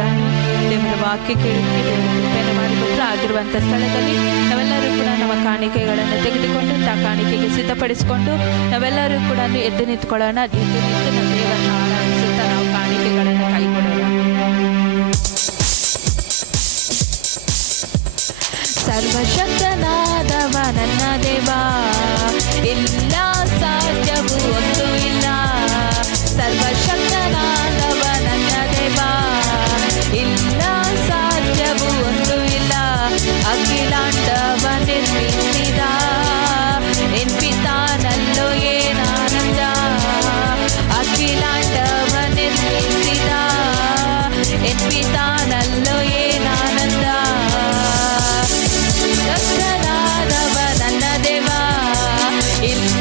ದೇವರ ವಾಕ್ಯ ಕೇಳಿಕ್ಕೆ ದೇವರ ಕೃಪೆಯನ್ನು ಮಾಡಿಕೊಟ್ಟರು. ಆಗಿರುವಂಥ ಸ್ಥಳದಲ್ಲಿ ನಾವೆಲ್ಲರೂ ಕೂಡ ನಮ್ಮ ಕಾಣಿಕೆಗಳನ್ನು ತೆಗೆದುಕೊಂಡು ಕಾಣಿಕೆಗೆ ಸಿದ್ಧಪಡಿಸಿಕೊಂಡು ನಾವೆಲ್ಲರೂ ಕೂಡ ಎದ್ದು ನಿಂತ್ಕೊಳ್ಳೋಣ. ಎದ್ದು ನಿಂತು ನಮ್ಮ ದೇವರನ್ನು ಆರಾಧಿಸುತ್ತಾ ನಾವು ಕಾಣಿಕೆಗಳನ್ನು ಕೈಗೊಳ್ಳೋಣ. ಸರ್ವಶಕ್ತನಾದವ ನನ್ನ ದೇವ, ಎಲ್ಲ ಸಾಧ್ಯವೂ ಒಂದು ಇಲ್ಲ. ಸರ್ವಶಕ್ತನಾದವ ನನ್ನ ದೇವ, ಇಲ್ಲ ಸಾಧ್ಯವೂ ಒಂದು ಇಲ್ಲ. ಅಖಿಲಾಂಡವ ನಿರ್ಮಿಸಿದ ಎನ್ಪಿತಾನಲ್ಲೋ ಏನಾನಂದ. ಅಖಿಲಾಂಡವ ನಿರ್ಮಿಸಿದ ಎನ್ಪಿತಾನಲ್ಲೋ ಏನಾನಂದ. ಶಕ್ತನಾದವ ನನ್ನ ದೇವ, ಇಲ್ಲ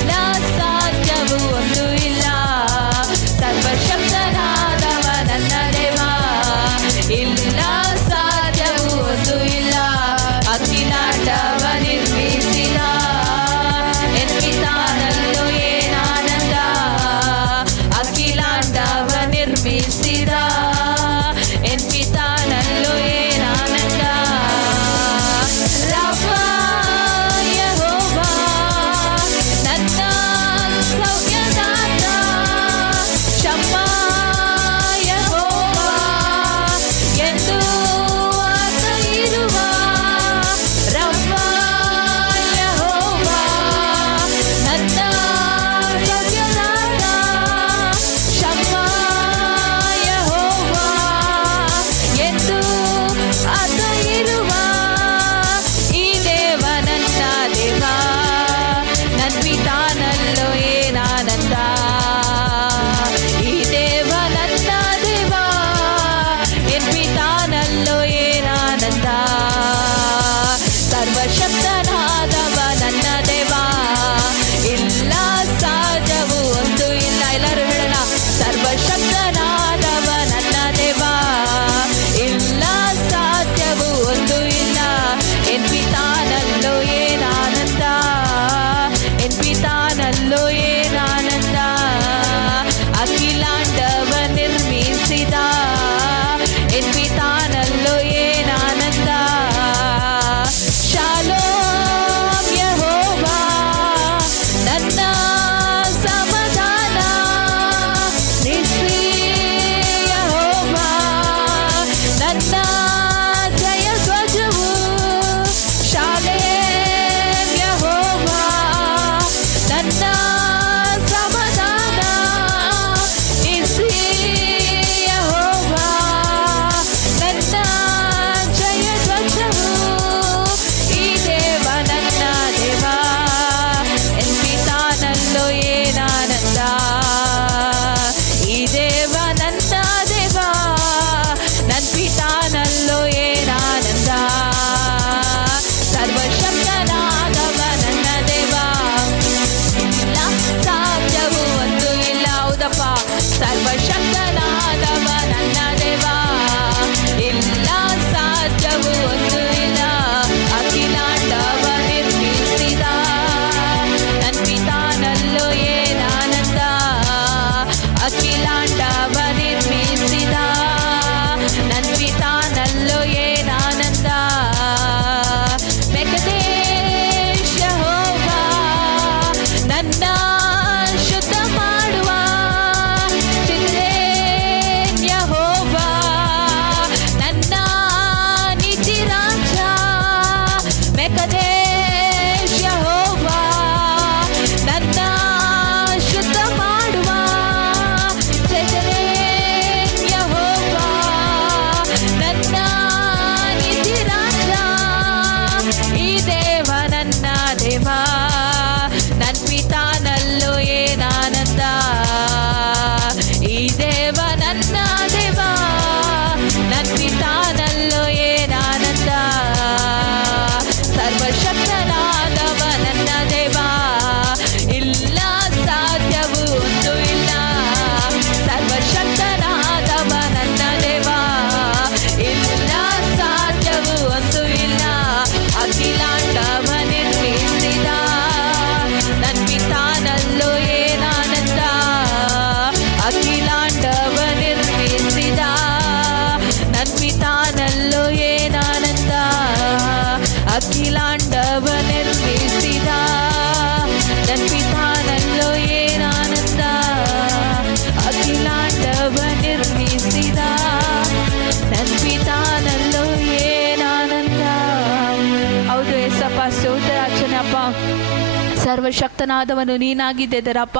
ಸರ್ವಶಕ್ತನಾದವನು ನೀನಾಗಿದ್ದೆ ದೇವರಪ್ಪ.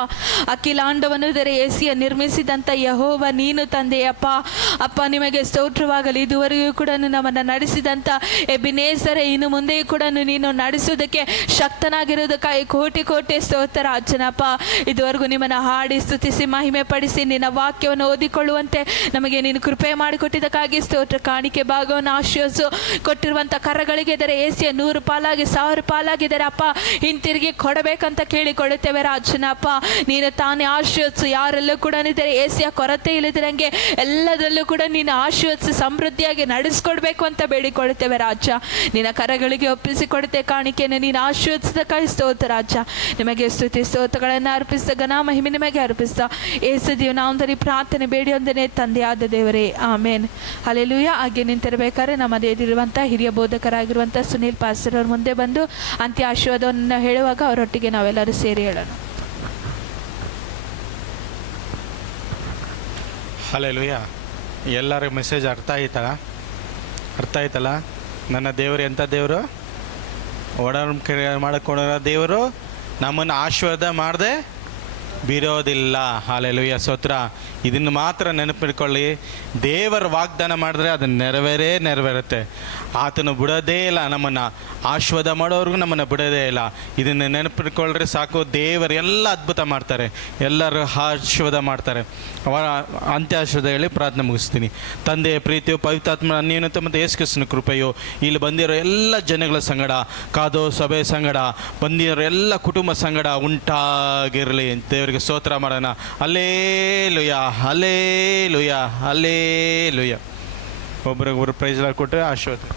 ಅಖಿಲಾಂಡವನ್ನು ದೇವರೇ ಏಸಿಯ ನಿರ್ಮಿಸಿದಂಥ ಯೆಹೋವ ನೀನು ತಂದೆಯಪ್ಪ. ಅಪ್ಪ ನಿಮಗೆ ಸ್ತೋತ್ರವಾಗಲಿ. ಇದುವರೆಗೂ ಕೂಡ ನಮ್ಮನ್ನು ನಡೆಸಿದಂಥ ಎಬಿನೇಸರೇ, ಇನ್ನು ಮುಂದೆಯೂ ಕೂಡ ನೀನು ನಡೆಸುವುದಕ್ಕೆ ಶಕ್ತನಾಗಿರೋದಕ್ಕಾಗಿ ಕೋಟಿ ಕೋಟಿ ಸ್ತೋತ್ರ ಅಜ್ಜನಪ್ಪ. ಇದುವರೆಗೂ ನಿಮ್ಮನ್ನು ಹಾಡಿ ಸ್ತುತಿಸಿ ಮಹಿಮೆ ಪಡಿಸಿ ನಿನ್ನ ವಾಕ್ಯವನ್ನು ಓದಿಕೊಳ್ಳುವಂತೆ ನಮಗೆ ನೀನು ಕೃಪೆ ಮಾಡಿಕೊಟ್ಟಿದ್ದಕ್ಕಾಗಿ ಸ್ತೋತ್ರ. ಕಾಣಿಕೆ ಭಾಗವನ್ನು ಆಶೀರ್ವದಿಸು. ಕೊಟ್ಟಿರುವಂಥ ಕರಗಳಿಗೆ ಇದರ ಏಸಿಯ 100 ಪಾಲಾಗಿ 1000 ಪಾಲಾಗಿದ್ದಾರೆ ಅಪ್ಪ, ಹಿಂತಿರುಗಿ ಕೊಡಬೇಕಂತ ಕೇಳಿಕೊಳ್ಳುತ್ತೇವೆ ರಾಜನಪ್ಪ. ನೀನು ತಾನೇ ಆಶೀರ್ವದಿಸು. ಯಾರೆಲ್ಲೂ ಕೂಡ ಇದ್ದಾರೆ ಏಸಿಯ ಕೊರತೆ ಇಲ್ಲದಿರಂಗೆ ಎಲ್ಲದರಲ್ಲೂ ಕೂಡ ನೀನು ಆಶೀರ್ವದಿಸಿ ಸಮೃದ್ಧಿಯಾಗಿ ನಡೆಸ್ಕೊಡ್ಬೇಕು ಅಂತ ಬೇಡಿಕೊಳ್ಳುತ್ತೇವೆ ರಾಜ. ನಿನ್ನ ಕರಗಳಿಗೆ ಒಪ್ಪಿಸಿಕೊಡುತ್ತೆ ಕಾಣಿಕೆಯನ್ನು ನೀನು ಆಶೀರ್ವದಿಸಿದಕ್ಕಾಗಿ ಸ್ತೋತ್ರ ರಾಜ. ನಿಮಗೆ ಸ್ತುತಿ ಸ್ತೋತ್ರಗಳನ್ನು ಅರ್ಪಿಸಿದ ಘನ ಮಹಿಮೆ ನಿಮಗೆ ಅರ್ಪಿಸ್ತಾ ಏಸುದೇವ ನಾಮದಲ್ಲಿ ಪ್ರಾರ್ಥನೆ ಬೇಡಿ ಒಂದನೇ ತಂದೆಯಾದ ದೇವರೇ, ಆಮೇನ್. ಹಲ್ಲೆಲೂಯಾ. ಹಾಗೆ ನಿಂತಿರಬೇಕಾದ್ರೆ ನಮ್ಮದೇ ಇರುವಂಥ ಹಿರಿಯ ಬೋಧಕರಾಗಿರುವಂಥ ಸುನೀಲ್ ಪಾಸ್ಟರ್ ಅವ್ರ ಮುಂದೆ ಬಂದು ಅಂತ್ಯ ಆಶೀರ್ವಾದವನ್ನು ಹೇಳುವಾಗ ಅವರೊಟ್ಟಿಗೆ ನಾವೆಲ್ಲರೂ ಸೇರಿ ಹೇಳೋಣ. ಹಲ್ಲೆಲೂಯಾ. ಎಲ್ಲರಿಗೂ ಮೆಸೇಜ್ ಅರ್ಥ ಆಯ್ತಲ್ಲ? ನನ್ನ ದೇವರು ಎಂಥ ದೇವರು? ಒಡಂಬಡಿಕೆ ಮಾಡಿಕೊಂಡ ದೇವರು, ನಮ್ಮನ್ನು ಆಶೀರ್ವಾದ ಮಾಡದೆ ಬಿರೋದಿಲ್ಲ. ಹಲ್ಲೆಲೂಯಾ, ಸ್ತೋತ್ರ. ಇದನ್ನು ಮಾತ್ರ ನೆನಪಿಟ್ಕೊಳ್ಳಿ. ದೇವರ ವಾಗ್ದಾನ ಮಾಡಿದ್ರೆ ಅದು ನೆರವೇರುತ್ತೆ. ಆತನು ಬಿಡೋದೇ ಇಲ್ಲ, ನಮ್ಮನ್ನು ಆಶೀರ್ವಾದ ಮಾಡೋರ್ಗು ನಮ್ಮನ್ನು ಬಿಡೋದೇ ಇಲ್ಲ. ಇದನ್ನು ನೆನಪಿಟ್ಕೊಳ್ಳ್ರೆ ಸಾಕು. ದೇವರು ಎಲ್ಲ ಅದ್ಭುತ ಮಾಡ್ತಾರೆ, ಎಲ್ಲರೂ ಆಶೀರ್ವಾದ ಮಾಡ್ತಾರೆ. ಅವರ ಅಂತ್ಯ ಆಶೀರ್ವಾದ ಹೇಳಿ ಪ್ರಾರ್ಥನೆ ಮುಗಿಸ್ತೀನಿ. ತಂದೆಯ ಪ್ರೀತಿಯು, ಪವಿತ್ರಾತ್ಮನ ಅನ್ಯೋನ್ಯತೆ ಮತ್ತು ಯೇಸು ಕ್ರಿಸ್ತನ ಕೃಪೆಯು ಇಲ್ಲಿ ಬಂದಿರೋ ಎಲ್ಲ ಜನಗಳ ಸಂಗಡ, ಕಾದೋ ಸಭೆ ಸಂಗಡ ಬಂದಿರೋ ಎಲ್ಲ ಕುಟುಂಬ ಸಂಗಡ ಉಂಟಾಗಿರಲಿ. ದೇವರಿಗೆ ಸ್ತೋತ್ರ ಮಾಡೋಣ. Hallelujah, hallelujah, hallelujah. ಒಬ್ರಿಗೊಬ್ರು ಪ್ರೈಸ್ ಕೊಟ್ಟರೆ ಆಶೀರ್ವಾದ.